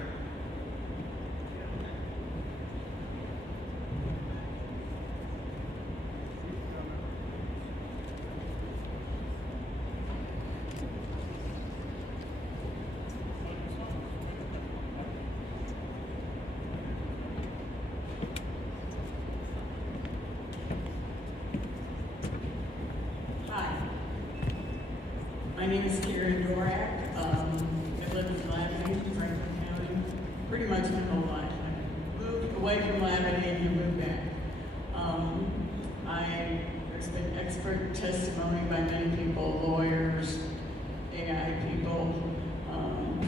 My name is Karen Dorak. I live in Labadee, Franklin County, pretty much my whole life. I moved away from Labadee and moved back. There's been expert testimony by many people, lawyers, AI people,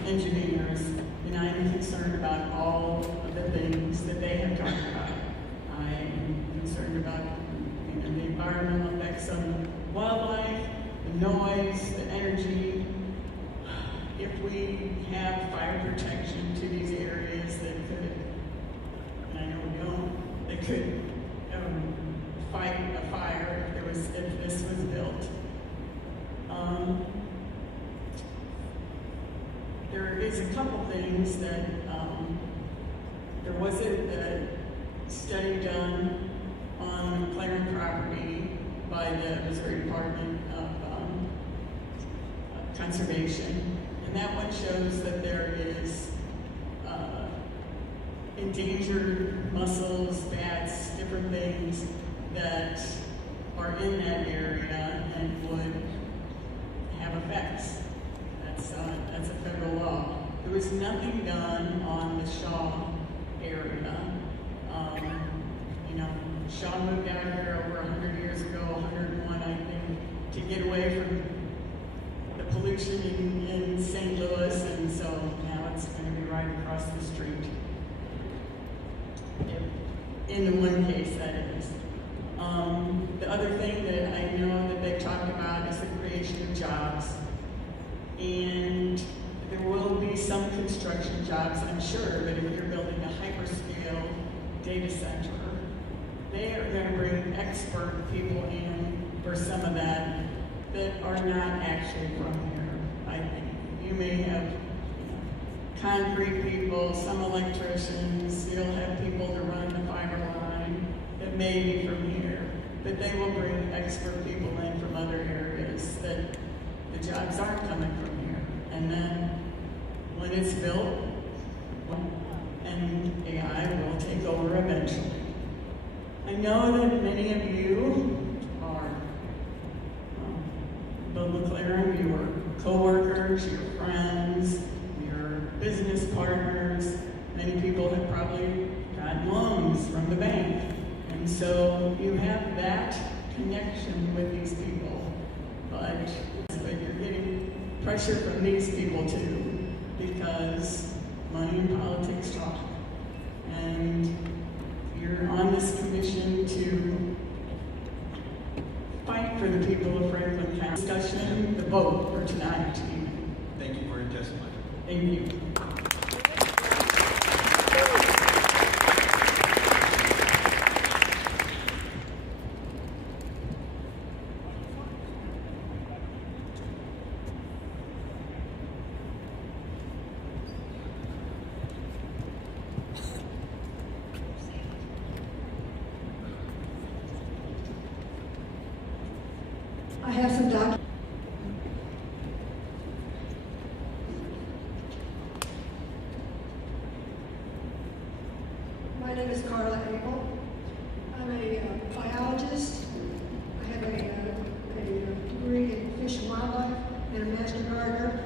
engineers, and I'm concerned about all of the things that they have talked about. I'm concerned about the environmental effects on wildlife, the noise, the energy. If we have fire protection to these areas that could, and I know we don't, that could fight a fire if this was built. There is a couple things that, there was a study done on the McLaren property by the Missouri Department of Conservation, and that one shows that there is endangered mussels, bats, different things that are in that area and would have effects. That's a federal law. There was nothing done on the Shaw area. Shaw moved out here over 100 years ago, 101 I think, to get away from the pollution in St. Louis, and so now it's going to be right across the street. In the one case, that is. The other thing that I know that they've talked about is the creation of jobs. And there will be some construction jobs, I'm sure, but if you're building a hyperscale data center, they are going to bring expert people in for some of that are not actually from here, I think. You may have concrete people, some electricians, you'll have people to run the fiber line that may be from here, but they will bring expert people in from other areas that the jobs aren't coming from here. And then when it's built, and AI will take over eventually. I know that many of you are Bill McLaren, your co-workers, your friends, your business partners. Many people have probably gotten loans from the bank. And so you have that connection with these people. But you're getting pressure from these people too, because money and politics talk. And you're on this commission to fight for the people of Franklin County. Discussion, the vote for tonight. Thank you for your testimony. Thank you. I have some documents. My name is Carla Abel. I'm a biologist. I have a degree in fish and wildlife and a master gardener.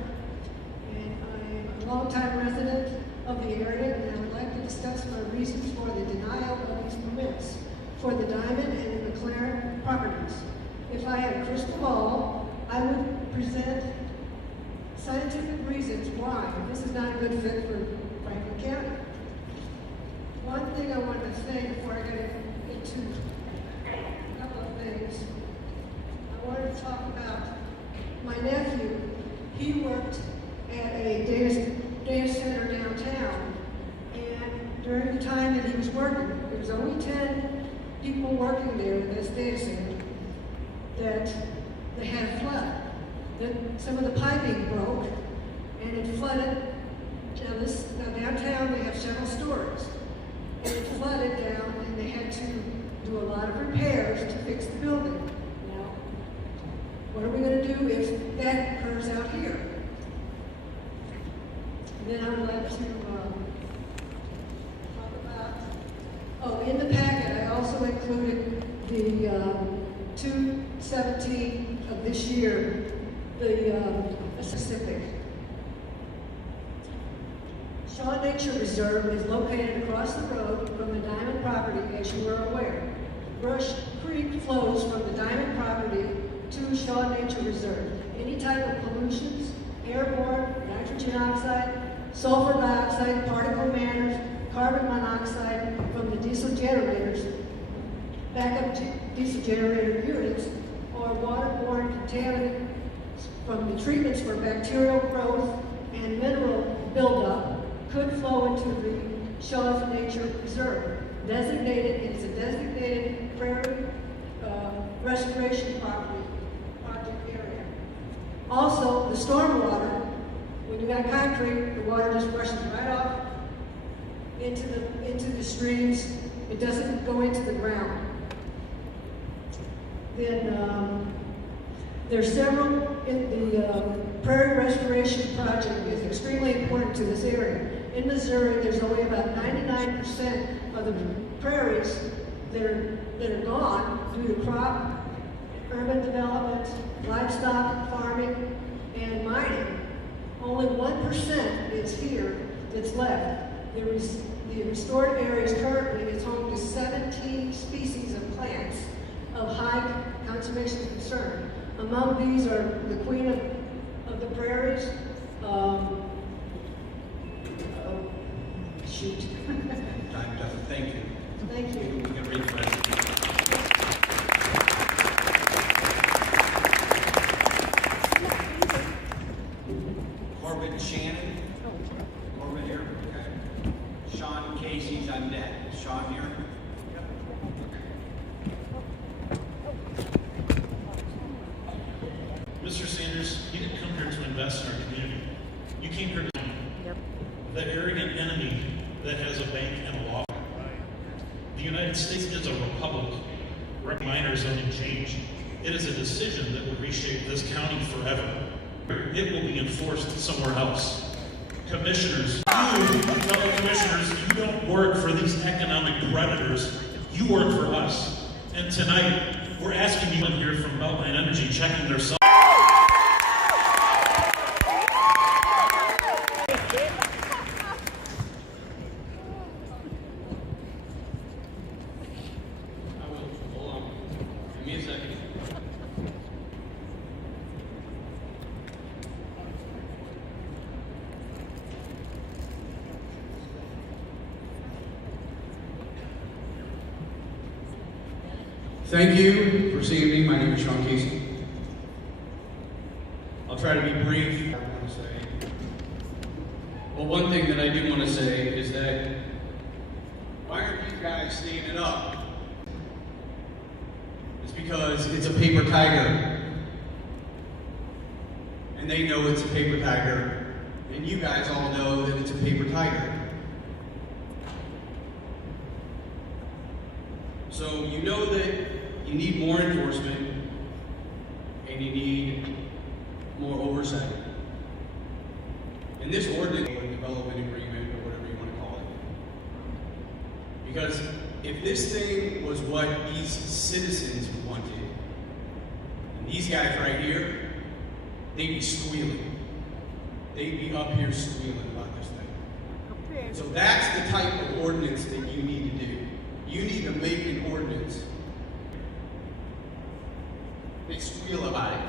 And I'm a longtime resident of the area, and I would like to discuss my reasons for the denial of these permits for the Diamond and the McLaren properties. If I had a crystal ball, I would present scientific reasons why this is not a good fit for Franklin County. One thing I wanted to say before I get into a couple of things, I wanted to talk about my nephew. He worked at a data center downtown, and during the time that he was working, there was only 10 people working there in this data center, that they had a flood. Then some of the piping broke, and it flooded. Now downtown they have several stories, and it flooded down, and they had to do a lot of repairs to fix the building. Now, what are we going to do if that occurs out here? And then I would like to talk about, in the packet I also included the 2/17 of this year, the specific. Shaw Nature Reserve is located across the road from the Diamond property, as you are aware. Brush Creek flows from the Diamond property to Shaw Nature Reserve. Any type of pollutions, airborne, nitrogen oxide, sulfur dioxide, particle matters, carbon monoxide from the diesel generators, backup diesel generator units, or waterborne contaminants from the treatments for bacterial growth and mineral buildup could flow into the Shaw Nature Reserve. It's a designated prairie restoration project area. Also, the stormwater, when you got concrete, the water just rushes right off into the streams. It doesn't go into the ground. Then there's several. The prairie restoration project is extremely important to this area. In Missouri, there's only about 99% of the prairies that are gone due to crop, urban development, livestock farming, and mining. Only 1% is here that's left. The restored areas currently is home to 17 species of plants of high conservation concern. Among these are the queen of the prairies. Time doesn't. Thank you. Thank you. We can read the rest. Corbin Shannon. Corbin here. Okay. Sean Casey's on deck. Sean here. Mr. Sanders, you didn't come here to invest in our community. You came here to the arrogant enemy that has a bank and a law firm. The United States is a republic. Minor zoning change. It is a decision that will reshape this county forever. It will be enforced somewhere else. Commissioners, you, fellow commissioners, you don't work for these economic predators. You work for us. And tonight, we're asking you in here from Beltline Energy, checking their cell. Thank you for seeing me. My name is Sean Casey. I'll try to be brief. Well, one thing that I do want to say is that Why aren't you guys standing up? it's because it's a paper tiger. And they know it's a paper tiger. And you guys all know that it's a paper tiger. So you know that you need more enforcement and you need more oversight. And this ordinance or development agreement or whatever you want to call it. Because if this thing was what these citizens wanted, and these guys right here, they'd be squealing. They'd be up here squealing about this thing. So that's the type of ordinance that you need to do. You need to make an ordinance. They squeal about it,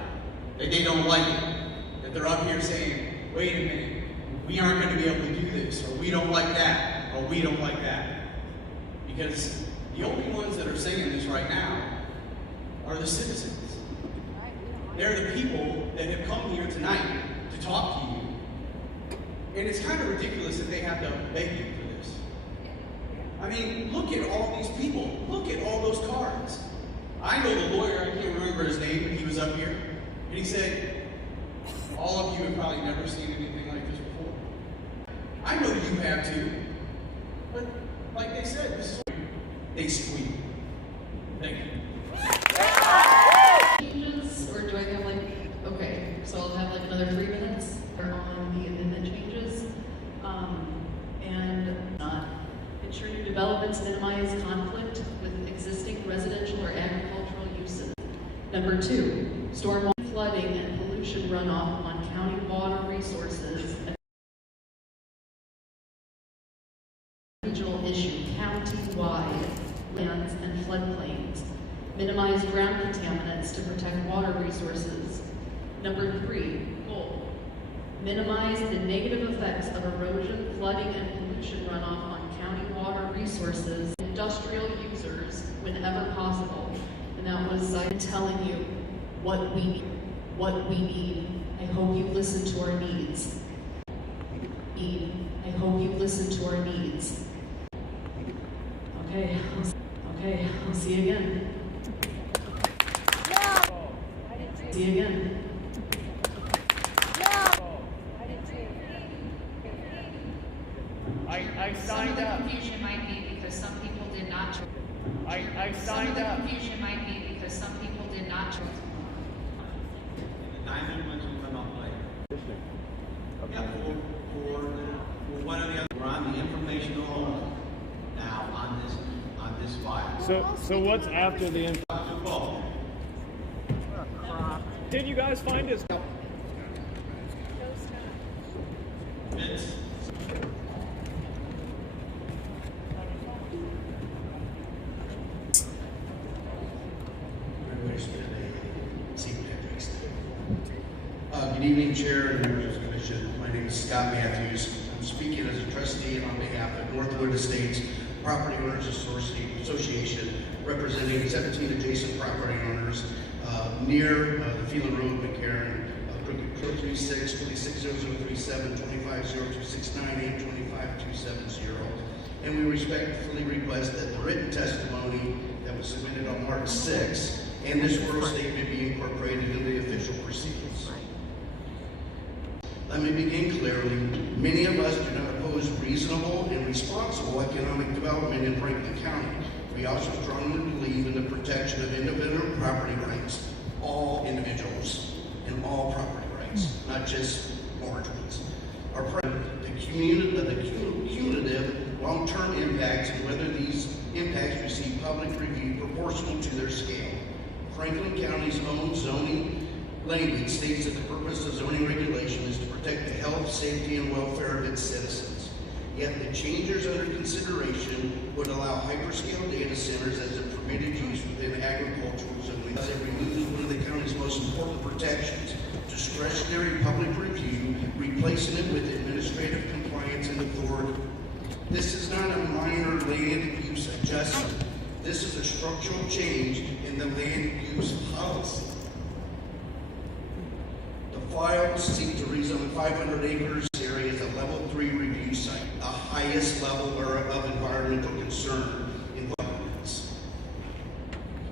that they don't like it, that they're up here saying, wait a minute, we aren't going to be able to do this, or we don't like that, or we don't like that. Because the only ones that are saying this right now are the citizens. They're the people that have come here tonight to talk to you. And it's kind of ridiculous that they have to beg you for this. I mean, look at all these people. Look at all those cards. I know the lawyer, I can't remember his name, but he was up here, and he said, all of you have probably never seen anything like this before. I know you have too. But like they said, this is what they squeak. Thank you. Changes, or do I have like, okay, so I'll have like another 3 minutes on the amendment changes. And ensure your developments minimize conflict with existing residential or agricultural uses. Number 2, stormwater flooding and pollution runoff on county water resources. Regional issue, county-wide lands and floodplains. Minimize ground contaminants to protect water resources. Number 3, goal. Minimize the negative effects of erosion, flooding, and pollution runoff on county water resources, industrial users, whenever possible. And that was I'm telling you what we need. I hope you listen to our needs. I hope you listen to our needs. Okay, I'll see you again. See you again. I signed up. Some of the confusion might be because some people did not. I signed up. Some of the confusion might be because some people did not. The 9 minutes will come up later. Yeah, for one or the other. We're on the informational only now on this file. So what's after the info? Did you guys find his? Vince. Good evening, Chair and members of the Commission. My name is Scott Matthews. I'm speaking as a trustee and on behalf of Northwood Estates Property Owners Association, representing 17 adjacent property owners near the Phelan Road, McCarran, 036, 260037, 2502698, 25270. And we respectfully request that the written testimony that was submitted on March 6 and this oral statement be incorporated into the official proceedings. Let me begin clearly. Many of us do not oppose reasonable and responsible economic development in Franklin County. We also strongly believe in the protection of individual property rights, all individuals, and all property rights, not just large ones. The cumulative long-term impacts and whether these impacts receive public review proportional to their scale. Franklin County's own zoning language states that the purpose of zoning regulation is to protect the health, safety, and welfare of its citizens. Yet the changes under consideration would allow hyperscale data centers as a permitted use within agricultural zoning. It removes one of the county's most important protections, discretionary public review, replacing it with administrative compliance and authority. This is not a minor land use adjustment. This is a structural change in the land use policy. The files seek to rezone 500 acres area as a level 3 review site, the highest level of environmental concern in governments.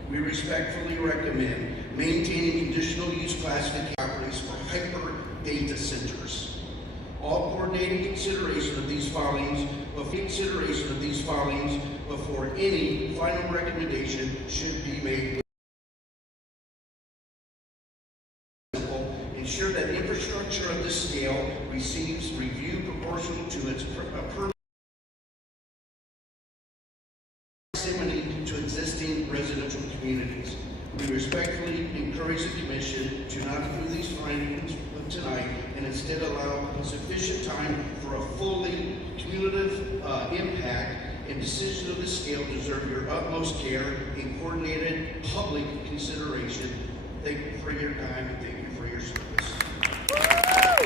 We respectfully recommend maintaining conditional use classification properties for hyper data centers. All coordinated consideration of these filings before any final recommendation should be made. Ensure that infrastructure of this scale receives review proportional to its proximity to existing residential communities. We respectfully encourage the Commission to not approve these findings tonight and instead allow sufficient time for a fully cumulative impact and decision of this scale deserve your utmost care and coordinated public consideration. Thank you for your time and thank you for your service. This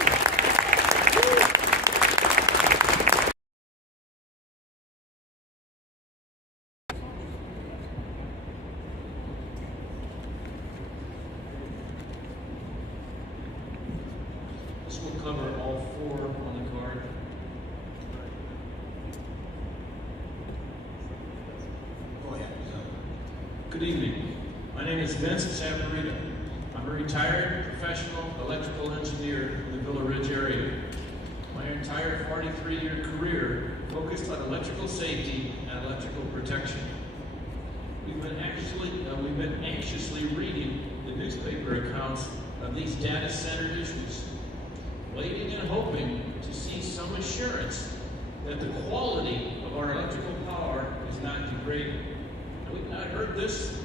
will cover all four on the card. Go ahead. Good evening. My name is Vince Saporito. I'm a retired professional electrical engineer in the Villa Ridge area. My entire 43-year career focused on electrical safety and electrical protection. We've been anxiously reading the newspaper accounts of these data center issues, waiting and hoping to see some assurance that the quality of our electrical power is not degraded. And we've not heard this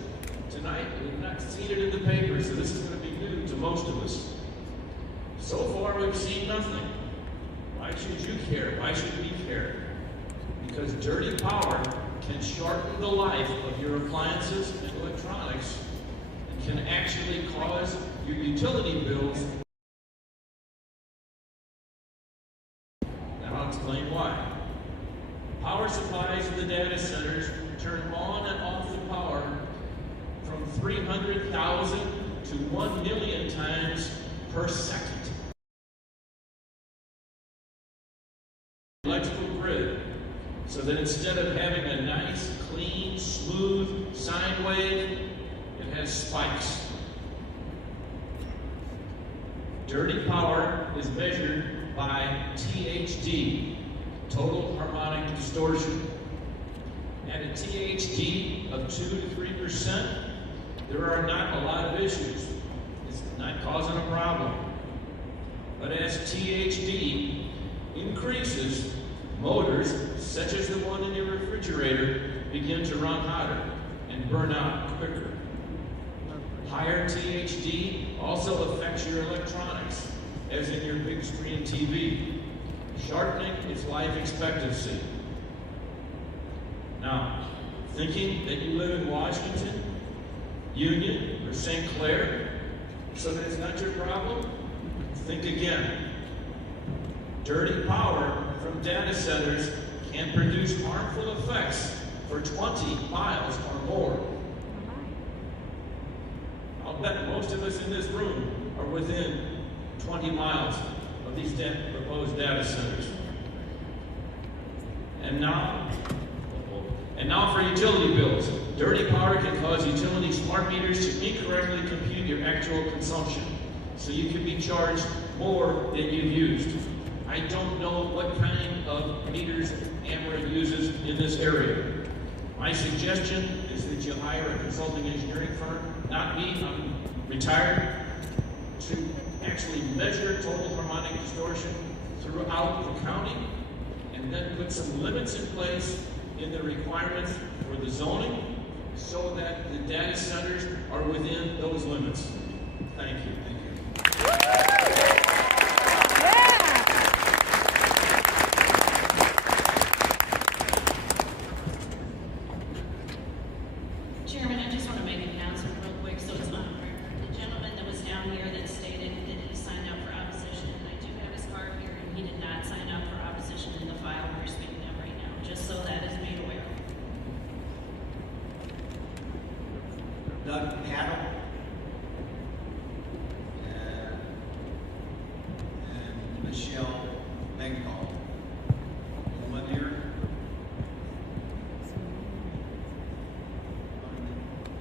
tonight, we've not seen it in the paper, so this is going to be new to most of us. So far, we've seen nothing. Why should you care? Why should we care? Because dirty power can shorten the life of your appliances and electronics and can actually cause your utility bills. Now I'll explain why. Power supplies in the data centers turn on and off the power from 300,000 to 1 million times per second. Electrical grid, so that instead of having a nice, clean, smooth sine wave, it has spikes. Dirty power is measured by THD, total harmonic distortion. At a THD of 2 to 3%, there are not a lot of issues. It's not causing a problem. But as THD increases, motors, such as the one in your refrigerator, begin to run hotter and burn out quicker. Higher THD also affects your electronics, as in your big screen TV, shortening its life expectancy. Now, thinking that you live in Washington, Union, or St. Clair, so that it's not your problem? Think again. Dirty power from data centers can produce harmful effects for 20 miles or more. I'll bet most of us in this room are within 20 miles of these proposed data centers. And now for utility bills. Dirty power can cause utility smart meters to incorrectly compute your actual consumption, so you can be charged more than you've used. I don't know what kind of meters Ameren uses in this area. My suggestion is that you hire a consulting engineering firm, not me, I'm retired, to actually measure total harmonic distortion throughout the county, and then put some limits in place in the requirements for the zoning so that the data centers are within those limits. Thank you. Chairman, I just want to make an announcement real quick so it's on record. The gentleman that was down here that stated that he signed up for opposition, and I do have his card here, and he did not sign up for opposition in the file we're speaking of right now, just so that is made aware. Doug Paddle. And Michelle Megdahl. Anyone here?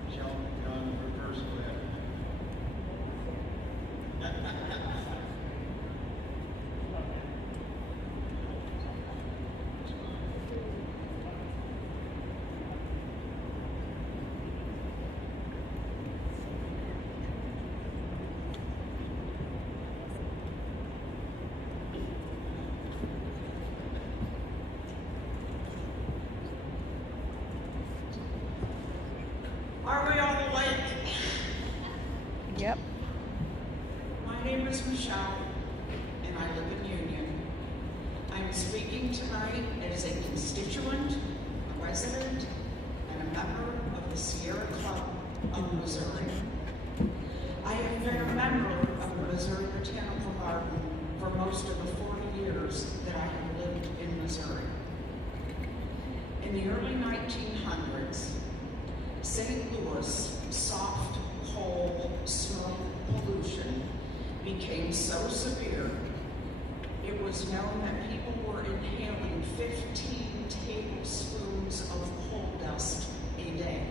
Michelle, John, reverse, go ahead. Are we all awake? Yep. My name is Michelle, and I live in Union. I'm speaking tonight as a constituent, a resident, and a member of the Sierra Club of Missouri. I have been a member of the Missouri Botanical Garden for most of the 40 years that I have lived in Missouri. In the early 1900s, St. Louis soft coal smoke pollution became so severe, it was known that people were inhaling 15 tablespoons of coal dust a day.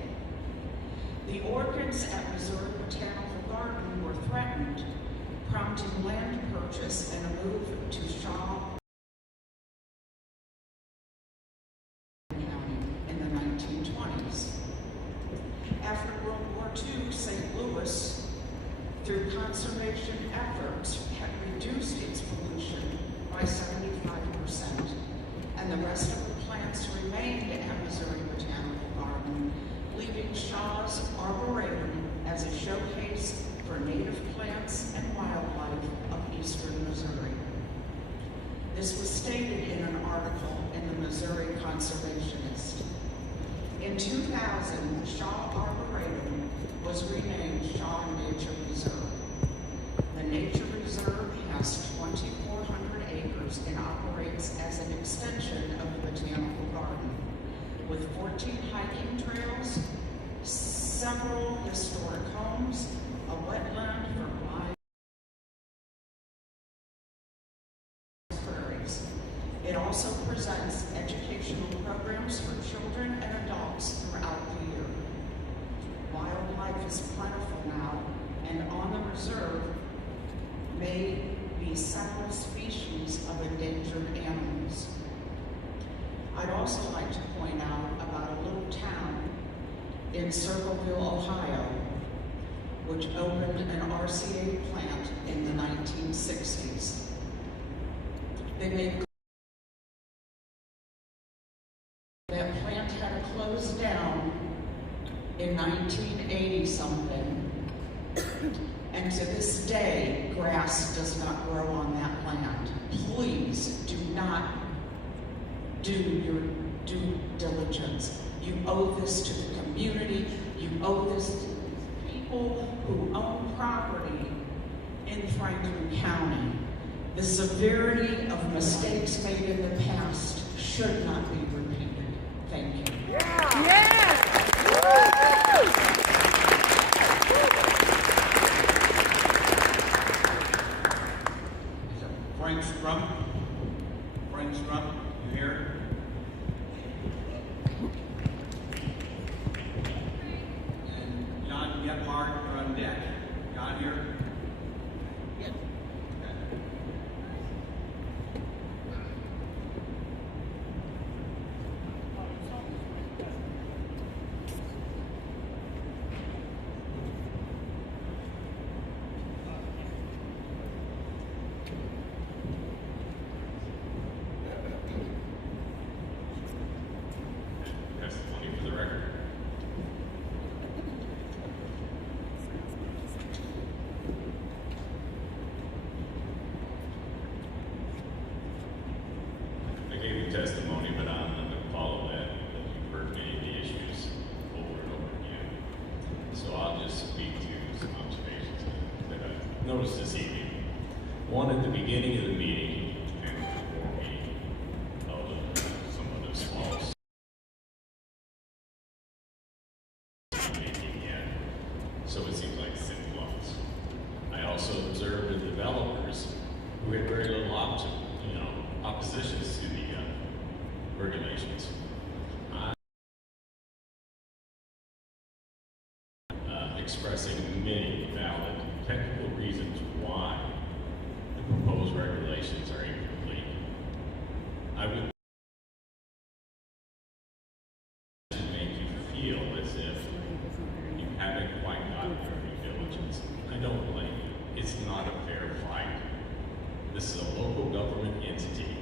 The orchids at Missouri Botanical Garden were threatened, prompting land purchase and a move to Shaw County in the 1920s. After World War II, St. Louis, through conservation efforts, had reduced its pollution by 75%, and the rest of the plants remained at Missouri Botanical Garden, leaving Shaw's Arboretum as a showcase for native plants and wildlife of eastern Missouri. This was stated in an article in the Missouri Conservationist. In 2000, Shaw Arboretum was renamed Shaw Nature Reserve. The Nature Reserve has 2,400 acres and operates as an extension of the Botanical Garden, with 14 hiking trails, several historic homes, a wetland for live prairies. It also presents educational programs for children and adults throughout the year. Wildlife is plentiful now, and on the reserve may be several species of endangered animals. I'd also like to point out about a little town in Circleville, Ohio, which opened an RCA plant in the 1960s. They made that plant had to close down in 1980 something, and to this day, grass does not grow on that land. Please do not do your due diligence. You owe this to the community. You owe this to the people who own property in Franklin County. The severity of mistakes made in the past should not be repeated. Thank you. Frank Strump. Frank Strump, you here? And John Gephardt are on deck. John here? Yeah. Testimony for the record. I gave you testimony, but I'm not going to follow that because you've heard many of the issues over and over again. So I'll just speak to some observations that I noticed this evening. One, at the beginning of the meeting and before me, of some of the small making yet. So it seems like thin blocks. I also observed the developers who had very little oppositions to the regulations. Expressing many valid technical reasons why the proposed regulations are incomplete. I would make you feel as if you haven't quite gotten your due diligence. I don't blame you. It's not a fair fight. This is a local government entity.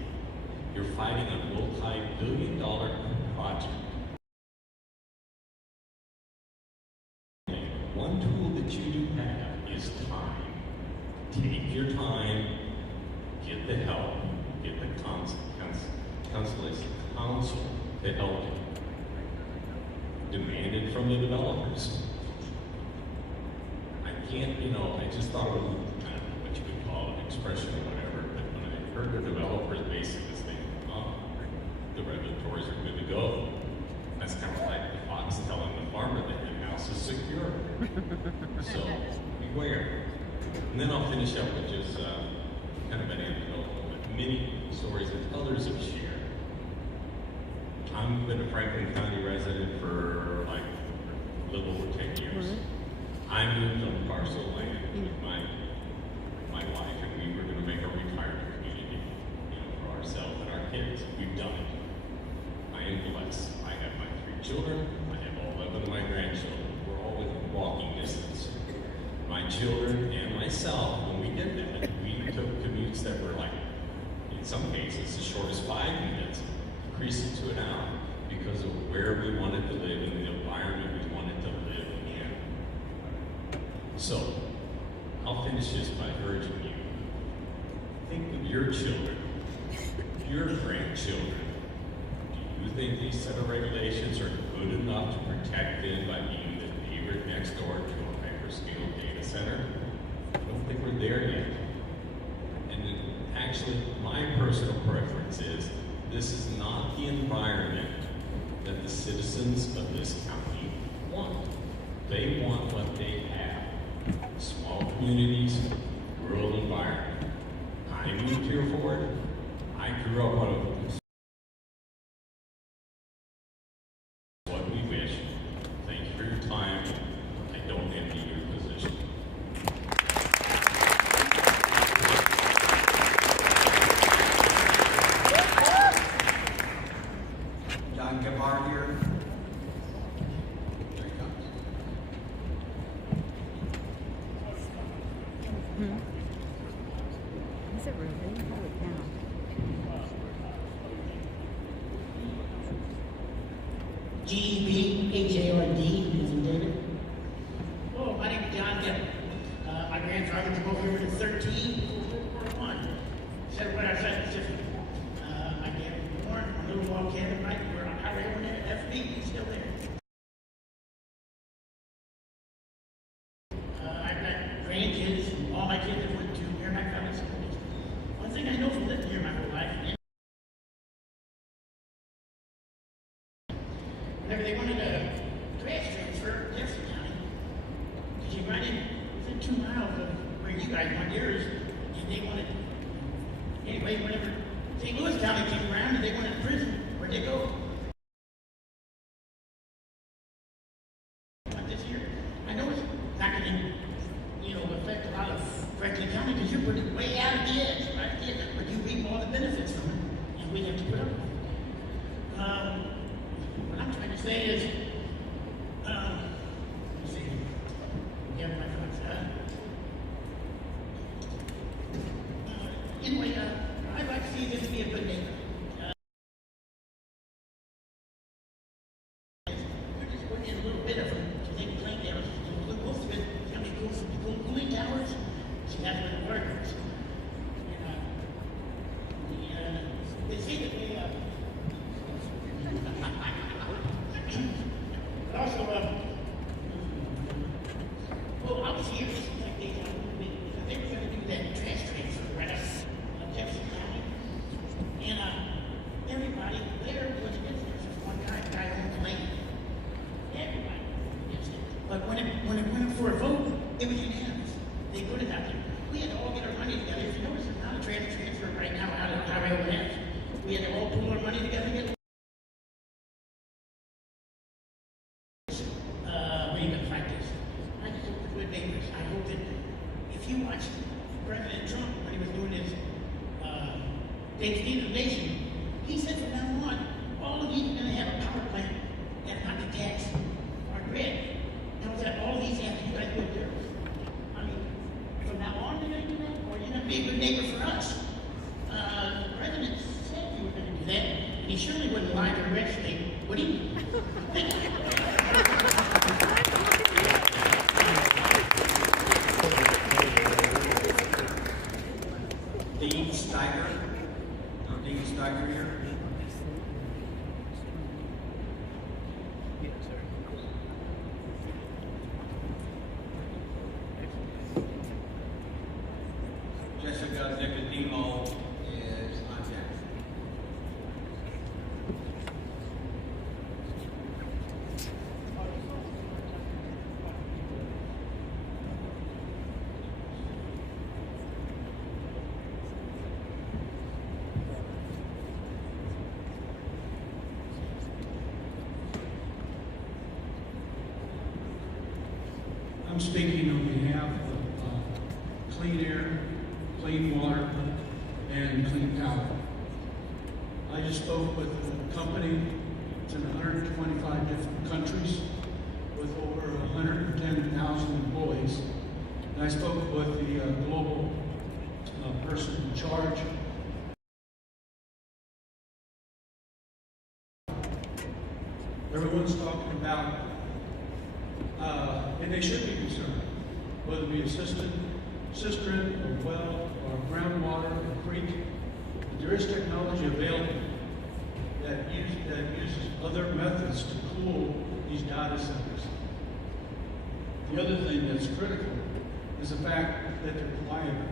You're fighting a multi-billion-dollar project. One tool that you do have is time. Take your time, get the help, get the counsel to help you. Demand it from the developers. I can't, I just thought it was kind of what you could call an expression or whatever, but heard the developers basically saying, oh, the regulatories are good to go. That's kind of like the fox telling the farmer that the house is secure. So beware. And then I'll finish up with just kind of an anecdote, but many stories that others have shared. I've been a Franklin County resident for like a little over 10 years. I moved on a parcel of land with my wife, and we were going to make a retirement community, for ourselves and our kids. We've done it. I am blessed. I have my 3 children. I have 11 of my grandchildren. We're all within walking distance. My children and myself, when we did that, we took commutes that were like, in some cases, as short as 5 minutes, increased it to an hour because of where we wanted to live and the environment we wanted to live in. So, I'll finish this by urging you. Think of your children, your grandchildren. Do you think these set of regulations are good enough to protect them by being the neighbor next door to a hyperscale data center? I don't think we're there yet. And then actually, my personal preference is this is not the environment that the citizens of this county want. They want what they have. Small communities, rural environment. I moved here for it. I grew up on what we wish. Thank you for your time. I don't envy your position. John Gephardt here. There he comes. Is it really? Holy cow. GEB, HARD, Mr. David. Hello, my name is John Gibb. My grandfather took over in 1341. Said what I said is different. My dad was born on a little log cabin right where on Highway 1 there, FB, he's still there. I've got grandkids, and all my kids have went to Merrimack Valley School District. One thing I know from living here my whole life, whenever they wanted a trash transfer, Jefferson County, because you run in within 2 miles of where you guys want yours, and they wanted, anyway, whenever St. Louis County came around and they wanted a prison, where'd they go? Like this year, I know it's not going to, affect a lot of Franklin County because you're putting it way out of the edge, right there, but you reap all the benefits from it, and we have to put up with it. What I'm trying to say is, let's see, yeah, my thoughts. Anyway, I'd like to see this be a good neighbor. We're just putting in a little bit of it so they can clean down. Most of it is going to be cooling towers. See, that's where the water goes. And they say that they, but also, well, obviously, here's like they were going to do that trash transfer right up Jefferson County. And everybody there was against it. Just one guy owned the land. Everybody against it. But when it went up for a vote, it was unanimous. They put it out there. We had to all get our money together. If you notice, there's not a trash transfer right now out of Highway 1F. We had to all pool our money together to get President Trump, when he was doing his State of the Nation, he said from now on, all of you are going to have a power plant that's not to tax our grid. Now, is that all these after you guys build theirs? I mean, from now on, you're going to do that? Or you're going to be a good neighbor for us? The president said you were going to do that, and he surely wouldn't lie to the red state, would he? Dean Steiger, or Dean I'm speaking on behalf of clean air, clean water, and clean power. I just spoke with a company. It's in 125 different countries with over 110,000 employees. And I spoke with the global person in charge. Everyone's talking about, and they should be concerned, whether it be a cistern, or well, or groundwater, or creek. There is technology available that uses other methods to cool these data centers. The other thing that's critical is the fact that they're quieter.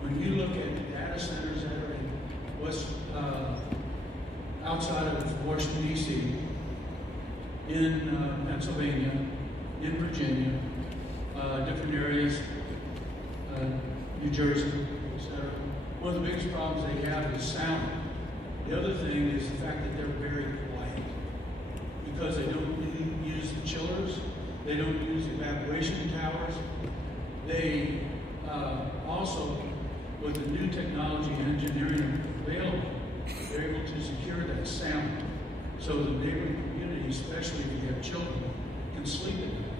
When you look at data centers that are in outside of Washington, D.C., in Pennsylvania, in Virginia, different areas, New Jersey, etc. One of the biggest problems they have is sound. The other thing is the fact that they're very quiet because they don't use the chillers, they don't use evaporation towers. They also, with the new technology and engineering available, they're able to secure that sound so the neighboring community, especially if you have children, can sleep at night.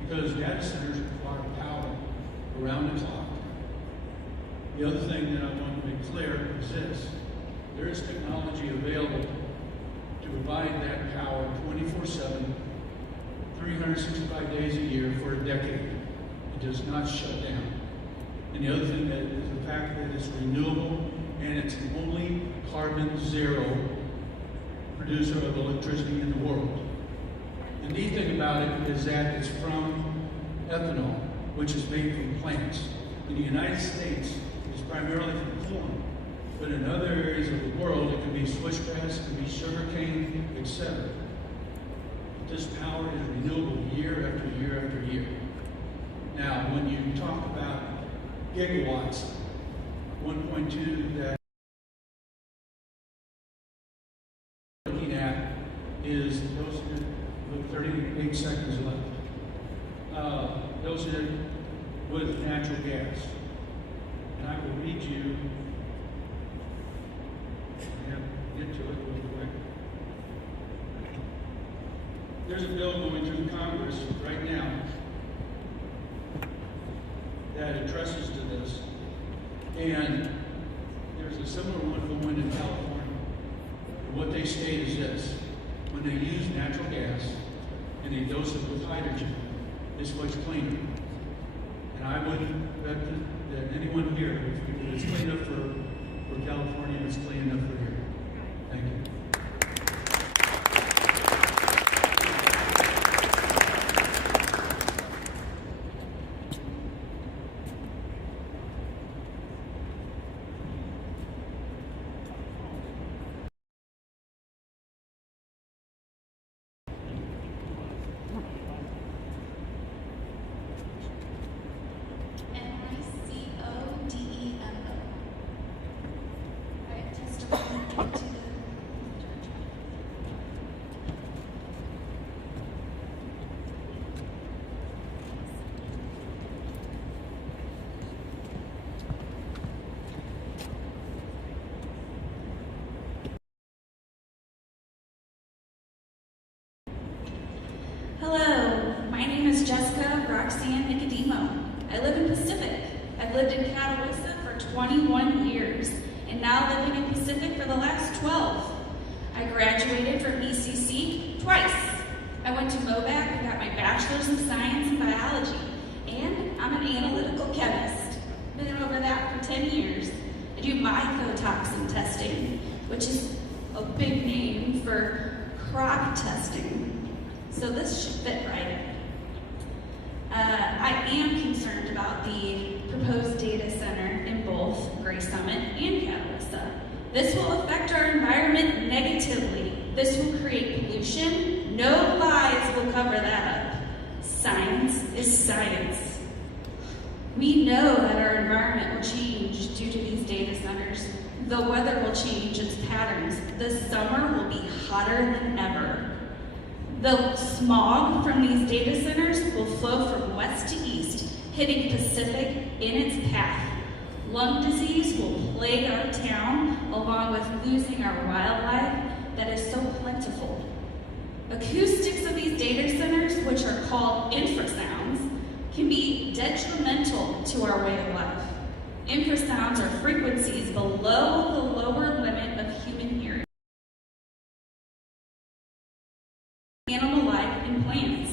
Because data centers require power around the clock. The other thing that I want to make clear is this. There is technology available to provide that power 24/7, 365 days a year for a decade. It does not shut down. And the other thing that is the fact that it's renewable and it's the only carbon zero producer of electricity in the world. The neat thing about it is that it's from ethanol, which is made from plants. In the United States, it's primarily from corn, but in other areas of the world, it can be switchgrass, it can be sugarcane, etc. This power is renewable year after year after year. Now, when you talk about gigawatts, 1.2 that we're looking at is those with 38 seconds left. Those are with natural gas. And I will read you, get to it real quick. There's a bill going through Congress right now that addresses to this. And there's a similar one going in California. And what they state is this: when they use natural gas and they dose it with hydrogen, it's much cleaner. And I wouldn't bet that anyone here, if it's clean enough for California, it's clean enough for here. Thank you. Hello, my name is Jessica Roxanne Nicodemo. I live in Pacific. I've lived in Catawissa for 21 years and now living in Pacific for the last 12. I graduated from ECC twice. I went to MOBAC and got my bachelor's in science and biology, and I'm an analytical chemist. Been over that for 10 years. I do mycotoxin testing, which is a big name for crop testing. So this should fit right in. I am concerned about the proposed data center in both Gray Summit and Catawissa. This will affect our environment negatively. This will create pollution. No lies will cover that up. Science is science. We know that our environment will change due to these data centers. The weather will change its patterns. The summer will be hotter than ever. The smog from these data centers will flow from west to east, hitting Pacific in its path. Lung disease will plague our town, along with losing our wildlife that is so plentiful. Acoustics of these data centers, which are called infrasounds, can be detrimental to our way of life. Infrasounds are frequencies below the lower limit of human hearing. Animal life and plants.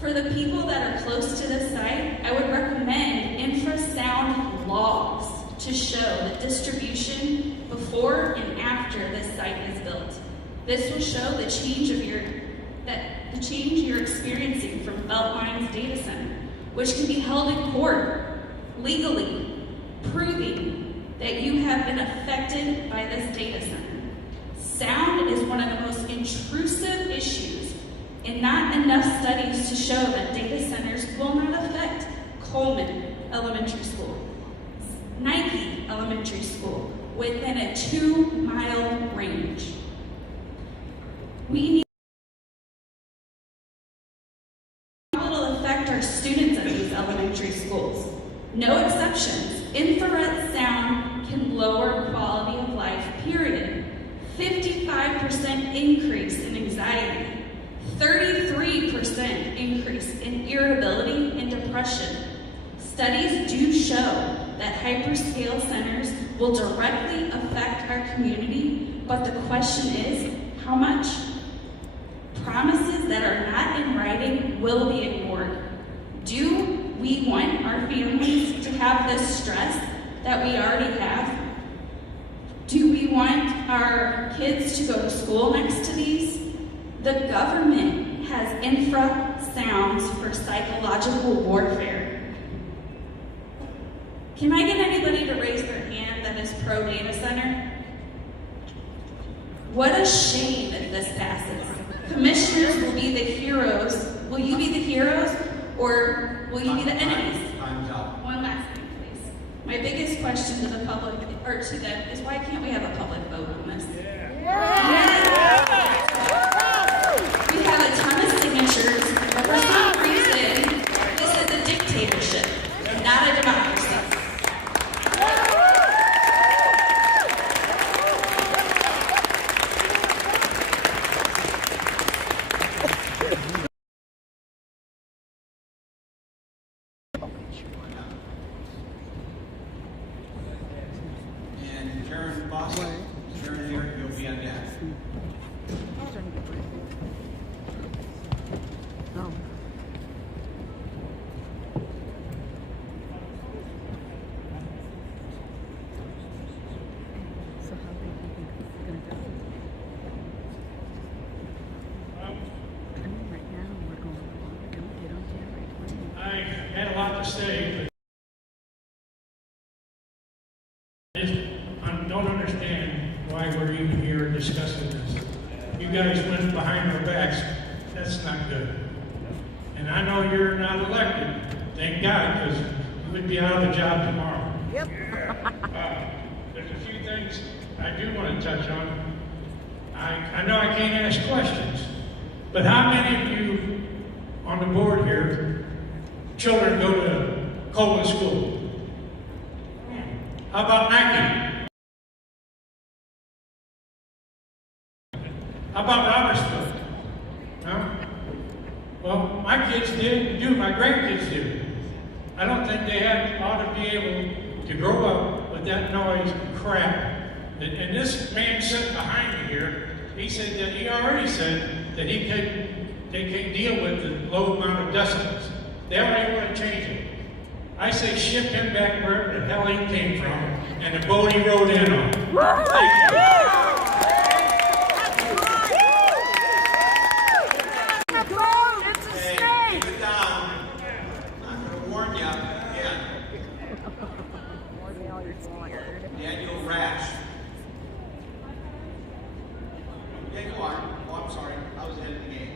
For the people that are close to this site, I would recommend infrasound logs to show the distribution before and after this site is built. This will show the change you're experiencing from Beltline's data center, which can be held in court legally, proving that you have been affected by this data center. Sound is one of the most intrusive issues, and not enough studies to show that data centers will not affect Coleman Elementary School, Nike Elementary School, within a 2-mile range. We need will affect our students at these elementary schools. No exceptions. Infrared sound can lower quality of life, period. 55% increase in anxiety, 33% increase in irritability and depression. Studies do show that hyperscale centers will directly affect our community, but the question is, how much? Promises that are not in writing will be ignored. Do we want our families to have this stress that we already have? Do we want our kids to go to school next to these? The government has infrasounds for psychological warfare. Can I get anybody to raise their hand that is pro-data center? What a shame if this passes. Commissioners will be the heroes. Will you be the heroes, or will you be the enemies? Time's out. One last thing, please. My biggest question to the public, or to them, is why can't we have a public vote on this? We have a ton of signatures, but for some reason, this is a dictatorship, not a democracy. And Karen Foss, Karen here, you'll be on deck. I had a lot to say, but I don't understand why we're even here discussing this. You guys went behind our backs. That's not good. And I know you're not elected. Thank God, because you would be out of the job tomorrow. Yep. There's a few things I do want to touch on. I know I can't ask questions, but how many of you on the board here, children go to Coleman School? How about Nike? How about Robertsville? No? Well, my kids do, my grandkids do. I don't think they ought to be able to grow up with that noise and crap. And this man sitting behind me here, he already said that they can deal with the low amount of decibels. They already want to change it. I say ship him back wherever the hell he came from and the boat he rode in on. Hey, keep it down. I'm gonna warn you again. Daniel Rash. Yeah, go on. Oh, I'm sorry. I was ahead of the game.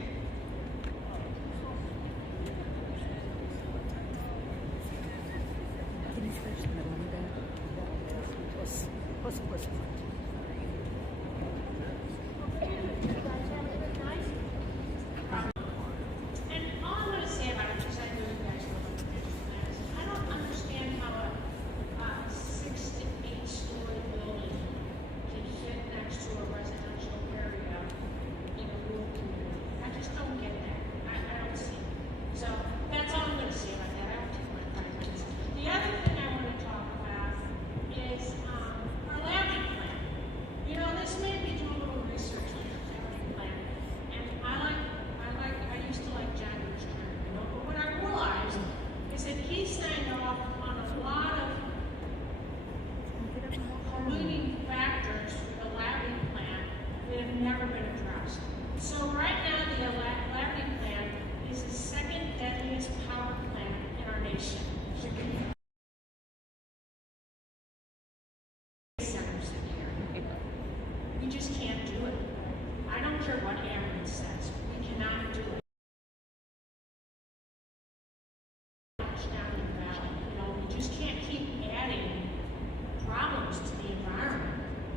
damage to the environment.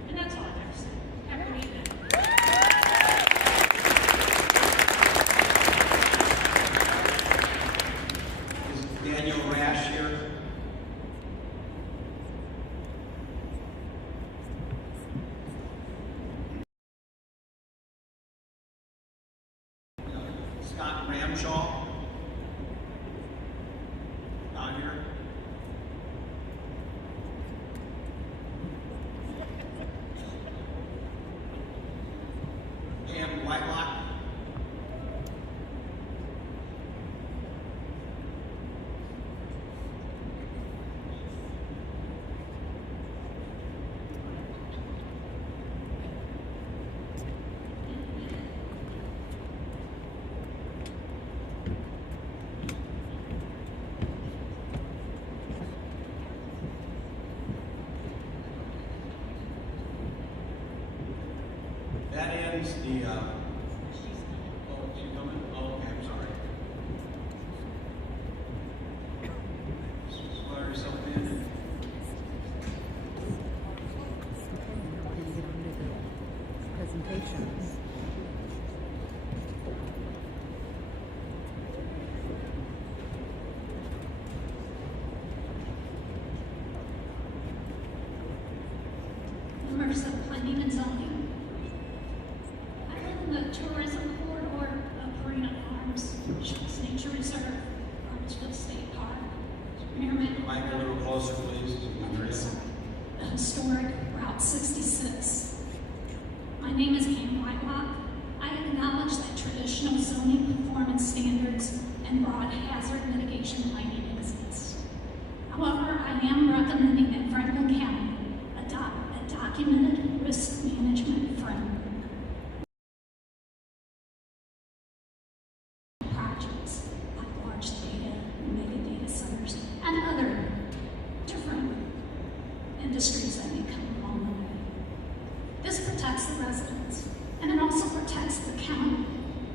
And that's all I have to say. Have a good evening. Is Daniel Rash here? Scott Ramshaw? Not here. Pam Whitelock? That ends the, oh, she's coming? Oh, okay, I'm sorry. Swear yourself in. Presentations. Members of Planning and Zoning. I live in the tourism corridor of Marina Farms, Schultz Nature Reserve, Farmersville State Park, Merrimack. Mic a little closer, please. The historic Route 66. My name is Pam Whitelock. I acknowledge that traditional zoning performance standards and broad hazard mitigation planning exist. However, I am recommending that Franklin County adopt a documented risk management framework. Projects like large data, mega data centers, and other different industries that may come along the way. This protects the residents, and it also protects the county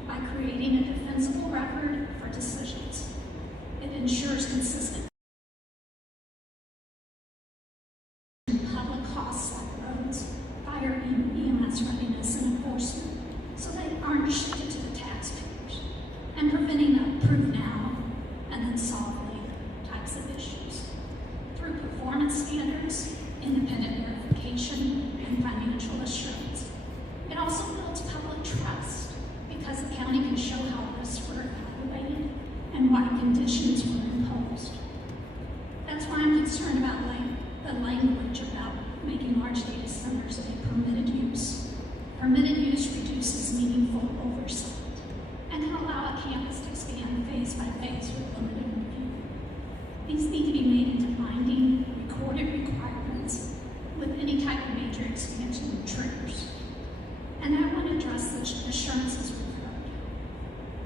by creating a defensible record for decisions. It ensures consistent public costs like roads, fire, and EMS readiness and enforcement, so they aren't shifted to the taxpayers, and preventing a prove now and then solve later types of issues. Through performance standards, independent verification, and financial assurance. It also builds public trust because the county can show how risks were evaluated and why conditions were imposed. That's why I'm concerned about the language about making large data centers a permitted use. Permitted use reduces meaningful oversight and can allow a campus to expand phase by phase with limited review. These need to be made into binding, recorded requirements with any type of major expansion triggers. And I want to address the assurances we've heard.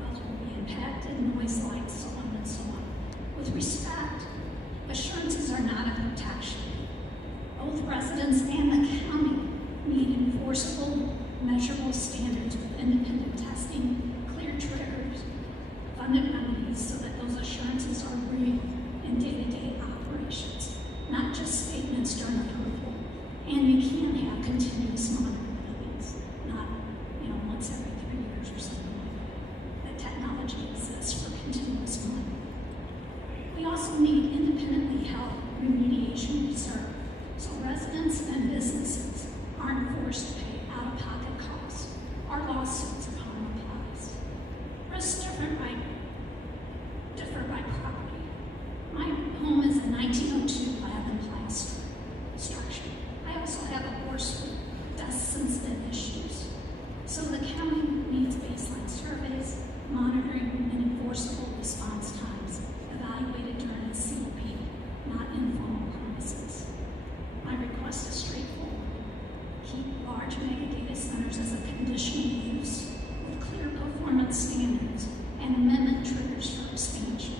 Wells will be impacted, noise lights, so on and so on. With respect, assurances are not a protection. Both residents and the county need enforceable, measurable standards with independent testing, clear triggers, funded remedies so that those assurances are real in day-to-day operations, not just statements during approval. And we can have continuous monitoring meetings, not once every 3 years or something like that. The technology exists for continuous monitoring. We also need independently held remediation reserve so residents and businesses aren't forced to pay out-of-pocket costs or lawsuits upon replies. Risks differ by property. My home is a 1902 lab and plaster structure. I also have a horse with dust-sensitive issues. So the county needs baseline surveys, monitoring, and enforceable response times evaluated during a COP, not informal promises. My request is straightforward. Keep large mega data centers as a conditional use with clear performance standards and amendment triggers for expansion,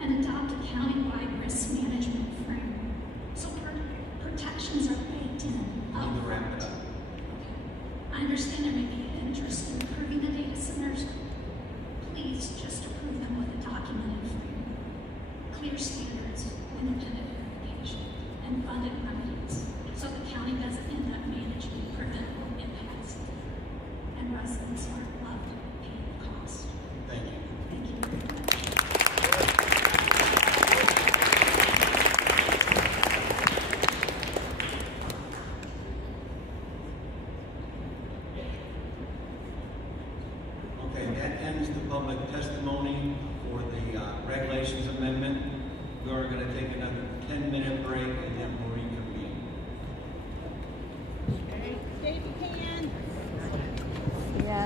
and adopt a county-wide risk management framework so protections are baked in. To wrap it up. I understand there may be an interest in improving the data centers. Please just approve them with a documented framework, clear standards, independent verification, and funded remedies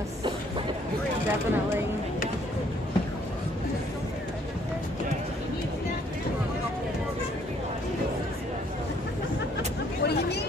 Yes, definitely. What do you need?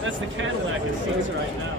That's the Cadillac it sees right now.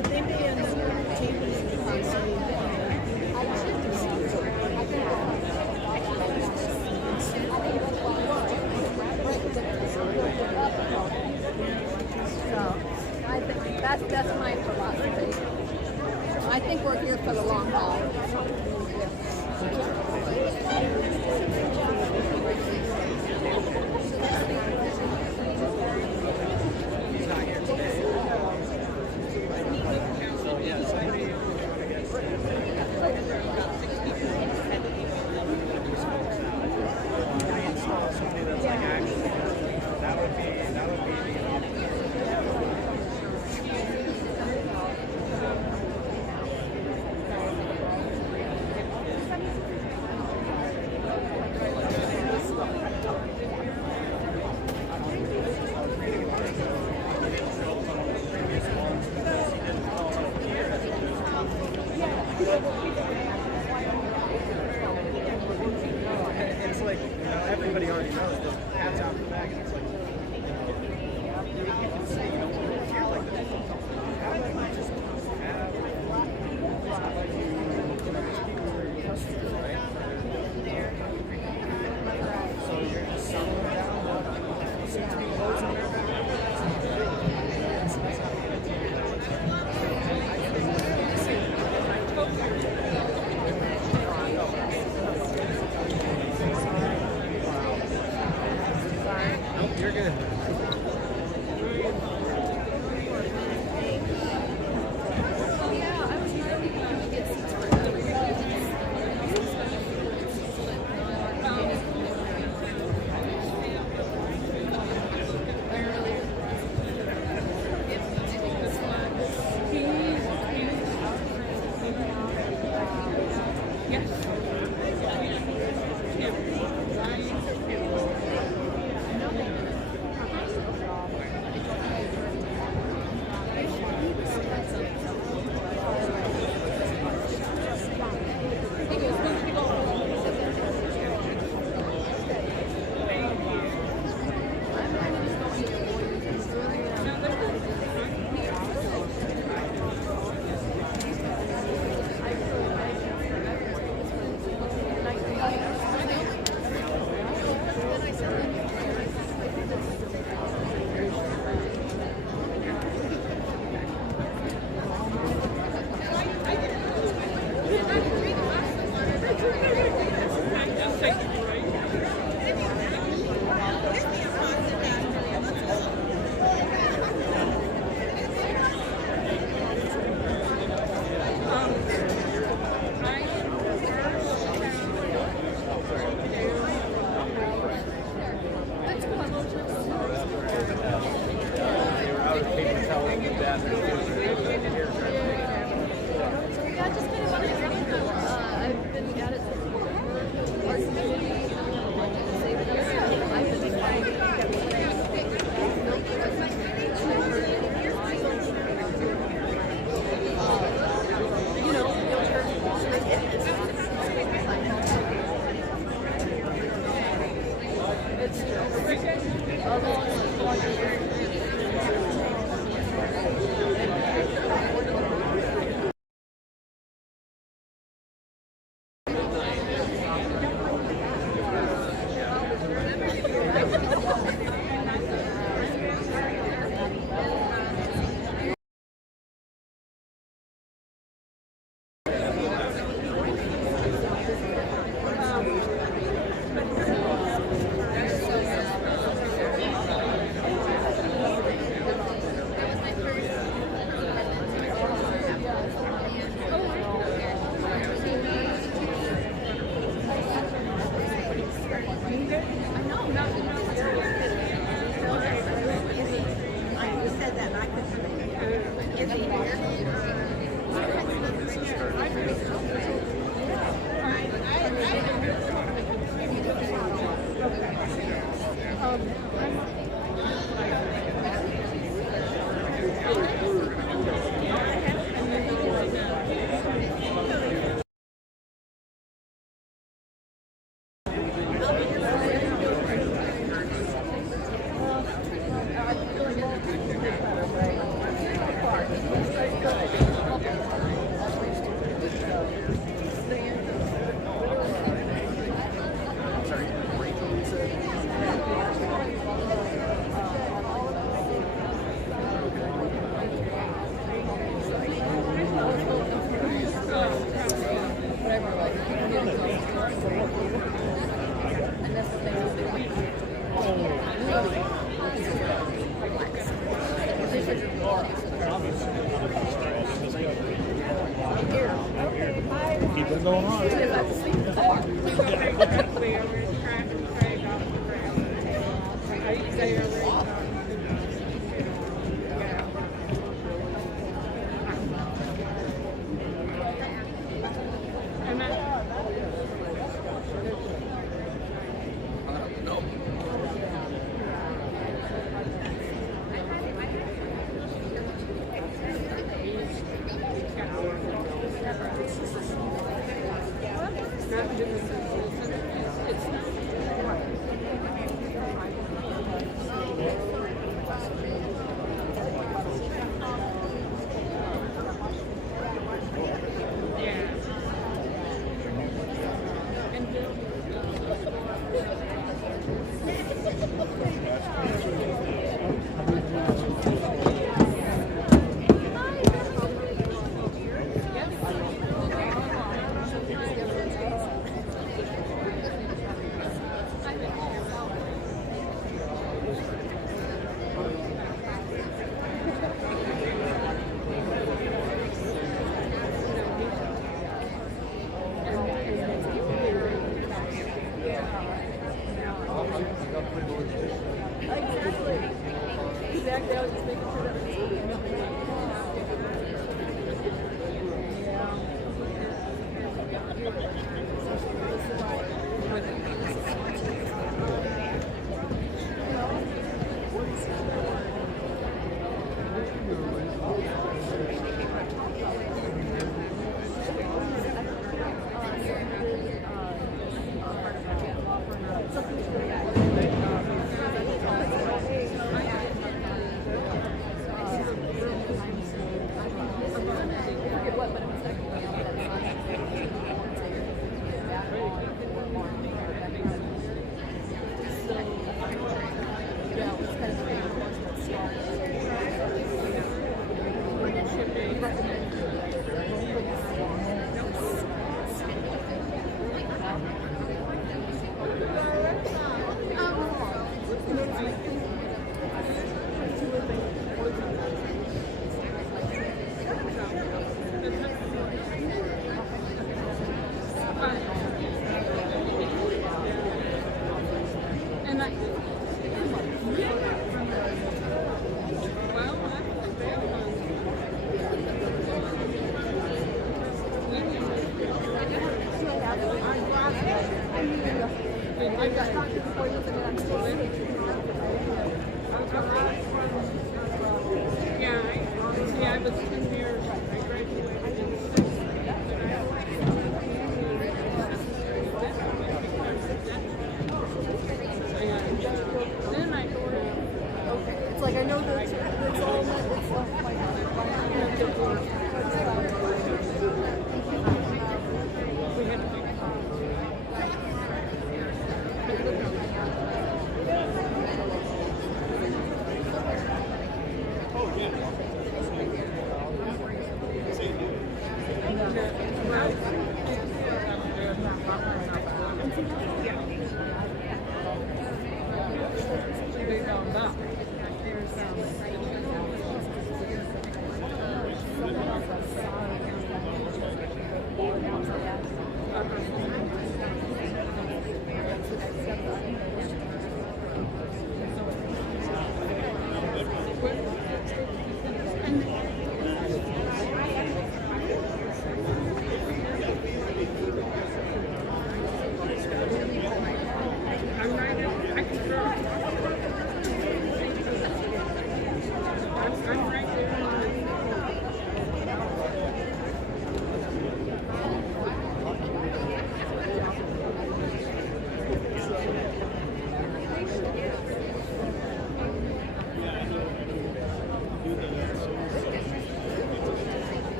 But they may end up changing the policy. So I think that's my philosophy. I think we're here for the long haul. It's like, everybody already knows the cat's out of the bag, and it's like, you can see, if you're like this, how about you just have, just keep your customers, right? So you're just selling them down, what seems to be closing their You're good. Good. Keep it going on.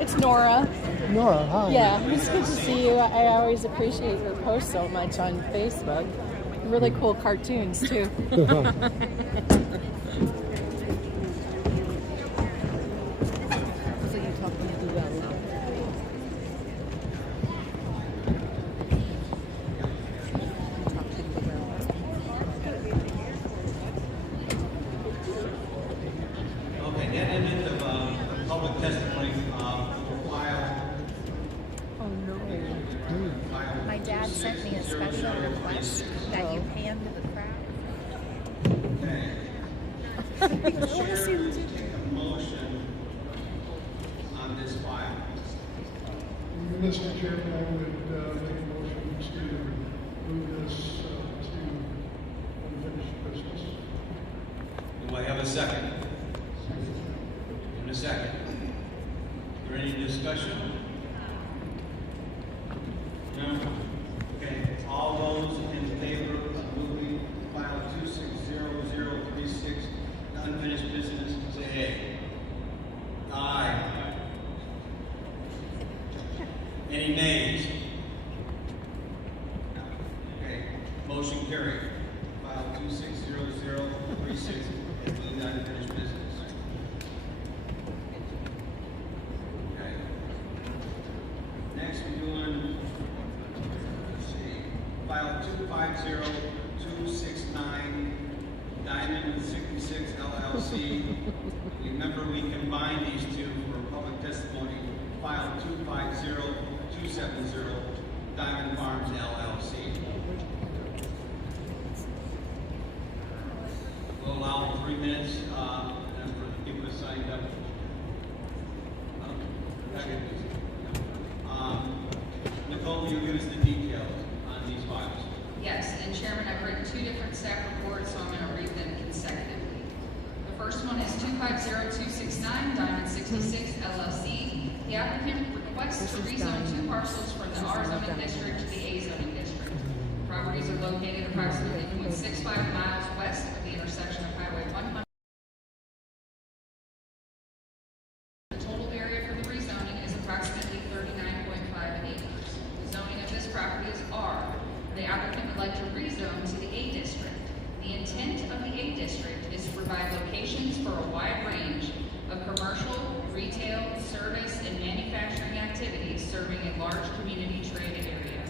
It's Nora. Nora, hi. Yeah, it's good to see you. I always appreciate your posts so much on Facebook. Really cool cartoons, too. Okay, that ended the public testimony for file. Oh, no. My dad sent me a special request that you hand to the crowd. Take a motion on this file. Mr. Chairman, I would make a motion to move this to unfinished business. Do I have a second? In a second. Is there any discussion? No? Okay, all those in favor of moving file 260036 to unfinished business, say aye. Aye. Any nays? Okay, motion carried. File 260036 LLC. Remember, we combined these two for public testimony, file 250270, Diamond Farms LLC. We'll allow 3 minutes and for the people who signed up. Nicole, you give us the details on these files. Yes, and Chairman, I've written 2 different staff reports, so I'm going to read them consecutively. The first one is 250269, Diamond 66 LLC. The applicant requests to rezone 2 parcels from the R zoning district to the A zoning district. Properties are located approximately 0.65 miles west of the intersection of Highway 100. The total area for the rezoning is approximately 39.5 acres. The zoning of this property is R. The applicant would like to rezone to the A district. The intent of the A district is to provide locations for a wide range of commercial, retail, service, and manufacturing activities serving a large community trade area.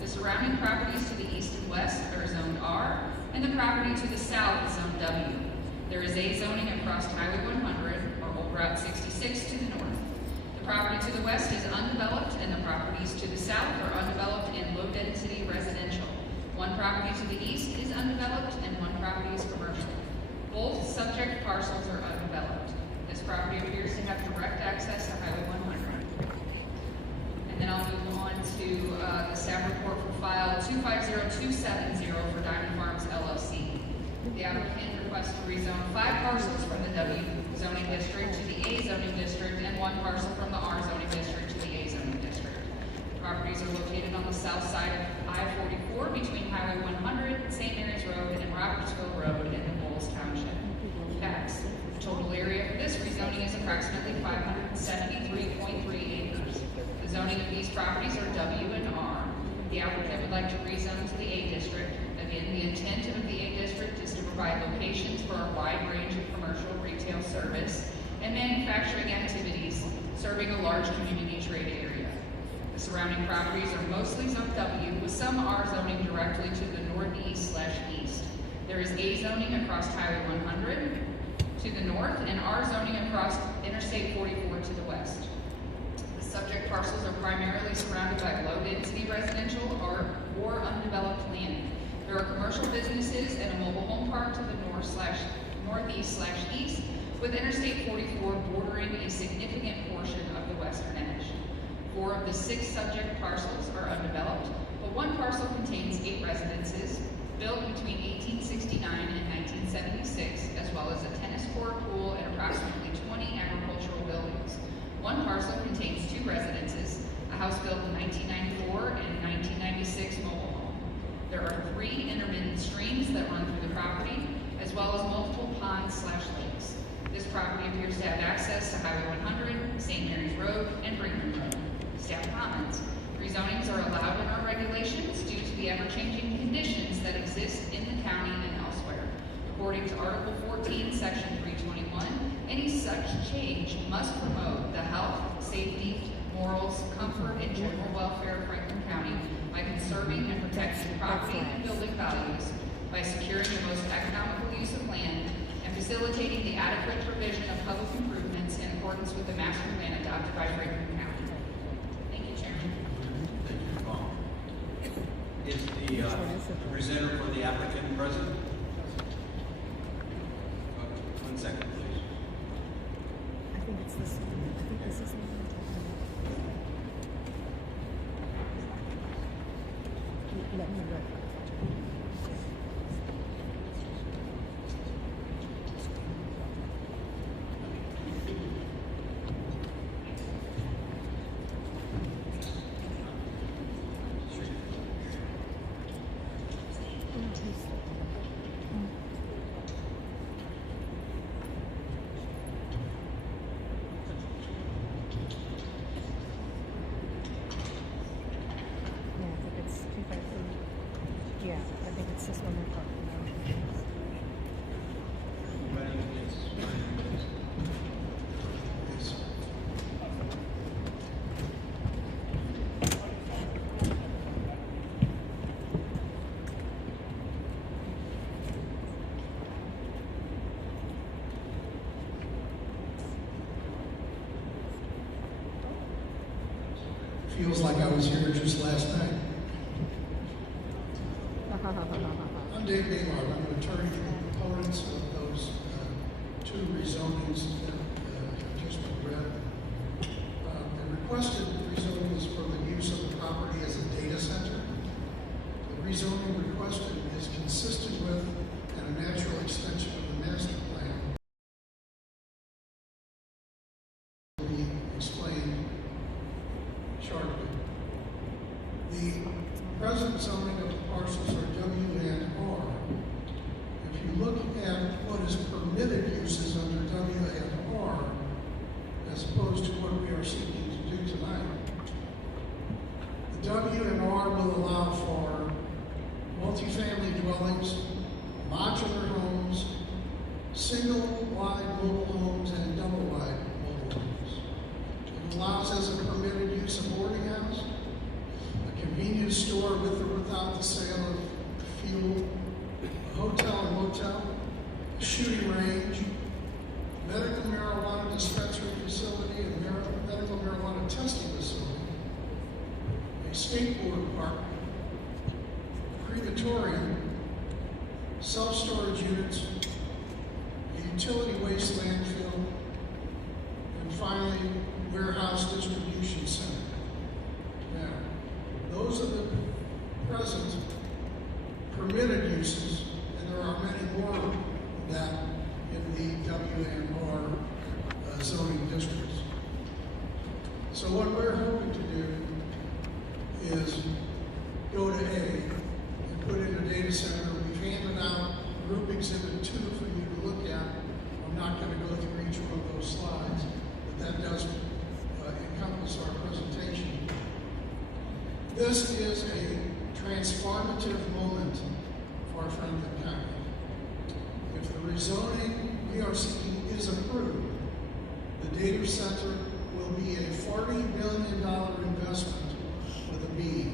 The surrounding properties to the east and west are zoned R, and the property to the south is zoned W. There is A zoning across Highway 100, or Old Route 66, to the north. The property to the west is undeveloped, and the properties to the south are undeveloped and low-density residential. One property to the east is undeveloped, and one property is commercial. Both subject parcels are undeveloped. This property appears to have direct access to Highway 100. And then I'll move on to the staff report for file 250270 for Diamond Farms LLC. The applicant requests to rezone 5 parcels from the W zoning district to the A zoning district and 1 parcel from the R zoning district to the A zoning district. The properties are located on the south side of I-44 between Highway 100, St. Mary's Road, and Robertsville Road in the Bowles Township. Facts. The total area for this rezoning is approximately 573.3 acres. The zoning of these properties are W and R. The applicant would like to rezone to the A district. Again, the intent of the A district is to provide locations for a wide range of commercial, retail, service, and manufacturing activities serving a large community trade area. The surrounding properties are mostly zoned W, with some R zoning directly to the northeast/east. There is A zoning across Highway 100 to the north and R zoning across Interstate 44 to the west. The subject parcels are primarily surrounded by low-density residential or undeveloped land. There are commercial businesses and a mobile home park to the northeast/east, with Interstate 44 bordering a significant portion of the western edge. 4 of the 6 subject parcels are undeveloped, but 1 parcel contains 8 residences built between 1869 and 1976, as well as a tennis court, pool, and approximately 20 agricultural buildings. 1 parcel contains 2 residences, a house built in 1994 and 1996 mobile home. There are 3 intermittent streams that run through the property, as well as multiple ponds/lakes. This property appears to have access to Highway 100, St. Mary's Road, and Brigham Road. Staff comments. Rezonings are allowed in our regulations due to the ever-changing conditions that exist in the county and elsewhere. According to Article 14, Section 321, any such change must promote the health, safety, morals, comfort, and general welfare of Franklin County by conserving and protecting property and building values, by securing the most economical use of land, and facilitating the adequate provision of public improvements in accordance with the master plan adopted by Franklin County. Thank you, Chairman. Thank you, Paul. Is the presenter for the applicant present? 1 second, please. I think it's this one. I think this is the one. Let me look. feels like I was here just last night. I'm Dave Baylor. I'm an attorney for the proponents of those two rezonings that have just been read. The requested rezoning is for the use of the property as a data center. The rezoning requested is consistent with and a natural extension of the master plan. Will be explained shortly. The present zoning of the parcels are W and R. If you look at what is permitted uses under W and R, as opposed to what we are seeking to do tonight, the W and R will allow for multifamily dwellings, modular homes, single-wide mobile homes, and double-wide mobile homes. It allows as a permitted use a boarding house, a convenience store with or without the sale of fuel, a hotel and motel, a shooting range, medical marijuana dispensary facility, and medical marijuana testing facility, a skateboard park, a crematorium, self-storage units, a utility waste landfill, and finally, warehouse distribution center. Now, those are the present permitted uses, and there are many more of that in the W and R zoning districts. So what we're hoping to do is go to A and put in a data center. We've handed out Group Exhibit 2 for you to look at. I'm not going to go through each one of those slides, but that does encompass our presentation. This is a transformative moment for Franklin County. If the rezoning we are seeking is approved, the data center will be a $40 billion investment with a B,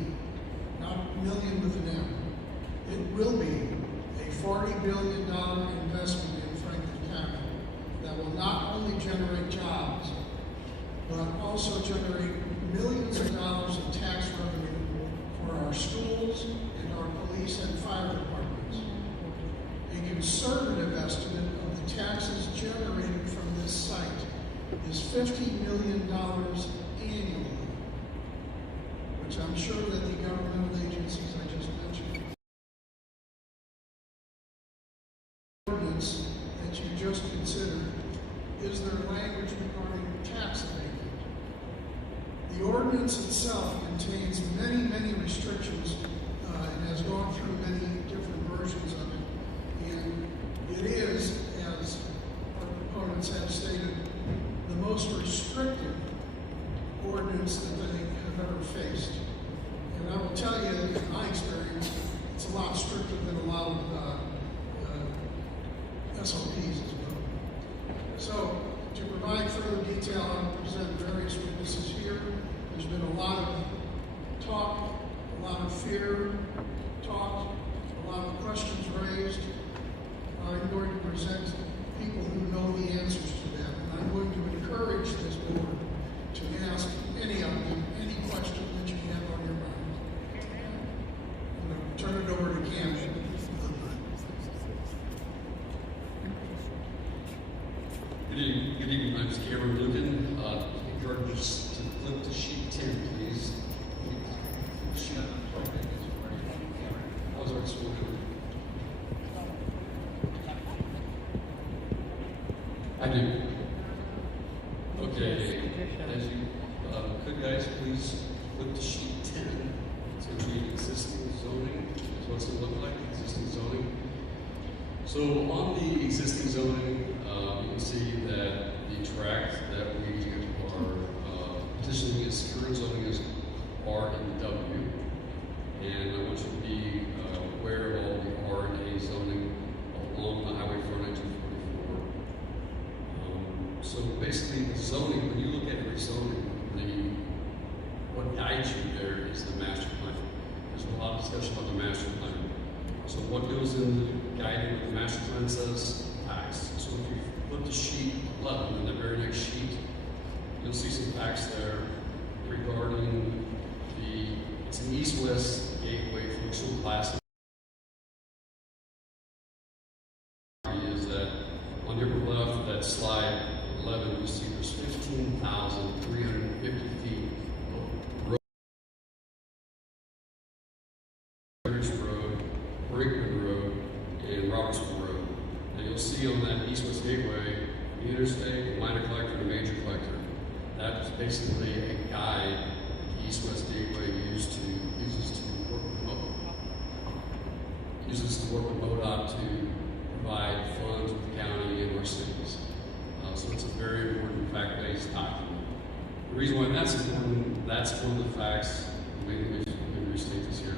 not million with an M. It will be a $40 billion investment in Franklin County that will not only generate jobs, but also generate millions of dollars in tax revenue for our schools and our police and fire departments. A conservative estimate of the taxes generated from this site is $50 million annually, which I'm sure that the governmental agencies I just mentioned, ordinance that you just considered, is there language regarding tax abatement. The ordinance itself contains many, many restrictions and has gone through many different versions of it. And it is, as our proponents have stated, the most restrictive ordinance that they have ever faced. And I will tell you, in my experience, it's a lot stricter than a lot of SOPs as well. So, to provide further detail, I'll present various witnesses here. There's been a lot of talk, a lot of fear talked, a lot of questions raised. I'm going to present people who know the answers to that, and I'm going to encourage this board to ask any of them any question that you have on your mind. I'm going to turn it over to Cam. Good evening, my name is Cameron Lucan. Jordan, just to flip to sheet 10, please. How's our school doing? I do. Okay, as you could guys please flip to sheet 10. It's going to be existing zoning. That's what it's going to look like, existing zoning. So on the existing zoning, you can see that the tract that we are petitioning is current zoning is R and W. And I want you to be aware of all the R and A zoning along the highway frontage of 44. So basically the zoning, when you look at rezoning, what guides you there is the master plan. There's a lot of discussion about the master plan. So what goes in guiding what the master plan says? Tax. So if you flip to sheet 11, in the very next sheet, you'll see some facts there regarding the east-west gateway functional class. Is that on your left of that slide 11, you see there's 15,350 feet of road. Road, Brinkman Road, and Robertsville Road. Now you'll see on that east-west gateway, the interstate, a minor collector, and a major collector. That's basically a guide that the east-west gateway uses to work with MoDOT to provide funds with the county and our cities. So it's a very important fact-based document. The reason why that's important, that's one of the facts. Maybe restate this here.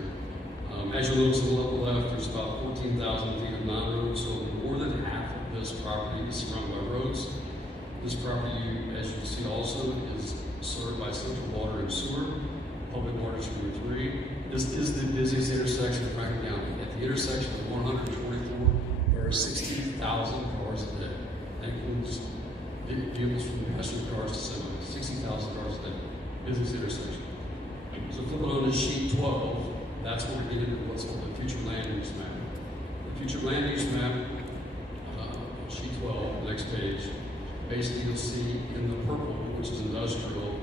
As you look to the local left, there's about 14,000 feet of non-roads, so more than half of this property is surrounded by roads. This property, as you see also, is served by central water and sewer, public water stream 3. This is the busiest intersection in Franklin County. At the intersection of 124, there are 60,000 cars a day. That includes vehicles from passenger cars to semis, 60,000 cars a day. Busiest intersection. So flipping on to sheet 12, that's where we get into what's called the future land use map. The future land use map, sheet 12, the next page, basically you'll see in the purple, which is industrial,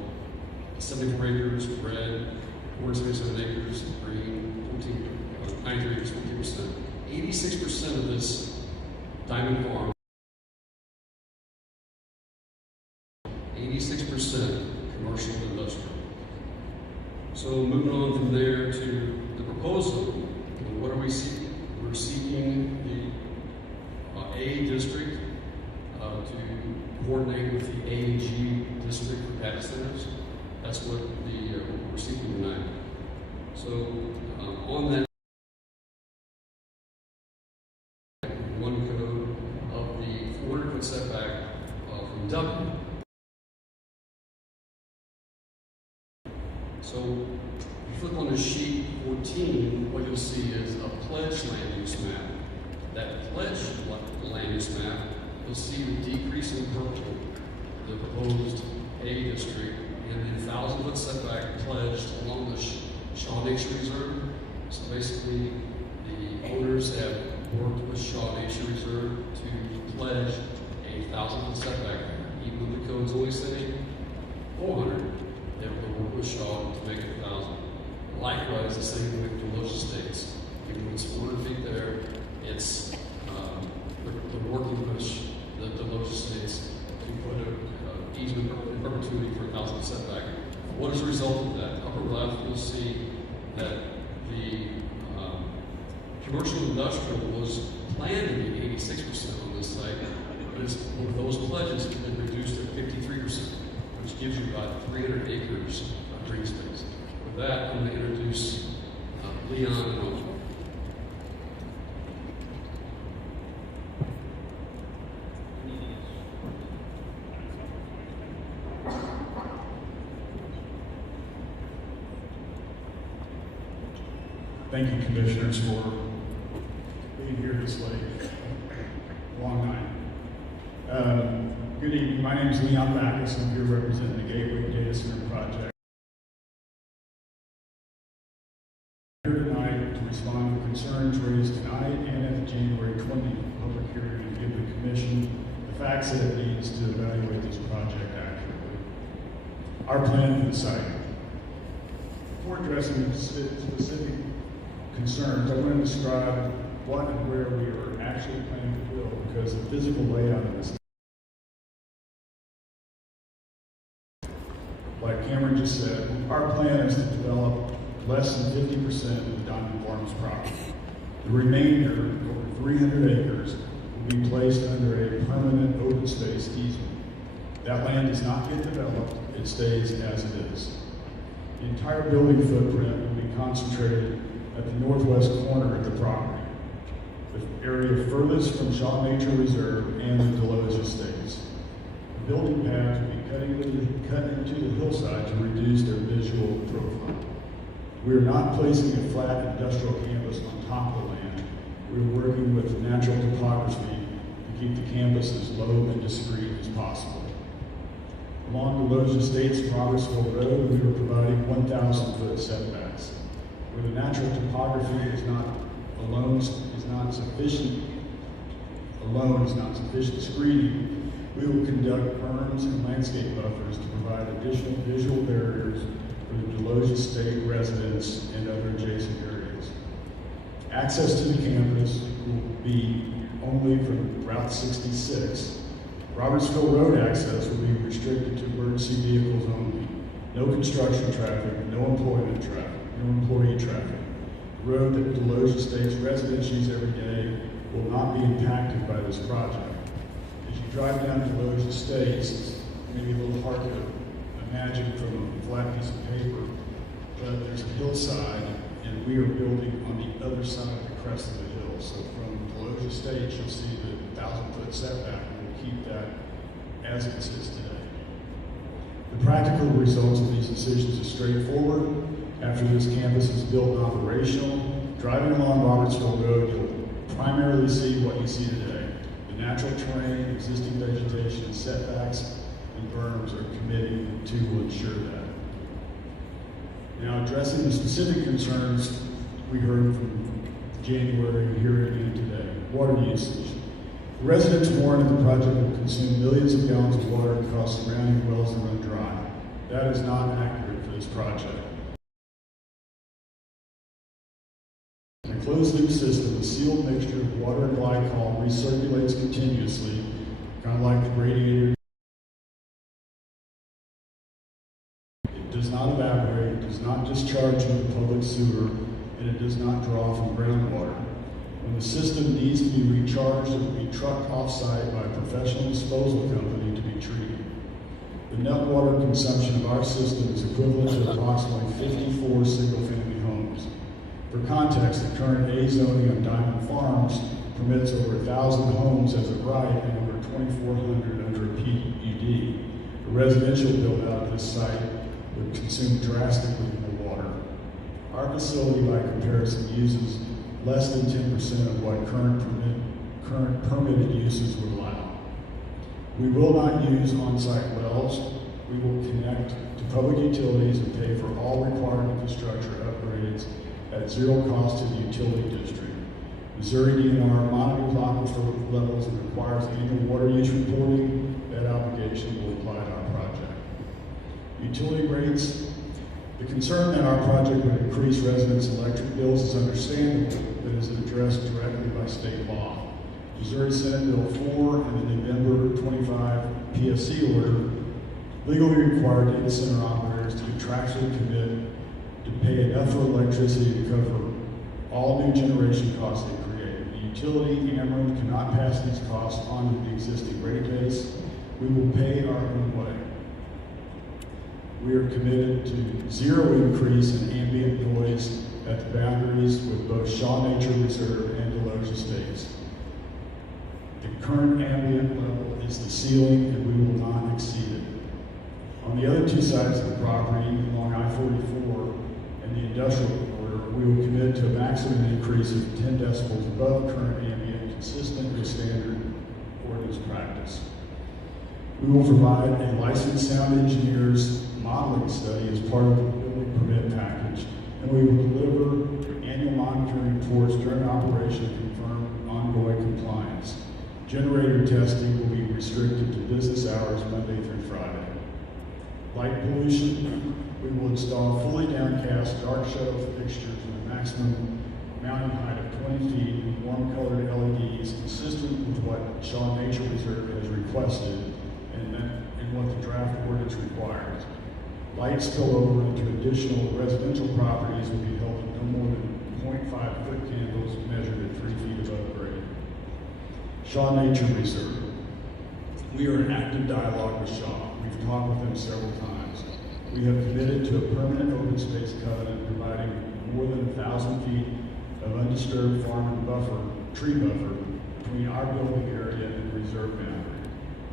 74 acres, red, 477 acres, green, 93 acres, 14%. 86% of this diamond farm, 86% commercial and industrial. So moving on from there to the proposal, what are we seeking? We're seeking the A district to coordinate with the A and G district for data centers. That's what we're seeking tonight. So on that one code of the 400-foot setback from W. So if you flip on to sheet 14, what you'll see is a pledge land use map. That pledge land use map, you'll see the decrease in purple, the proposed A district, and the 1,000-foot setback pledged along the Shaw Nature Reserve. So basically, the owners have worked with Shaw Nature Reserve to pledge a 1,000-foot setback. Even though the code's only saying 400, they will work with Shaw to make it 1,000. Likewise, the same with the Deloge Estates. Even though it's 400 feet there, it's the working with the Deloge Estates to put an easement in perpetuity for 1,000 setback. What is the result of that? Upper left, you'll see that the commercial industrial was planned to be 86% on this site, but with those pledges, it's been reduced to 53%, which gives you about 300 acres of green space. With that, I'm going to introduce Leon and Oswald. Thank you, Commissioners, for being here this late. Long night. Good evening. My name is Leon Backus. I'm here representing the Gateway Data Center Project. I'm here tonight to respond to concerns raised tonight and at the January 20th public hearing and give the Commission the facts that it needs to evaluate this project accurately. Our plan for the site. Before addressing specific concerns, I want to describe what and where we are actually planning to build, because the physical layout of this. Like Cameron just said, our plan is to develop less than 50% of the Diamond Farms property. The remainder, over 300 acres, will be placed under a permanent open space easement. That land does not get developed, it stays as it is. The entire building footprint will be concentrated at the northwest corner of the property, the area furthest from Shaw Nature Reserve and the Deloge Estates. The building paths will be cut into the hillside to reduce their visual profile. We are not placing a flat industrial campus on top of the land. We are working with natural topography to keep the campus as low and discreet as possible. Along the Deloge Estates Robertsville Road, we are providing 1,000-foot setbacks. Where the natural topography is not sufficient screening, we will conduct berms and landscape buffers to provide additional visual barriers for the Deloge Estate residents and other adjacent areas. Access to the campus will be only from Route 66. Robertsville Road access will be restricted to emergency vehicles only. No construction traffic, no employment traffic, no employee traffic. The road that Deloge Estates residents use every day will not be impacted by this project. As you drive down Deloge Estates, it's maybe a little hard to imagine from a flat piece of paper, but there's a hillside, and we are building on the other side of the crest of the hill. So from Deloge Estates, you'll see the 1,000-foot setback, and we'll keep that as it is today. The practical results of these decisions are straightforward. After this campus is built and operational, driving along Robertsville Road, you'll primarily see what you see today. The natural terrain, existing vegetation, setbacks, and berms are committed to ensure that. Now, addressing the specific concerns we heard from January and here again today, water usage. The residents warned that the project will consume millions of gallons of water and cause surrounding wells to run dry. That is not accurate for this project. A closed-loop system, a sealed mixture of water and glycol recirculates continuously, kind of like the radiator. It does not evaporate, it does not discharge into the public sewer, and it does not draw from groundwater. When the system needs to be recharged, it will be trucked off-site by a professional disposal company to be treated. The net water consumption of our system is equivalent to approximately 54 single-family homes. For context, the current A zoning on Diamond Farms permits over 1,000 homes as of right and over 2,400 under a PUD. A residential build-out of this site would consume drastically more water. Our facility, by comparison, uses less than 10% of what current permitted uses would allow. We will not use on-site wells. We will connect to public utilities and pay for all required infrastructure upgrades at zero cost to the utility district. Missouri DNR monitors aquifer levels and requires annual water use reporting. That obligation will apply to our project. Utility rates. The concern that our project would increase residents' electric bills is understandable, but is addressed directly by state law. Missouri Senate Bill 4 and the November 25 PSC order legally require data center operators to contractually commit to pay enough for electricity to cover all new generation costs they create. The utility, Ameren, cannot pass these costs on to the existing rate base. We will pay our own way. We are committed to zero increase in ambient noise at the boundaries with both Shaw Nature Reserve and Deloge Estates. The current ambient level is the ceiling, and we will not exceed it. On the other two sides of the property, along I-44 and the industrial corridor, we will commit to a maximum increase of 10 decibels above current ambient, consistent with standard ordinance practice. We will provide a licensed sound engineer's modeling study as part of the building permit package, and we will deliver annual monitoring reports during operation to confirm ongoing compliance. Generator testing will be restricted to business hours Monday through Friday. Light pollution, we will install fully downcast dark shadow fixtures with a maximum mounting height of 20 feet and warm-colored LEDs consistent with what Shaw Nature Reserve has requested and what the draft ordinance requires. Light spillover into additional residential properties will be held at no more than 0.5-foot candles measured at 3 feet above grade. Shaw Nature Reserve. We are in active dialogue with Shaw. We've talked with them several times. We have committed to a permanent open space covenant providing more than 1,000 feet of undisturbed farm and tree buffer between our building area and the reserve boundary.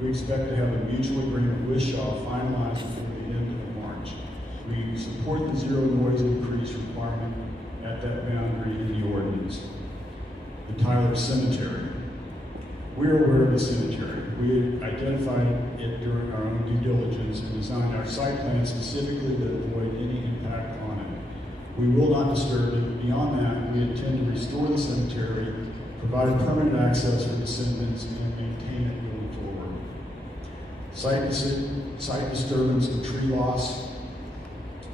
We expect to have a mutual agreement with Shaw finalized before the end of March. We support the zero noise increase requirement at that boundary in the ordinance. The Tyler Cemetery. We're aware of the cemetery. We identified it during our own due diligence and designed our site plan specifically to avoid any impact on it. We will not disturb it, but beyond that, we intend to restore the cemetery, provide permanent access for descendants, and maintain it moving forward. Site disturbance and tree loss.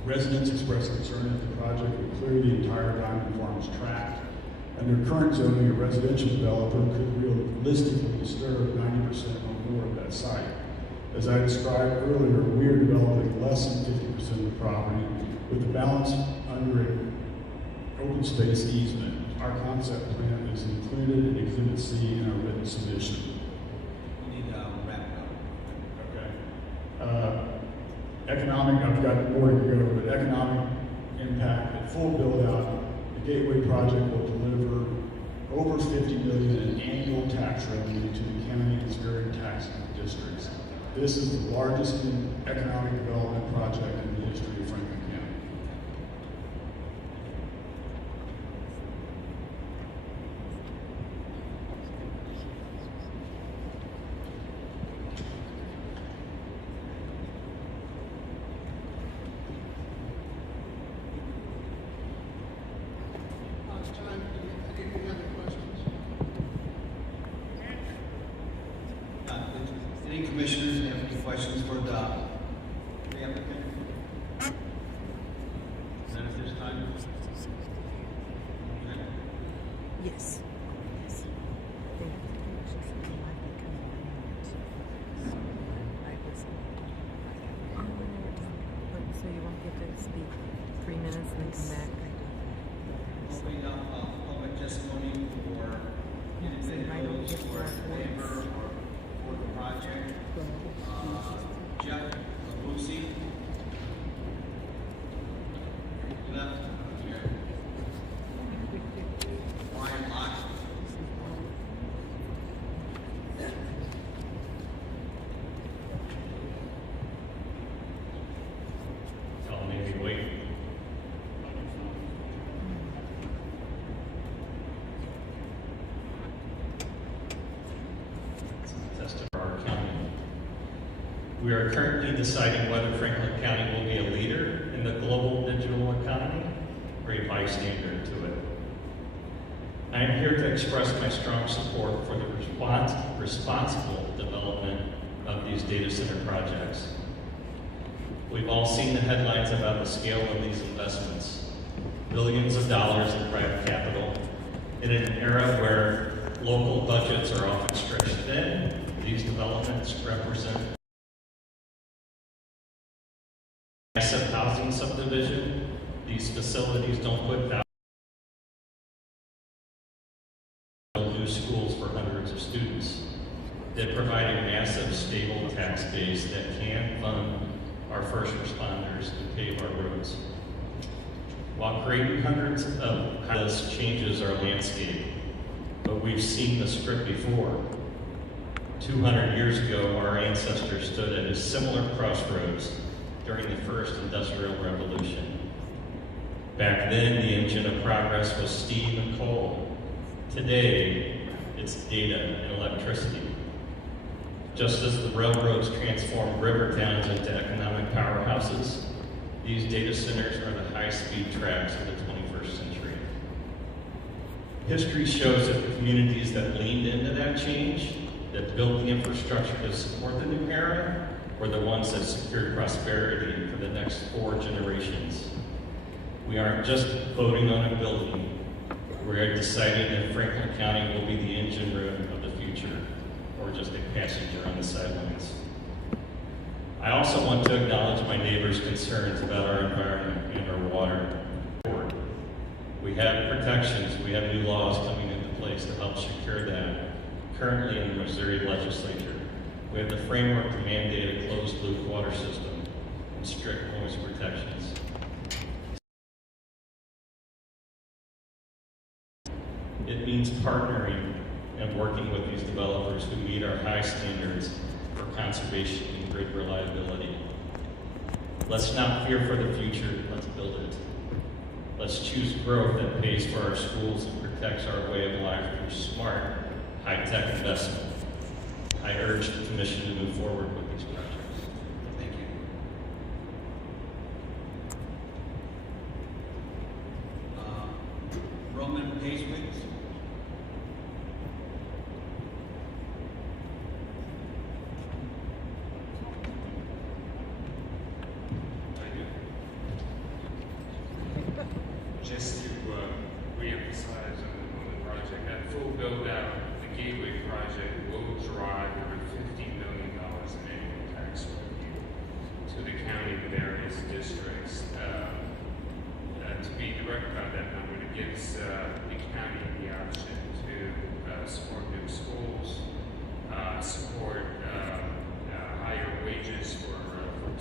Residents expressed concern that the project would clear the entire Diamond Farms tract. Under current zoning, a residential developer could realistically disturb 90% or more of that site. As I described earlier, we are developing less than 50% of the property, with the balance under an open space easement. Our concept plan is included in Exhibit C in our written submission. We need to wrap it up. Okay. Economic, I've got more to go, but economic impact at full build out, the Gateway project will deliver over $50 million in annual tax revenue to the county and its various tax districts. This is the largest economic development project in the history of Franklin County. Any commissioners have any questions for the applicant? None at this time? Okay. Yes. So you won't get to speak 3 minutes and then come back. Opening up public testimony for individuals who are in favor or for the project. Jeff Lucy. Left. Brian Locke. Tell me if you wait. We are currently deciding whether Franklin County will be a leader in the global digital economy or a bystander to it. I am here to express my strong support for the responsible development of these data center projects. We've all seen the headlines about the scale of these investments, billions of dollars in private capital. In an era where local budgets are often stretched thin, these developments represent massive housing subdivision. These facilities don't put new schools for hundreds of students. They provide a massive, stable tax base that can fund our first responders and pave our roads. While creating hundreds of houses changes our landscape, but we've seen the script before. 200 years ago, our ancestors stood at a similar crossroads during the first industrial revolution. Back then, the engine of progress was steam and coal. Today, it's data and electricity. Just as the railroads transformed river towns into economic powerhouses, these data centers are the high-speed tracks of the 21st century. History shows that the communities that leaned into that change, that built the infrastructure to support the new era, were the ones that secured prosperity for the next 4 generations. We aren't just voting on a building, we're deciding that Franklin County will be the engine room of the future, or just a passenger on the sidelines. I also want to acknowledge my neighbors' concerns about our environment and our water. We have protections, we have new laws coming into place to help secure that currently in the Missouri legislature. We have the framework to mandate a closed-loop water system and strict noise protections. It means partnering and working with these developers who meet our high standards for conservation and grid reliability. Let's not fear for the future, let's build it. Let's choose growth that pays for our schools and protects our way of life through smart, high-tech investment. I urge the Commission to move forward with these projects. Thank you. gives the county the option to support new schools, support higher wages for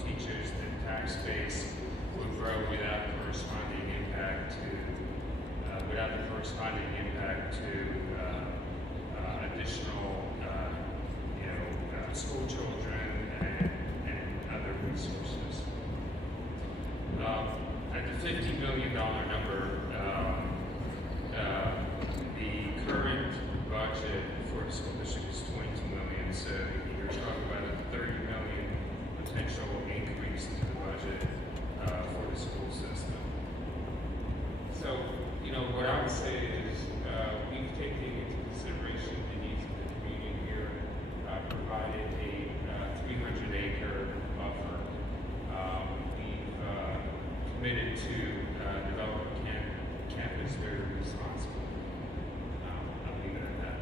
teachers. The tax base would grow without the corresponding impact to additional school children and other resources. At the $50 million number, the current budget for the school district is $22 million, so you're talking about a $30 million potential increase to the budget for the school system. So, what I would say is we've taken into consideration the needs of the community here, provided a 300-acre buffer. We've committed to develop campus very responsibly. I'll leave it at that.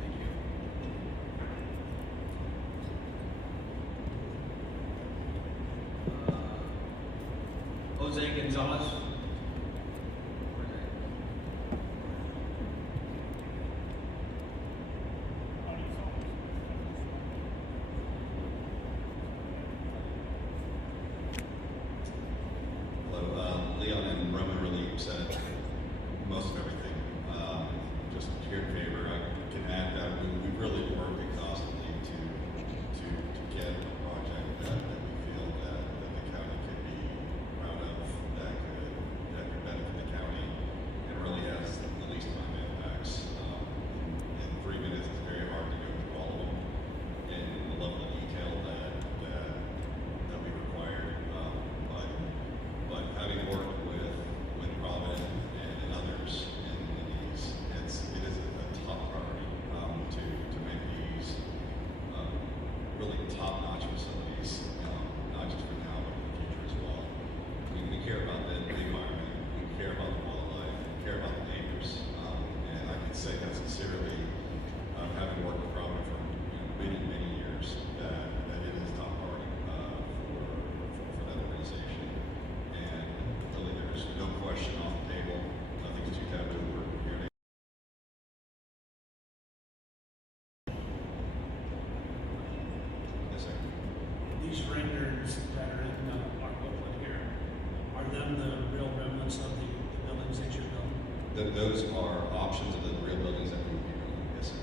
Thank you. Jose Gonzalez. Leon and Roman really said most of everything. Just here in favor, I can add that we really worked exhaustively to get a project that we feel that the county could be proud of, that could benefit the county, and really has the least amount of impacts. In 3 minutes, it's very hard to go through all of them in the level of detail that we required. But having worked with Providence and others in these, it is a top priority to make these really top-notch facilities, not just for now, but for the future as well. We care about the environment, we care about the wildlife, we care about the neighbors, and I can say that sincerely, having worked with Providence for many, many years, that it is top priority for that organization. And really, there's no question off the table. Nothing's too taboo. We're here to. Yes, sir. These renderings that are in our booklet here, are them the real remnants of the buildings that you're building? Those are options of the real buildings that we would be building. Yes, sir.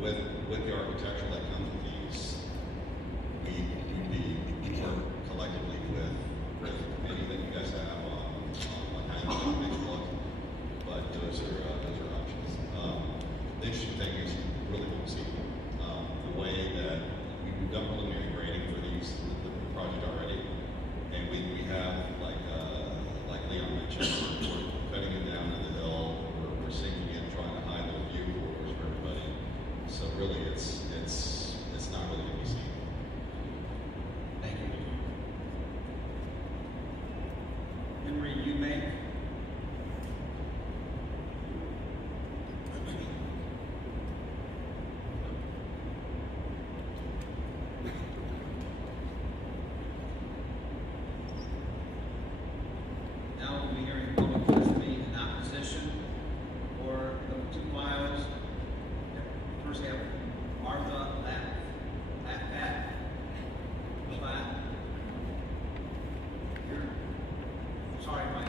With the architecture that comes with these, we work collectively with any that you guys have on how you make it look, but those are options. The interesting thing is really what we see. The way that we've done preliminary grading for the project already, and we have like Leon mentioned, we're cutting it down to the hill, we're sinking it, trying to hide those view corridors for everybody. So really, it's not really going to be seen. Thank you. Henry, you may. Now we'll be hearing public testimony in opposition or the two files. First we have Martha Laffat. Sorry, Mike.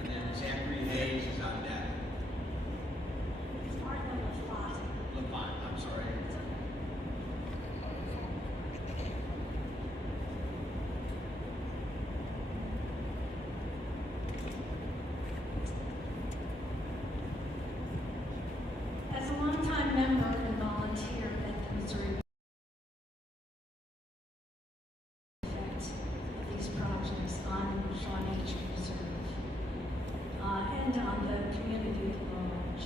And then Zachary Hayes is on deck. Lafont, I'm sorry. As a longtime member and volunteer at the Missouri effect of these projects on Shawn H. Reserve and on the community at large.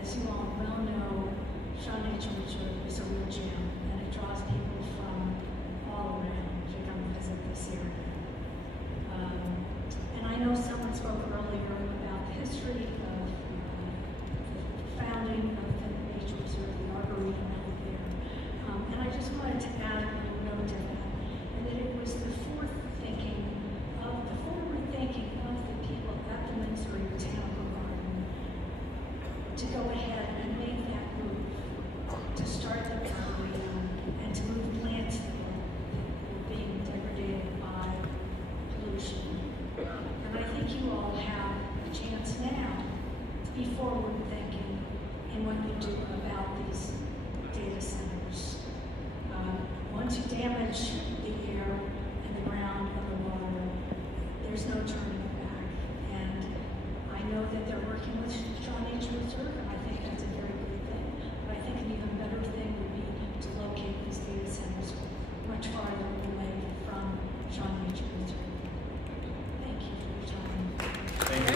As you all well know, Shawn H. Reserve is a real gem, and it draws people from all around to come visit this area. And I know someone spoke earlier about the history of the to go ahead and make that move, to start the program and to move plants that were being degraded by pollution. And I think you all have a chance now to be forward thinking in what you do about these data centers. Once you damage the air and the ground and the water, there's no turning back. And I know that they're working with Shaw Nature Reserve, and I think that's a very good thing. But I think an even better thing would be to locate these data centers much farther away from Shaw Nature Reserve. Thank you for your time. Thank you.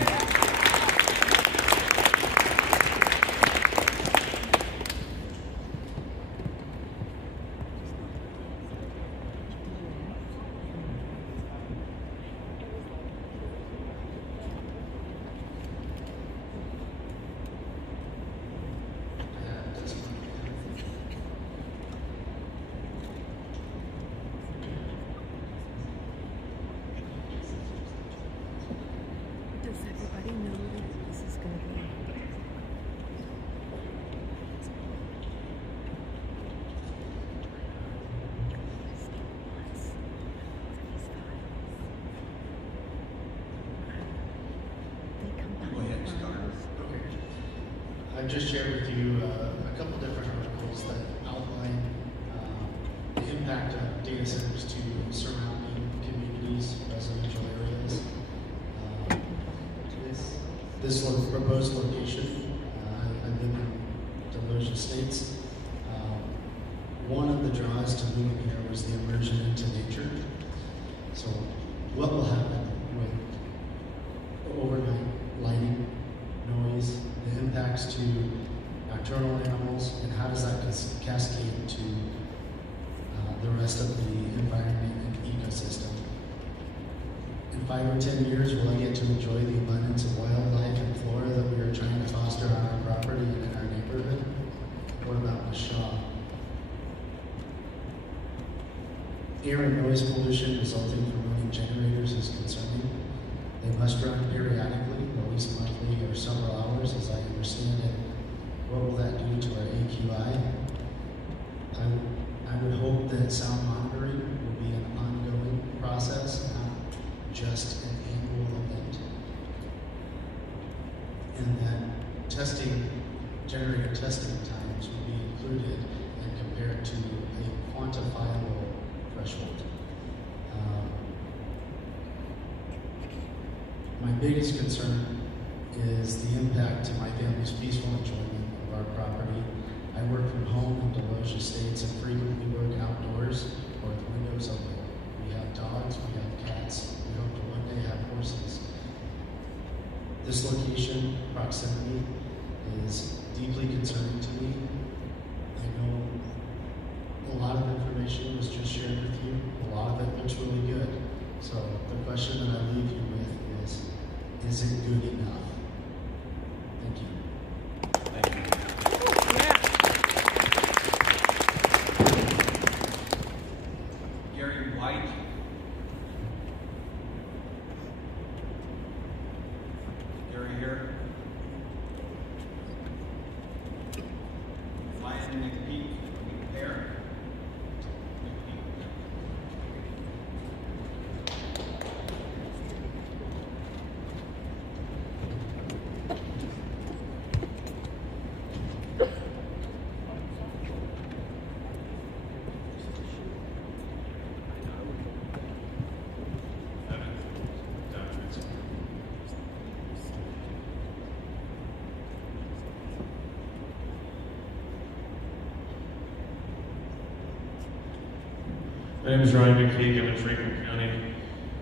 Does everybody know that this is going to be? Go ahead, Scott. I've just shared with you a couple different articles that outline the impact of data centers to surrounding communities, residential areas. This proposed location, I live in Deloge Estates. One of the draws to moving here was the immersion into nature. So what will happen with overnight lighting, noise, the impacts to nocturnal animals, and how does that cascade to the rest of the environment and ecosystem? In 5 or 10 years, will I get to enjoy the abundance of wildlife and flora that we are trying to foster on our property and in our neighborhood? What about the Shaw? Air and noise pollution resulting from running generators is concerning. They must run periodically, at least monthly or several hours, as I understand it. What will that do to our AQI? I would hope that sound monitoring will be an ongoing process, not just an annual event. And that generator testing times will be included and compared to a quantifiable threshold. My biggest concern is the impact to my family's peaceful enjoyment of our property. I work from home in Deloge Estates and frequently work outdoors or with windows open. We have dogs, we have cats, we hope to one day have horses. This location, proximity, is deeply concerning to me. I know a lot of information was just shared with you. A lot of it looks really good. So the question that I leave you with is it good enough? Thank you. Thank you. Gary White. Gary here. Ryan McPeak, there. My name is Ryan McPeak. I'm in Franklin County.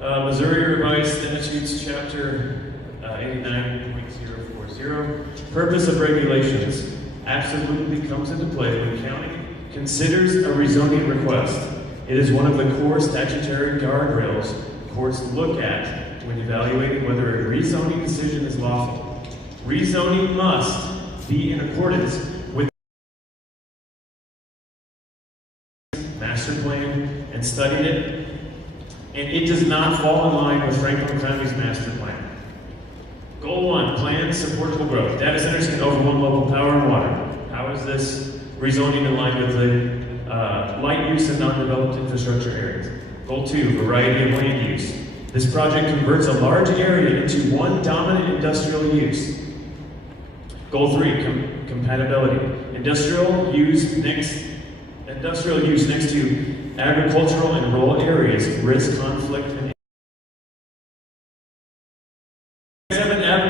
Missouri Revised Statutes, Chapter 89.040. Purpose of regulations absolutely comes into play when the county considers a rezoning request. It is one of the core statutory guardrails courts look at when evaluating whether a rezoning decision is lawful. Rezoning must be in accordance with master plan and studied it, and it does not fall in line with Franklin County's master plan. Goal 1, plans supportable growth. Data centers can overwhelm local power and water. How is this rezoning in line with the light use and non-developed infrastructure areas? Goal 2, variety of land use. This project converts a large area into one dominant industrial use. Goal 3, compatibility. Industrial use next to agricultural and rural areas risk conflict and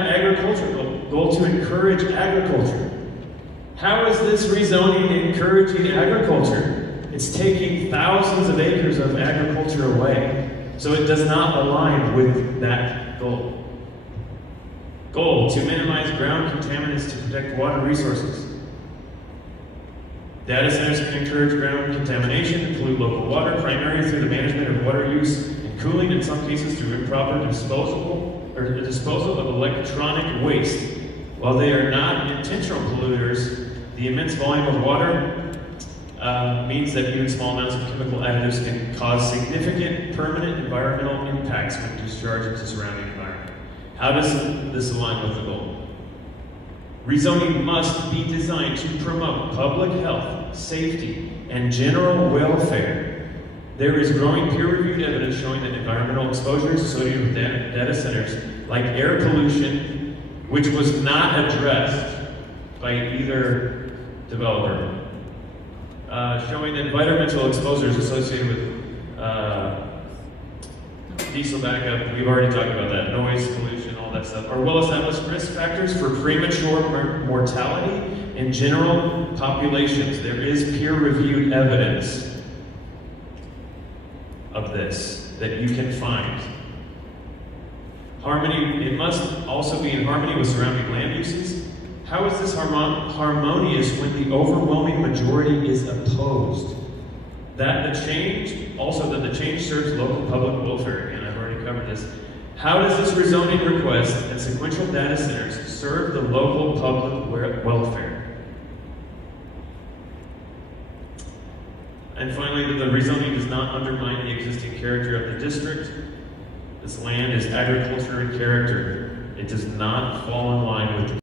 agricultural goal to encourage agriculture. How is this rezoning encouraging agriculture? It's taking thousands of acres of agriculture away, so it does not align with that goal. Goal, to minimize ground contaminants to protect water resources. Data centers can encourage ground contamination, pollute local water, primarily through the management of water use and cooling, in some cases through improper disposal of electronic waste. While they are not intentional polluters, the immense volume of water means that even small amounts of chemical additives can cause significant permanent environmental impacts when discharged into surrounding environment. How does this align with the goal? Rezoning must be designed to promote public health, safety, and general welfare. There is growing peer-reviewed evidence showing that environmental exposures associated with data centers, like air pollution, which was not addressed by either developer, showing that environmental exposures associated with diesel backup, we've already talked about that, noise, pollution, all that stuff, are well-established risk factors for premature mortality in general populations. There is peer-reviewed evidence of this that you can find. Harmony, it must also be in harmony with surrounding land uses. How is this harmonious when the overwhelming majority is opposed? That the change serves local public welfare. Again, I've already covered this. How does this rezoning request and sequential data centers serve the local public welfare? And finally, the rezoning does not undermine the existing character of the district. This land is agriculture in character. It does not fall in line with the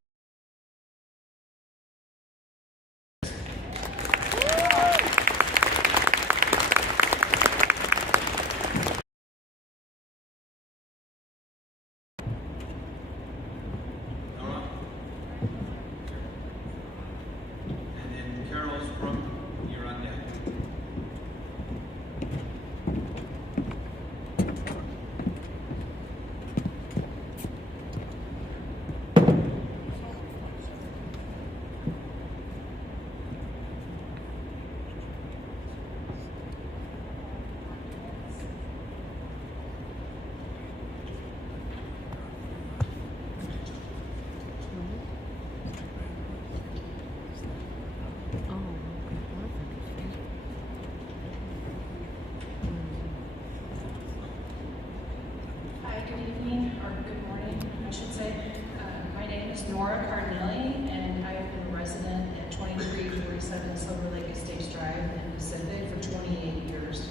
Nora Cardinelli, and I have been a resident at 2347 Silver Lake Estates Drive in Pacific for 28 years.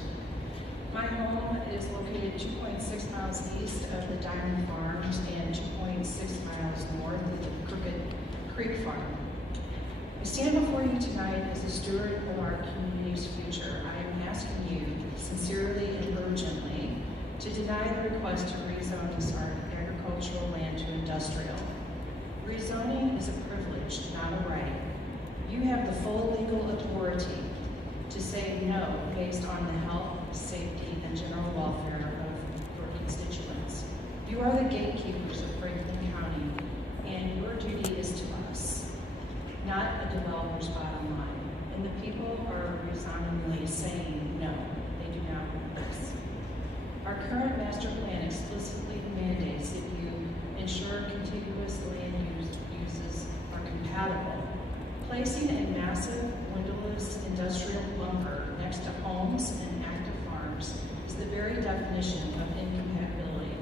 My home is located 2.6 miles east of the Diamond Farms and 2.6 miles north of the Crooked Creek Farm. I stand before you tonight as a steward of our community's future. I am asking you, sincerely and urgently, to deny the request to rezone this agricultural land to industrial. Rezoning is a privilege, not a right. You have the full legal authority to say no based on the health, safety, and general welfare of your constituents. You are the gatekeepers of Franklin County, and your duty is to us, not a developer's bottom line. And the people are resoundingly saying no, they do not want this. Our current master plan explicitly mandates that you ensure contiguous land uses are compatible. Placing a massive windowless industrial bunker next to homes and active farms is the very definition of incompatibility.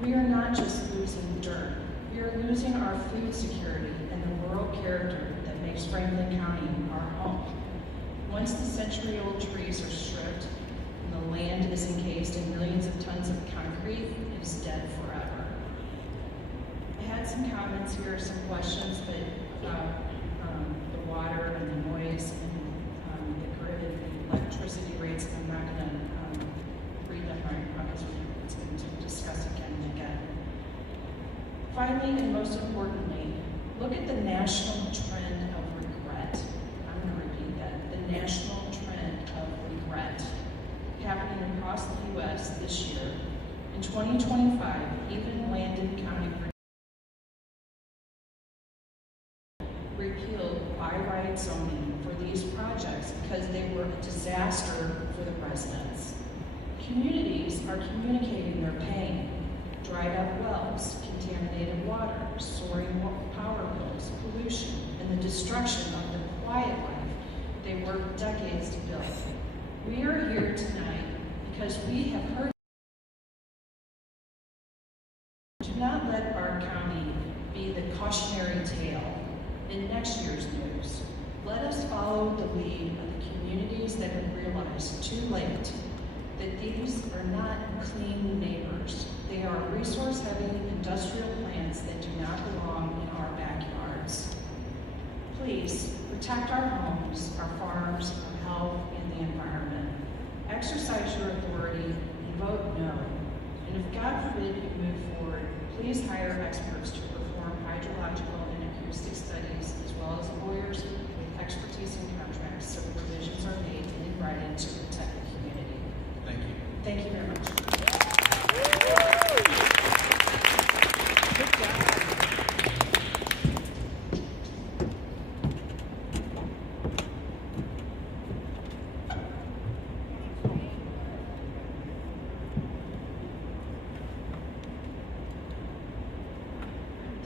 We are not just losing dirt, we are losing our food security and the rural character that makes Franklin County our home. Once the century-old trees are stripped and the land is encased in millions of tons of concrete, it is dead forever. I had some comments here, some questions about the water and the noise and the grid and the electricity rates. I'm not going to read them right now because it's going to discuss again and again. Finally, and most importantly, look at the national trend of regret. I'm going to repeat that. The national trend of regret happening across the U.S. this year. In 2025, even Landon County repealed by right zoning for these projects because they were a disaster for the residents. Communities are communicating their pain. Dried up wells, contaminated water, soaring power bills, pollution, and the destruction of the quiet life they worked decades to build. We are here tonight because we have heard. Do not let our county be the cautionary tale in next year's news. Let us follow the lead of the communities that have realized too late that these are not clean neighbors. They are resource-heavy industrial plants that do not belong in our backyards. Please protect our homes, our farms, our health, and the environment. Exercise your authority and vote no. And if God forbid you move forward, please hire experts to perform hydrological and acoustic studies, as well as lawyers with expertise in contracts, so provisions are made and in writing to protect the community. Thank you. Thank you very much. Good job.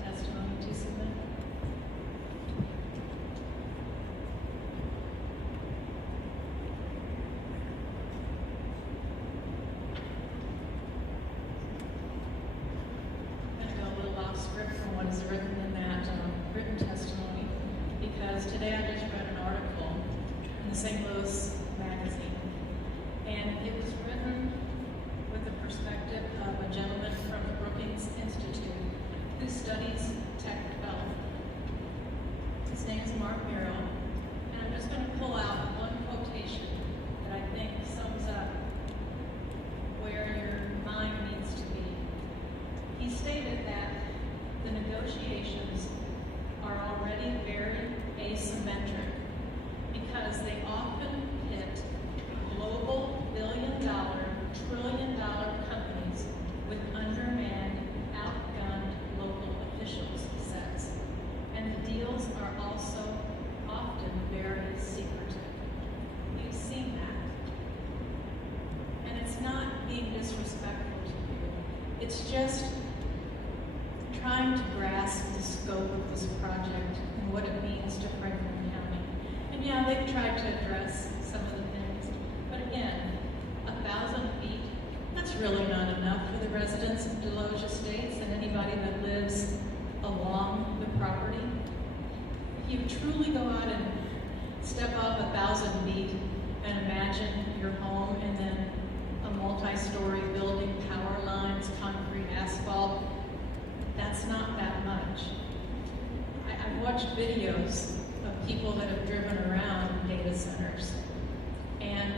Testimony to submit. I'm going to go a little off script from what is written in that written testimony, because today I just read an article in the St. Louis magazine, and it was written with the perspective of a gentleman from the Brookings Institute who studies tech development. His name is Mark Merrill, and I'm just going to pull out one quotation that I think sums up where your mind needs to be. He stated that the negotiations are already very asymmetric because they often pit global billion-dollar, trillion-dollar companies with undermanned, outgunned local officials, he says. And the deals are also often very secretive. We've seen that. And it's not being disrespectful to you. It's just trying to grasp the scope of this project and what it means to Franklin County. And yeah, they've tried to address some of the things, but again, 1,000 feet, that's really not enough for the residents of Deloge Estates and anybody that lives along the property. If you truly go out and step up 1,000 feet and imagine your home and then a multi-story building, power lines, concrete, asphalt, that's not that much. I've watched videos of people that have driven around data centers, and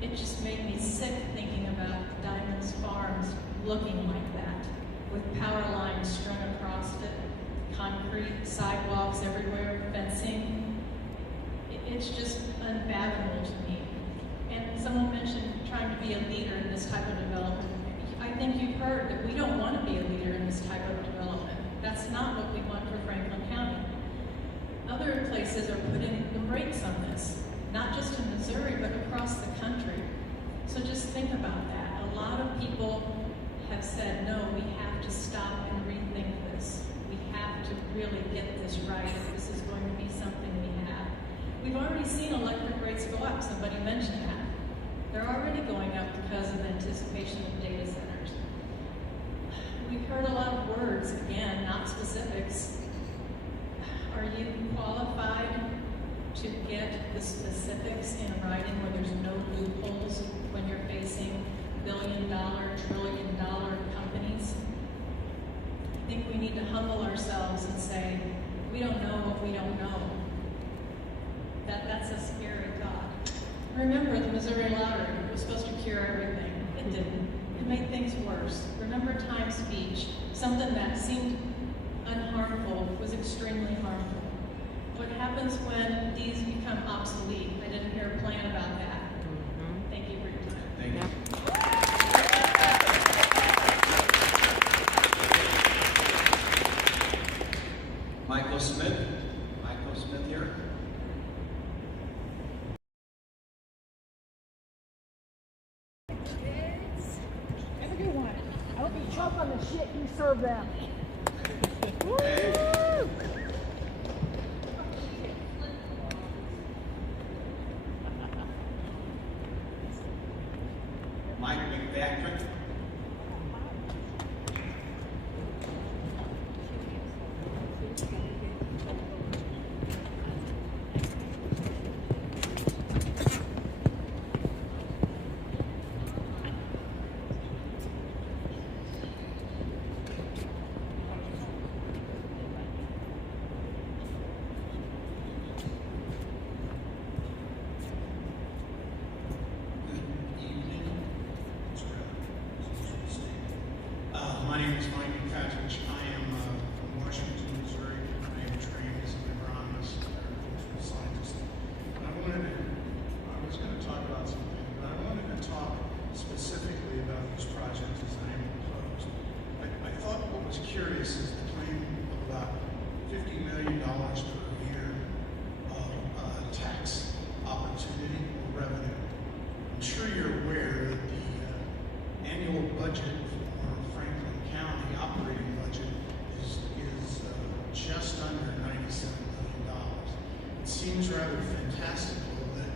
it just made me sick thinking about Diamond's Farms looking like that, with power lines strung across it, concrete, sidewalks everywhere, fencing. It's just unfathomable to me. And someone mentioned trying to be a leader in this type of development. I think you've heard that we don't want to be a leader in this type of development. That's not what we want for Franklin County. Other places are putting the brakes on this, not just in Missouri, but across the country. So just think about that. A lot of people have said, no, we have to stop and rethink this. We have to really get this right if this is going to be something we have. We've already seen electric rates go up. Somebody mentioned that. They're already going up because of anticipation of data centers. We've heard a lot of words, again, not specifics. Are you qualified to get the specifics in writing where there's no loopholes when you're facing billion-dollar, trillion-dollar companies? think we need to humble ourselves and say, we don't know what we don't know. That's a scary thought. Remember the Missouri lottery was supposed to cure everything. It didn't. It made things worse. Remember Time's speech. Something that seemed unharmful was extremely harmful. What happens when these become obsolete? I didn't hear a plan about that. Thank you for your time. Thank you. Michael Smith. Michael Smith here. Have a good one. I hope you choke on the shit you serve them. Mike McFactrick. My name is Mike McFactrick. I am from Washington, Missouri. I am trained as an agronomist and agricultural scientist. And I was going to talk about something, but I wanted to talk specifically about this project as I am proposed. I thought what was curious is the claim of about $50 million per year of tax opportunity or revenue. I'm sure you're aware that the annual budget for Franklin County operating budget is just under $97 million. It seems rather fantastical that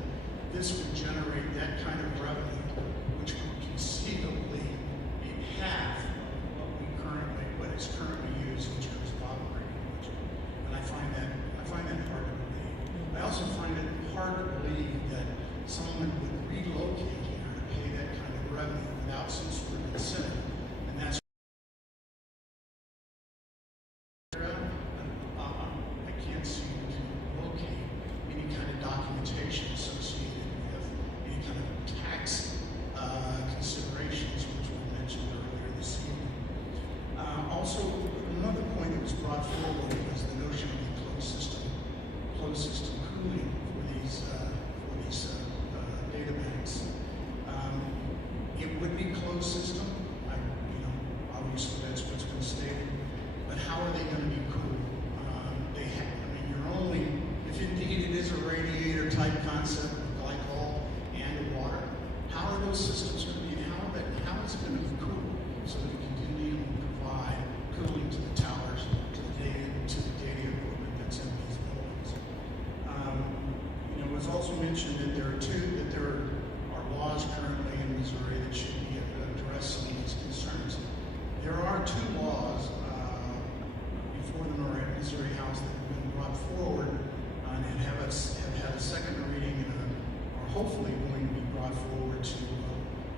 this would generate that kind of revenue, which would conceivably be half of what is currently used in terms of operating budget. And I find that hard to believe. I also find it hard to believe that someone would relocate here to pay that kind of revenue without some sort of incentive. And that's I can't seem to locate any kind of documentation associated with any kind of tax considerations, which were mentioned earlier this evening. Also, another point that was brought forward was the notion of the closed system cooling for these data banks. It would be closed system. Obviously that's what's been stated. But how are they going to be cooled? You're only, if indeed it is a radiator type concept with glycol and water, how are those systems going to be, how is it going to be cooled so that it can continue to provide cooling to the towers, to the data equipment that's in these buildings? It was also mentioned that there are laws currently in Missouri that should be address some of these concerns. There are two laws before the Missouri House that have been brought forward and have had a second reading and are hopefully going to be brought forward to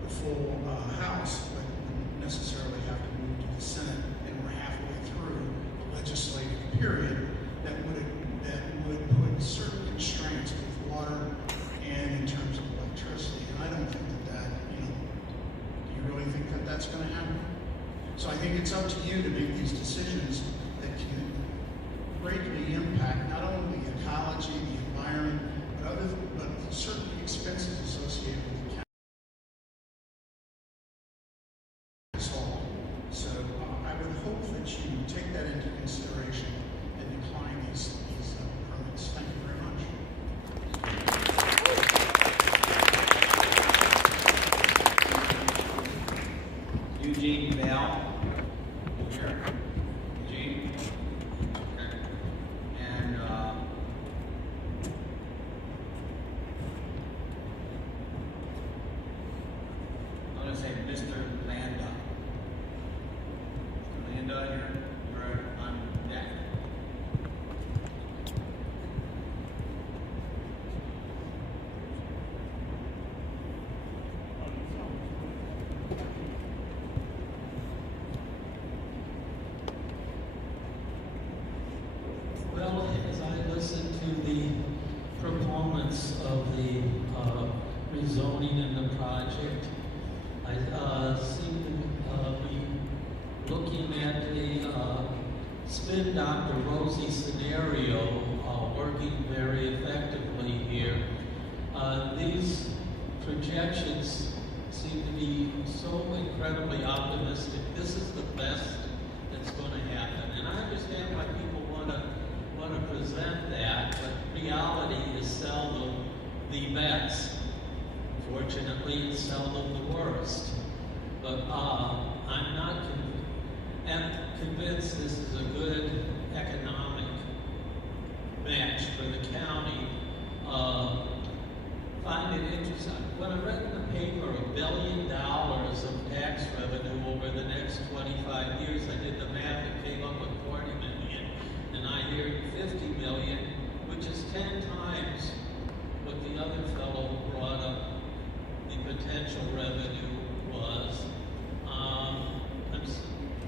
the full House, but wouldn't necessarily have to move to the Senate, and we're halfway through the legislative period that would put certain constraints with water and in terms of electricity. And I don't think that do you really think that that's going to happen? So I think it's up to you to make these decisions that can greatly impact not only the ecology, the environment, but certain expenses associated with the county. So I would hope that you take that into consideration and decline these permits. Thank you very much. Eugene Bell. Here. Eugene. Okay. And project. I seem to be looking at a spin Dr. Rosie scenario working very effectively here. These projections seem to be so incredibly optimistic. This is the best that's going to happen. And I understand why people want to present that, but reality is seldom the best. Fortunately, it's seldom the worst. But I'm not convinced this is a good economic match for the county. Find it interesting. When I read in the paper $1 billion of tax revenue over the next 25 years, I did the math and came up with 40 million. And I hear 50 million, which is 10 times what the other fellow brought up the potential revenue was.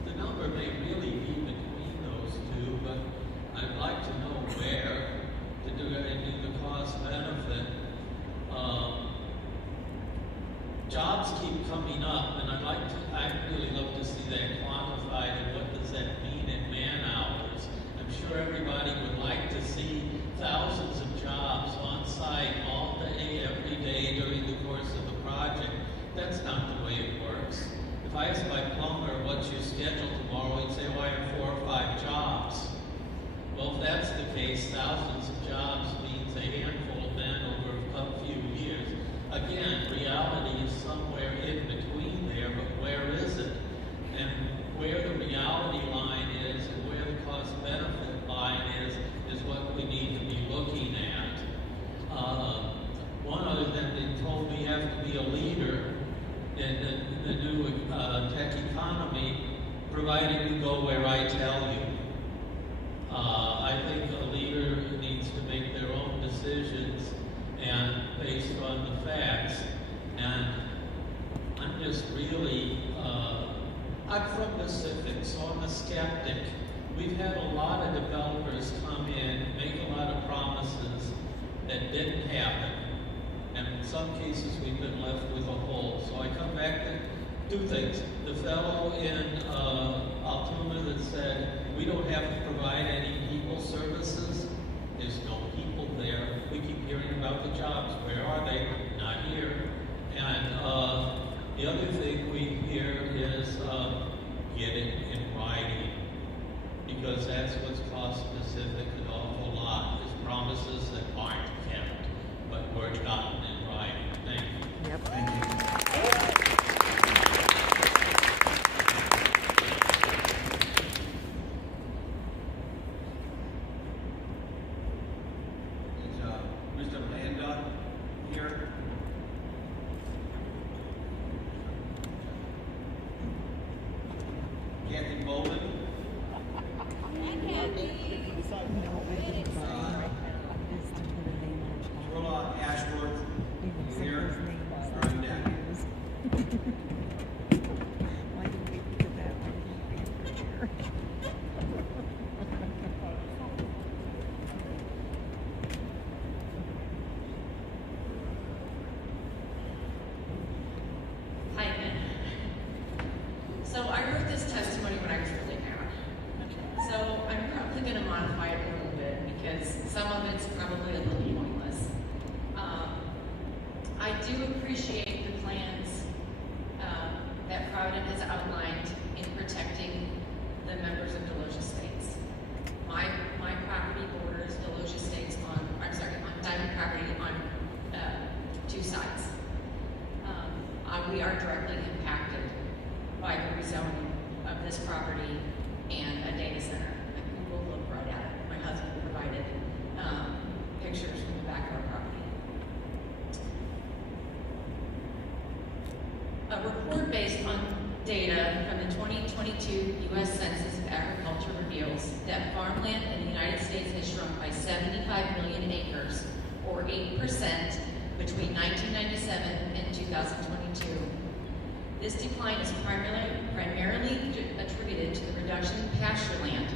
The number may really be between those two, but I'd like to know where to do it and do the cost benefit. Jobs keep coming up, and I'd really love to see that quantified, and what does that mean in man hours? I'm sure everybody would like to see thousands of jobs on site all day, every day during the course of the project. That's not the way it works. If I ask my plumber, what's your schedule tomorrow, he'd say, well, I have 4 or 5 jobs. Well, if that's the case, thousands of jobs means a handful of men over a few years. Again, reality is somewhere in between there, but where is it? And where the reality line is and where the cost-benefit line is what we need to be looking at. One other thing, they told me you have to be a leader in the new tech economy, provided you go where I tell you. I think a leader needs to make their own decisions and based on the facts. And I'm just really, I'm from Pacific, so I'm a skeptic. We've had a lot of developers come in, make a lot of promises that didn't happen. And in some cases, we've been left with a hole. So I come back to 2 things. The fellow in Altoona that said, we don't have to provide any people services. There's no people there. We keep hearing about the jobs. Where are they? Not here. And the other thing we hear is get it in writing. Because that's what's cost Pacific an awful lot, is promises that aren't kept, but were gotten in writing. Thank you. Yep. Thank you. Is Mr. Landa here? Kathy Bolden? Rolla Ashworth here. Brian Dack. Why did we do that? Why didn't we put her here? Hi again. So I wrote this testimony when I was really mad. So I'm probably going to modify it a little bit because some of it's probably a little pointless. I do appreciate the plans that Provident has outlined in protecting the members of Deloge Estates. My property borders Deloge Estates on Diamond property on 2 sides. We are directly impacted by the rezoning of this property and a data center. And we will look right at it. My husband provided pictures from the back of our property. A report based on data from the 2022 U.S. Census of Agriculture reveals that farmland in the United States has shrunk by 75 million acres, or 8%, between 1997 and 2022. This decline is primarily attributed to the reduction in pasture land,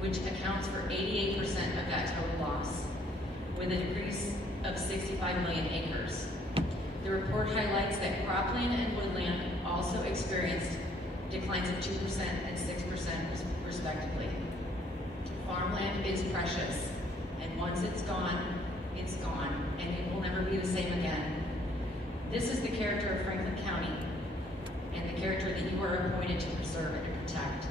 which accounts for 88% of that total loss, with a decrease of 65 million acres. The report highlights that cropland and woodland also experienced declines of 2% and 6% respectively. Farmland is precious, and once it's gone, and it will never be the same again. This is the character of Franklin County, and the character that you are appointed to preserve and to protect.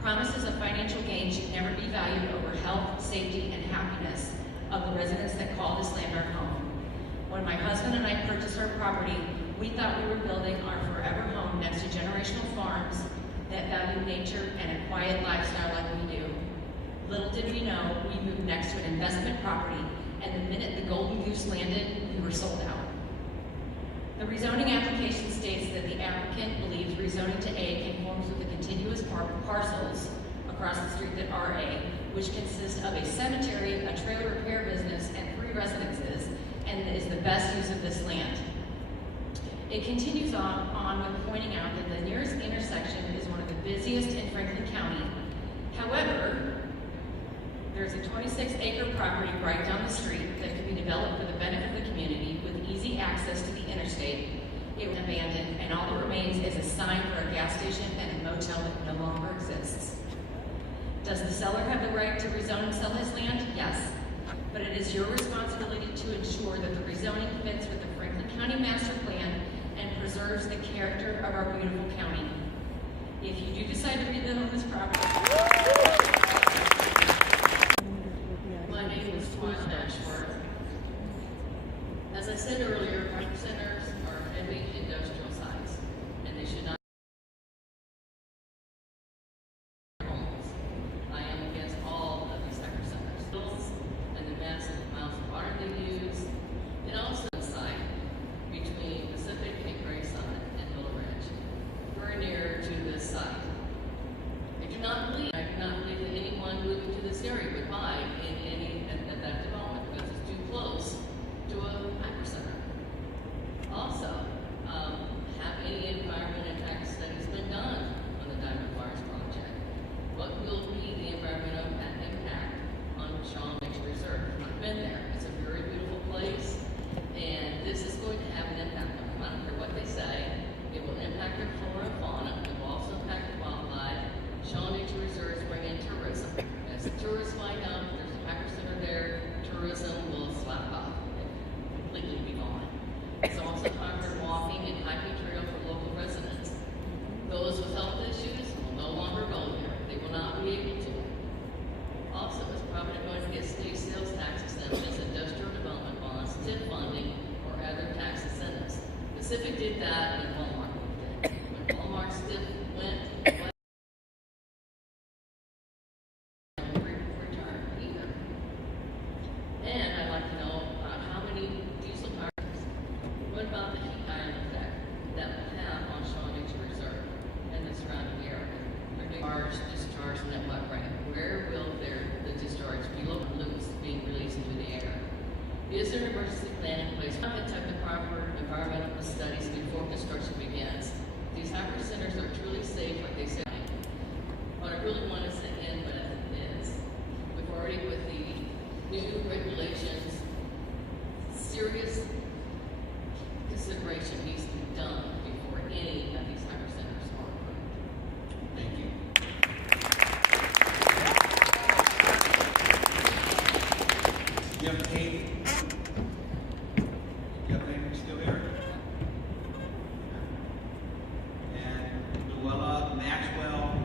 Promises of financial gain should never be valued over health, safety, and happiness of the residents that call this land our home. When my husband and I purchased our property, we thought we were building our forever home next to generational farms that value nature and a quiet lifestyle like we do. Little did we know, we moved next to an investment property, and the minute the Golden Goose landed, we were sold out. The rezoning application states that the applicant believes rezoning to A conforms with the contiguous parcels across the street that are A, which consists of a cemetery, a trailer repair business, and 3 residences, and is the best use of this land. It continues on with pointing out that the nearest intersection is one of the busiest in Franklin County. However, there's a 26-acre property right down the street that could be developed for the benefit of the community with easy access to the interstate. It was abandoned, and all that remains is a sign for a gas station and a motel that no longer exists. Does the seller have the right to rezone and sell his land? Yes. But it is your responsibility to ensure that the rezoning fits with the Franklin County Master Plan and preserves the character of our beautiful county. If you do decide to rezone this property, my name is Twyla Ashworth. As I said earlier, hyper centers are heavy industrial sites, and they should not be homes. I am against all of these hyper centers. Bills and the massive amounts of water they use, and also the site between Pacific and Grayside and Willow Ridge, very near to this site. I do not believe that anyone moving to this area would buy at that development because it's too close to a hyper center. Also, have any environment impact studies been done on the Diamond Bars project? What will be the environmental impact on Shaw Nature Reserve? I've been there. It's a very beautiful place, and this is going to have an impact on them. I don't care what they say. It will impact their flora and fauna. It will also impact the wildlife. Shaw Nature Reserves bring in tourism. As the tourists line up, there's a hyper center there, tourism will slap off and completely be gone. It's also covered walking and hiking trail for local residents. Those with health issues will no longer go there. They will not be able to. Also, it's probably going to get state sales tax exemptions, industrial development bonds, TIP funding, or other tax incentives. Pacific did that and Walmart did. When Walmart's TIP went, and I'd like to know how many diesel cars, what about the heat island effect that will have on Shaw Nature Reserve and the surrounding area? Cars discharged in that wet rain. Where will the discharge be loose being released into the air? Is there an emergency plan in place to conduct the proper environmental studies before construction begins? These hyper centers are truly safe, like they say. What I really want to end with is, we've already with the new regulations, serious consideration needs to be done before any of these hyper centers are approved. Thank you. Jim Pavey. Jim Pavey still here? And Luella Maxwell.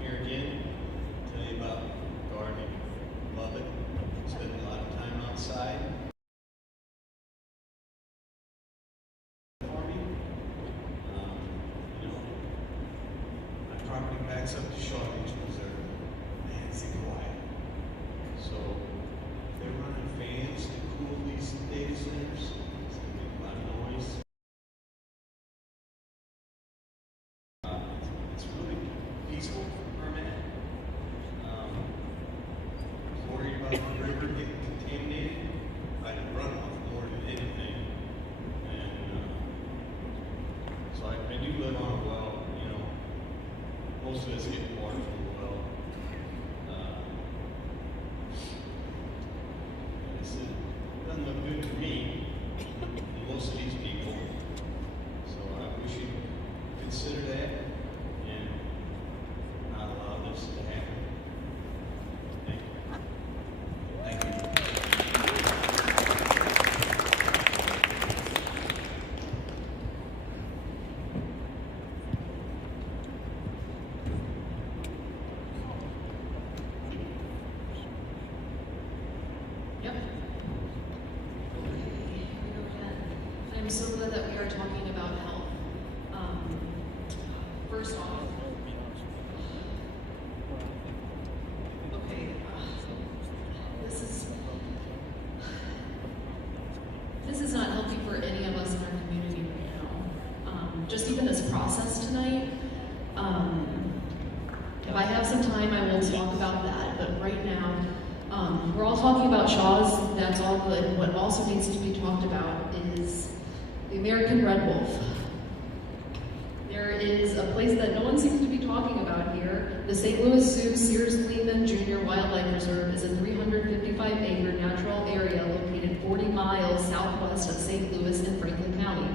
Here again, tell you about gardening. Love it. Spend a lot of time outside. For me, my property backs up to Shaw Nature Reserve. Man, it's quiet. So if they're running fans to cool these data centers, it's gonna make a lot of noise. It's really peaceful for a minute. river get contaminated by the runoff more than anything. And so I do live on a well, you know, most of us get water from the well. It doesn't look good to me, and most of these people. So we should consider that and not allow this to happen. Thank you. Thank you. Yep. I'm so glad that we are talking about health. First off, okay, this is not healthy for any of us in our community right now. Just even this process tonight, if I have some time, I will talk about that, but right now, we're all talking about Shaw's, that's all good. What also needs to be talked about is the American Red Wolf. There is a place that no one seems to be talking about here. The St. Louis Zoo Sears Lehman Jr. Wildlife Reserve is a 355-acre natural area located 40 miles southwest of St. Louis in Franklin County.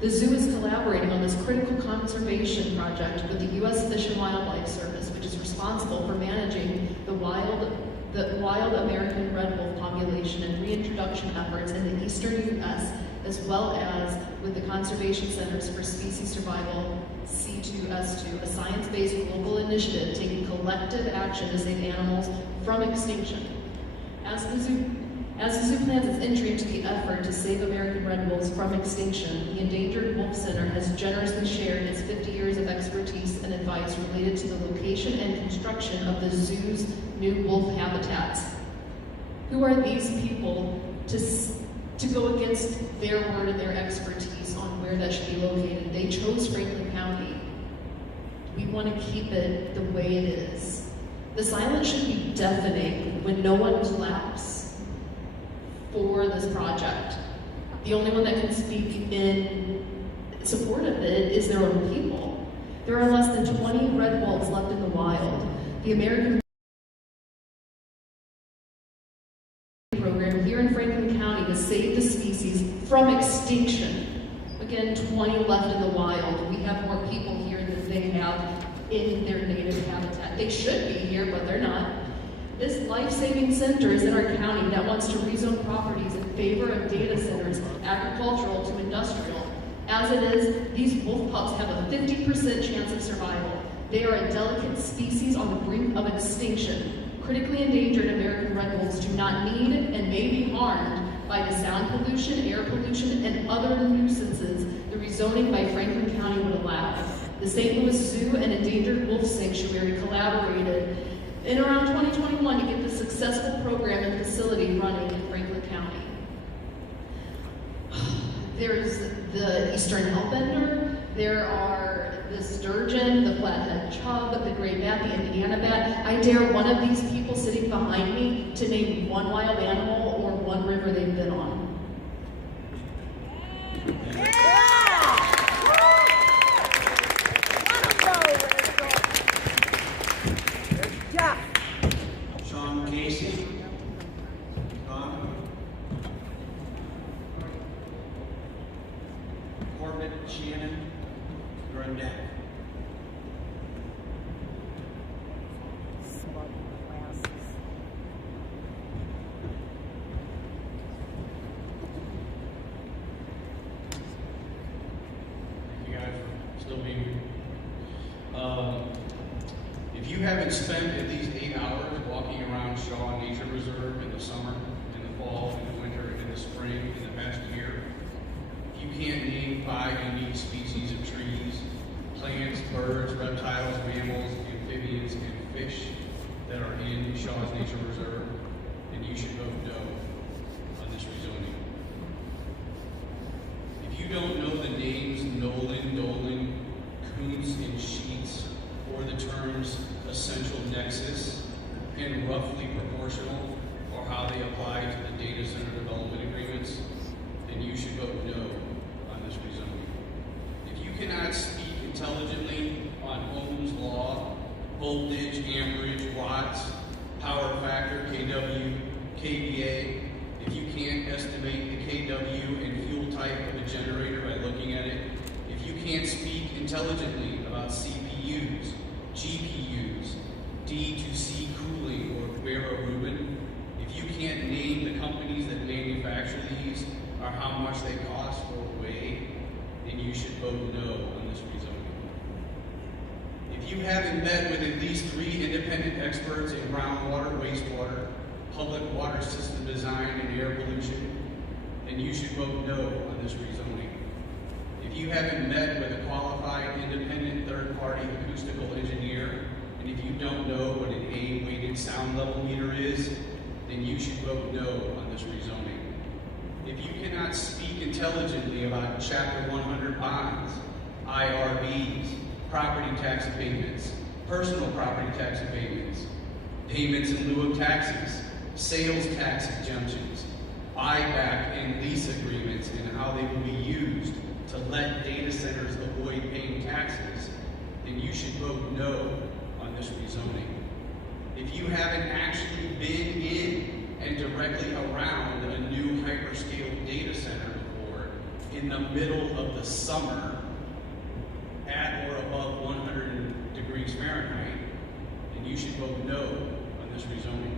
The zoo is collaborating on this critical conservation project with the U.S. Fish and Wildlife Service, which is responsible for managing the wild American red wolf population and reintroduction efforts in the eastern U.S., as well as with the Conservation Centers for Species Survival, C2S2, a science-based global initiative taking collective action to save animals from extinction. As the zoo plans its entry into the effort to save American red wolves from extinction, the Endangered Wolf Center has generously shared its 50 years of expertise and advice related to the location and construction of the zoo's new wolf habitats. Who are these people to go against their word and their expertise on where that should be located? They chose Franklin County. We want to keep it the way it is. The silence should be deafening when no one claps for this project. The only one that can speak in support of it is their own people. There are less than 20 red wolves left in the wild. The American program here in Franklin County to save the species from extinction. Again, 20 left in the wild. We have more people here than they have in their native habitat. They should be here, but they're not. This life-saving center is in our county that wants to rezone properties in favor of data centers, agricultural to industrial. As it is, these wolf pups have a 50% chance of survival. They are a delicate species on the brink of extinction. Critically endangered American red wolves do not need and may be harmed by the sound pollution, air pollution, and other nuisances the rezoning by Franklin County would allow. The St. Louis Zoo and Endangered Wolf Sanctuary collaborated in around 2021 to get the successful program and facility running in Franklin County. There's the Eastern Hellbender, there are the sturgeon, the flathead chub, the gray bat, the Indiana bat. I dare one of these people sitting behind me to name one wild animal or one river they've been on. Sean Casey. Sean. Corbett Shannon. Grundett. Thank you guys for still being here. If you haven't spent at least 8 hours walking around Shaw Nature Reserve in the summer, in the fall, in the winter, in the spring, in the past year, you can't name 5 unique species of trees, plants, birds, reptiles, mammals, amphibians, and fish that are in Shaw's Nature Reserve, then you should vote no on this rezoning. If you don't know the names Nolan, Dolan, Coons, and Sheets, or the terms essential nexus and roughly proportional, or or how they apply to the data center development agreements, then you should vote no on this rezoning. If you cannot speak intelligently on Ohm's law, voltage, amperage, watts, power factor, kW, kVA, if you can't estimate the kW and fuel type of a generator by looking at it, if you can't speak intelligently about CPUs, GPUs, D2C cooling, or Vera Rubin, if you can't name the companies that manufacture these or how much they cost or weigh, then you should vote no on this rezoning. If you haven't met with at least 3 independent experts in groundwater, wastewater, public water system design, and air pollution, then you should vote no on this rezoning. If you haven't met with a qualified independent third-party acoustical engineer, and if you don't know what an A-weighted sound level meter is, then you should vote no on this rezoning. If you cannot speak intelligently about Chapter 100 bonds, IRBs, property tax abatements, personal property tax abatements, payments in lieu of taxes, sales tax exemptions, buyback and lease agreements, and how they will be used to let data centers avoid paying taxes, then you should vote no on this rezoning. If you haven't actually been in and directly around a new hyperscale data center before in the middle of the summer at or above 100 degrees Fahrenheit, then you should vote no on this rezoning.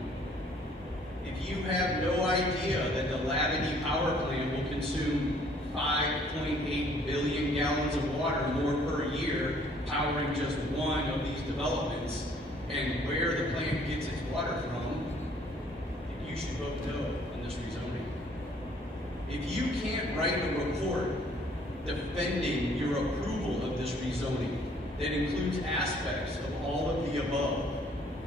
If you have no idea that the Labadie power plant will consume 5.8 billion gallons of water more per year, powering just one of these developments, and where the plant gets its water from, then you should vote no on this rezoning. If you can't write a report defending your approval of this rezoning that includes aspects of all of the above,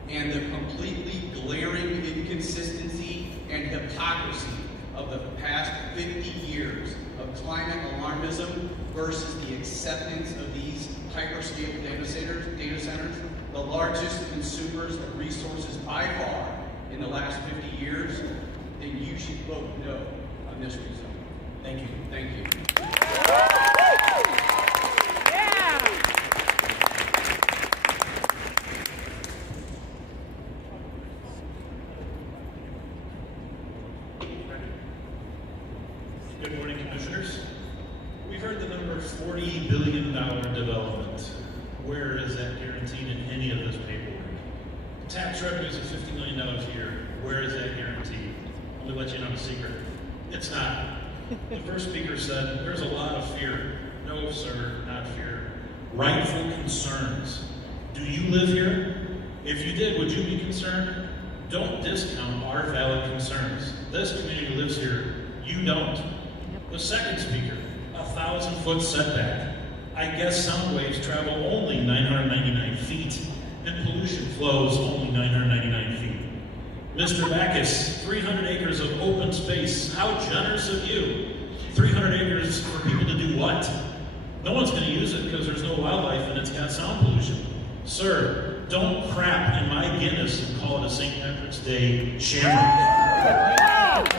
and the completely glaring inconsistency and hypocrisy of the past 50 years of climate alarmism versus the acceptance of these hyperscale data centers, the largest consumers of resources by far in the last 50 years, then you should vote no on this rezoning. Thank you. Thank you. Good morning, Commissioners. We've heard the number $40 billion development. Where is that guaranteed in any of this paperwork? Tax revenues of $50 million a year. Where is that guaranteed? Let me let you know a secret. It's not. The first speaker said there's a lot of fear. No, sir, not fear. Rightful concerns. Do you live here? If you did, would you be concerned? Don't discount our valid concerns. This community lives here. You don't. The second speaker, 1,000-foot setback. I guess sound waves travel only 999 feet, and pollution flows only 999 feet. Mr. Backus, 300 acres of open space. How generous of you. 300 acres for people to do what? No one's going to use it because there's no wildlife and it's got sound pollution. Sir, don't crap in my Guinness and call it a St. Patrick's Day shamrock.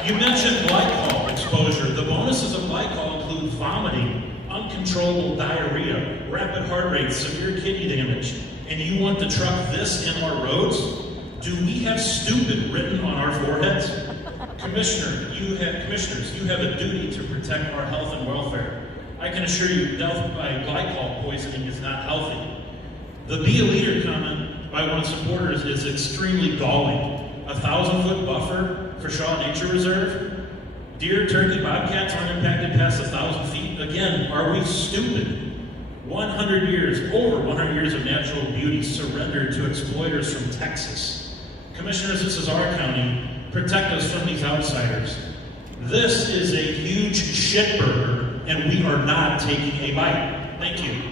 You mentioned glycol exposure. The bonuses of glycol include vomiting, uncontrollable diarrhea, rapid heart rate, severe kidney damage. And you want to truck this in our roads? Do we have stupid written on our foreheads? Commissioners, you have a duty to protect our health and welfare. I can assure you death by glycol poisoning is not healthy. The Be a Leader comment by one of supporters is extremely galling. 1,000-foot buffer for Shaw Nature Reserve? Deer, turkey, bobcats aren't impacted past 1,000 feet? Again, are we stupid? 100 years, over 100 years of natural beauty surrendered to exploiters from Texas. Commissioners, this is our county. Protect us from these outsiders. This is a huge shitburger, and we are not taking a bite. Thank you.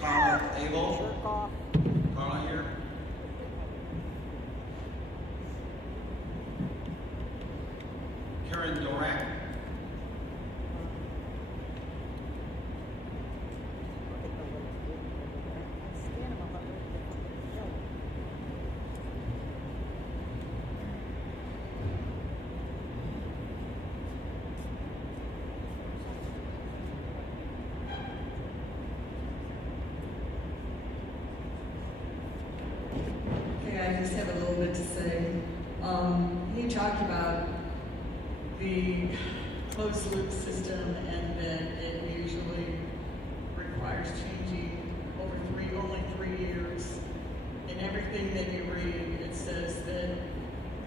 Carla Abel. Carla here. Karen Dorak. the closed loop system, and that it usually requires changing only 3 years. In everything that you read, it says that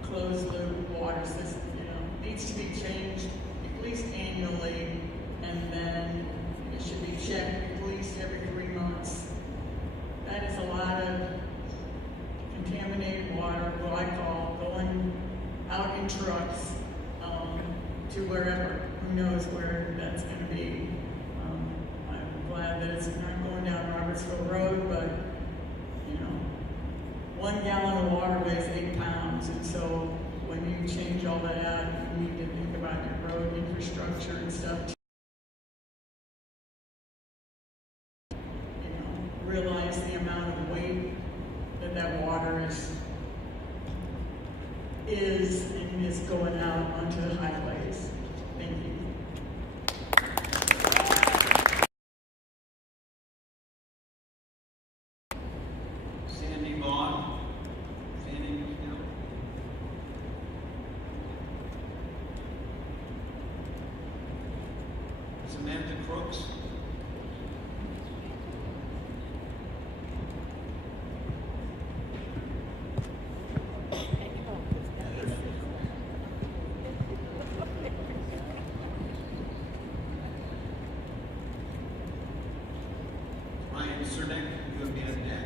closed loop water system, needs to be changed at least annually, and then it should be checked at least every 3 months. That is a lot of contaminated water, what I call going out in trucks to wherever. Who knows where that's going to be. I'm glad that it's not going down Robertsville Road, but 1 gallon of water weighs 8 pounds, and so when you change all that out, you need to think about your road infrastructure and stuff. Realize the amount of weight that water is going out onto the highways. Thank you. Sandy Vaughn. Sandy, no. Samantha Crooks. Ryan Cernek, you have been at that.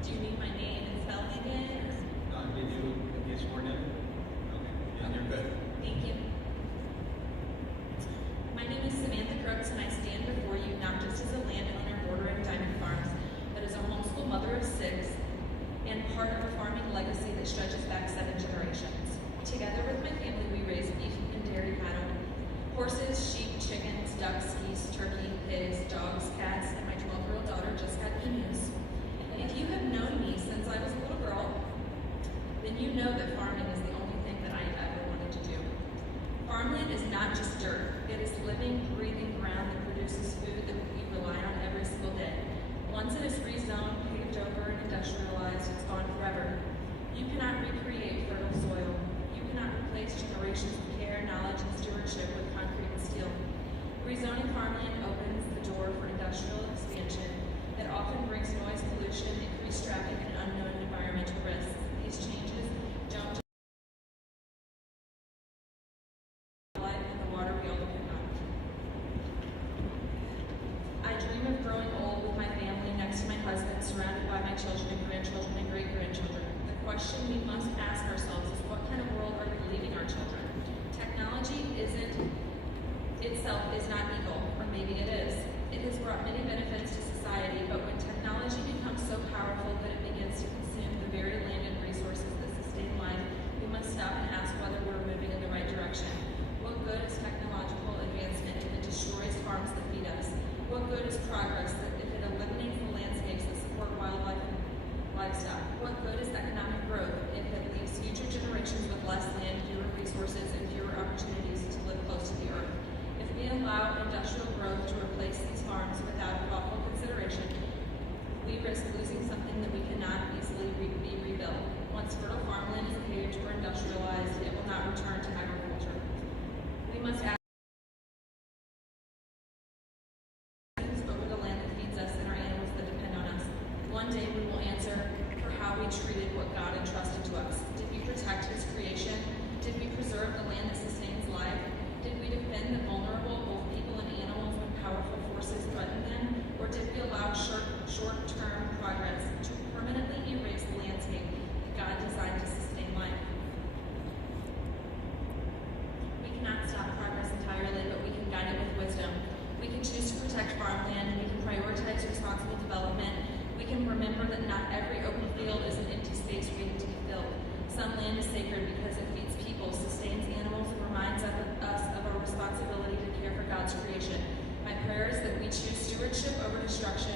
Do you need my name and spelling again? Did you get sworn in? Okay, yeah, you're good. Thank you. My name is Samantha Crooks, and I stand before you not just as a landowner bordering Diamond Farms, but as a homeschool mother of 6 and part of a farming legacy that stretches back 7 generations. Together with my family, we raise beef and dairy cattle, horses, sheep, chickens, ducks, geese, turkey, pigs, dogs, cats, and my 12-year-old daughter just got emus. If you have known me since I was a little girl, then you know that farming is the only thing that I ever wanted to do. Farmland is not just dirt. It is living, breathing ground that produces food that we rely on every single day. Once it is rezoned, paved over, and industrialized, it's gone forever. You cannot recreate fertile soil. You cannot replace generations of care, knowledge, and stewardship with concrete and steel. Rezoning farmland opens the door for industrial expansion that often brings noise pollution, increased traffic, and unknown environmental risks. These changes don't life and the water we all depend on. I dream of growing old with my family next to my husband, surrounded by my children and grandchildren and great-grandchildren. The question we must ask ourselves is, what kind of world are we leaving our children? Technology itself is not evil, or maybe it is. It has brought many benefits to society, but when technology becomes so powerful that it begins to consume the very land and resources that sustain life, we must stop and ask whether we're moving in the right direction. What good is technological advancement if it destroys farms that feed us? What good is progress if it eliminates the landscapes that support wildlife and livestock? What good is economic growth if it leaves future generations with less land, fewer resources, and fewer opportunities to live close to the earth? If we allow industrial growth to replace these farms without thoughtful consideration, we risk losing something that we cannot easily be rebuilt. Once fertile farmland is paved or industrialized, it will not return to agriculture. We must act over the land that feeds us and our animals that depend on us. One day we will answer for how we treated what God entrusted to us. Did we protect His creation? Did we preserve the land that sustains life? Did we defend the vulnerable, both people and animals, when powerful forces threatened them? Or did we allow short-term progress to permanently erase the landscape that God designed to sustain life? We cannot stop progress responsible development, we can remember that not every open field is an empty space waiting to be filled. Some land is sacred because it feeds people, sustains animals, and reminds us of our responsibility to care for God's creation. My prayer is that we choose stewardship over destruction,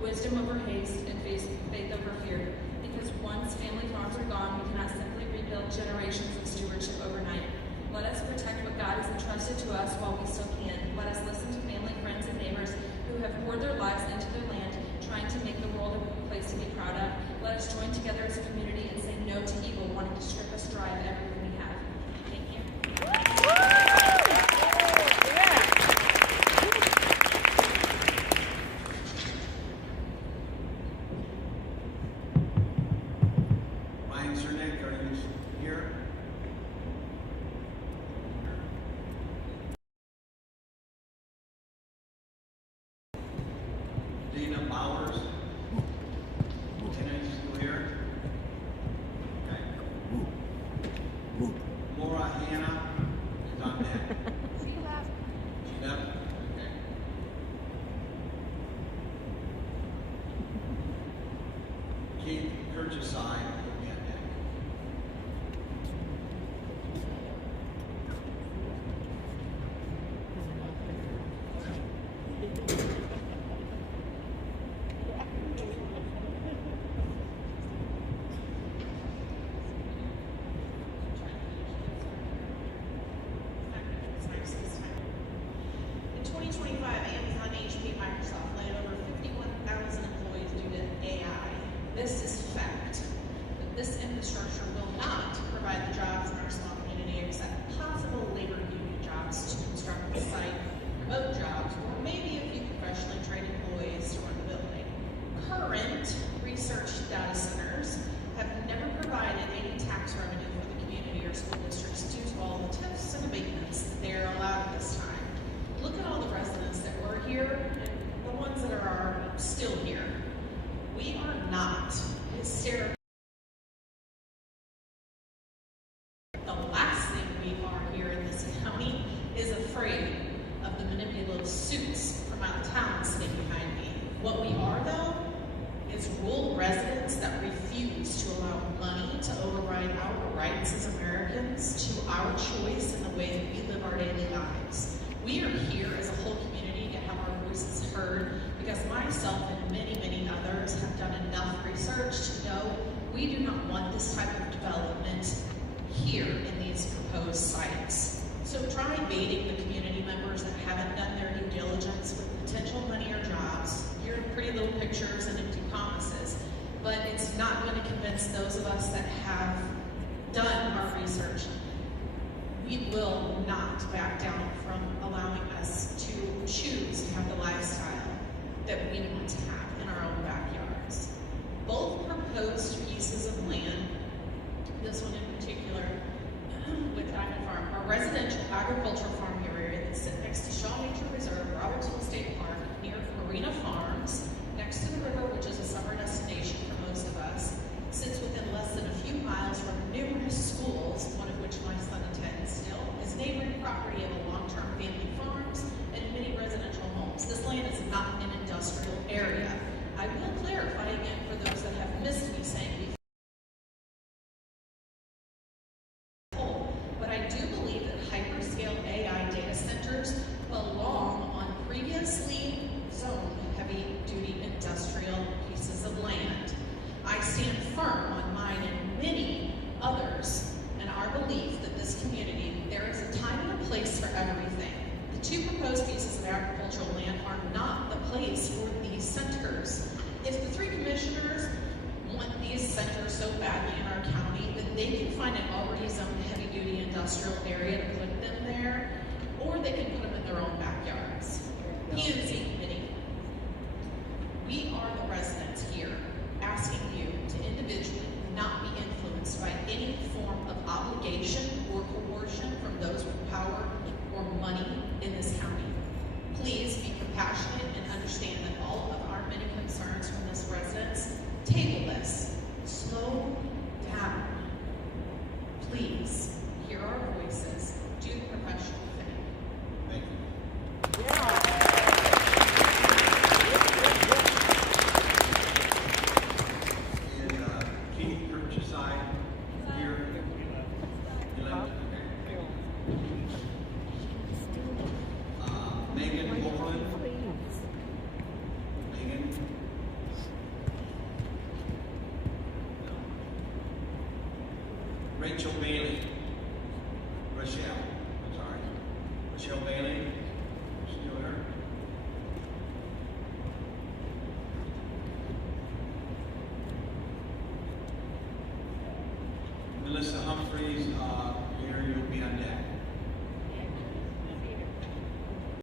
wisdom over haste, and faith over fear. Because once family farms are gone, we cannot simply rebuild generations of stewardship overnight. Let us protect what God has entrusted to us while we still can. Let us listen to family, friends, and neighbors who have poured their lives into their land, trying to make the world a place to be proud of. Let us join together as a community and say no to evil, wanting to strip us dry of everything we have. Thank you. Ryan Cernak, are you here? Dana Bowers. Lieutenant, you still here? Okay. Laura Hanna is on that. She left. She left? Okay. Keith Kirchesai will be on that. In 2025, Amazon, HP, Microsoft laid over 51,000 employees due to AI. This is fact. But this infrastructure will not provide the jobs in our small community except possible labor union jobs to construct the site, remote jobs, or maybe a few professionally trained employees to run the building. Current research data centers have never provided any tax revenue for the community or school districts due to all the TIFs and abatements that they are allowed at this time. Look at all the residents that were here and the ones that are still here. We are not hysterical. The last thing we are here in this county is afraid of the manipulative suits from out of town sitting behind me. What we are, though, is rural residents that refuse to allow money to override our rights as Americans to our choice in the way that we live our daily lives. We are here as a whole community to have our voices heard because myself and many, many others have done enough research to know we do not want this type of development here in these proposed sites. So try baiting the community members that haven't done their due diligence with potential money or jobs. You're pretty little pictures and empty promises, but it's not going to convince those of us that have done our research. We will not back down from allowing us to choose to have the lifestyle that we want to have in our own backyards. Both proposed pieces of land, this one in particular with Diamond Farm, are residential agricultural farm area that sit next to Shaw Nature Reserve, Robertsville State Park, near Marina Farms, next to the river, which is a summer destination for most of us, sits within less than a few miles from numerous schools, one of which my son attends still, is neighboring property of a long-term family farms and many residential homes. This land is not an industrial area. I will clarify again for those that have missed me saying before, but I do believe that hyperscale AI data centers belong on previously zoned heavy-duty industrial pieces of land. I stand firm on mine and many others and our belief that this community, there is a time and a place for everything. The two proposed pieces of agricultural land are not the place for these centers. If the three commissioners want these centers so badly in our county, then they can find an already zoned heavy-duty industrial area to put them there, or they can put them in their own backyards. P&Z committee, we are the residents here asking you to individually not be influenced by any form of obligation or coercion from those with power or money in this county. Please be compassionate and understand that all of our many concerns from this residents table this. Slow down. Please hear our voices. Do the professional thing. Thank Rachel Bailey. Rochelle Bailey. Still here? Melissa Humphreys, here you'll be on deck.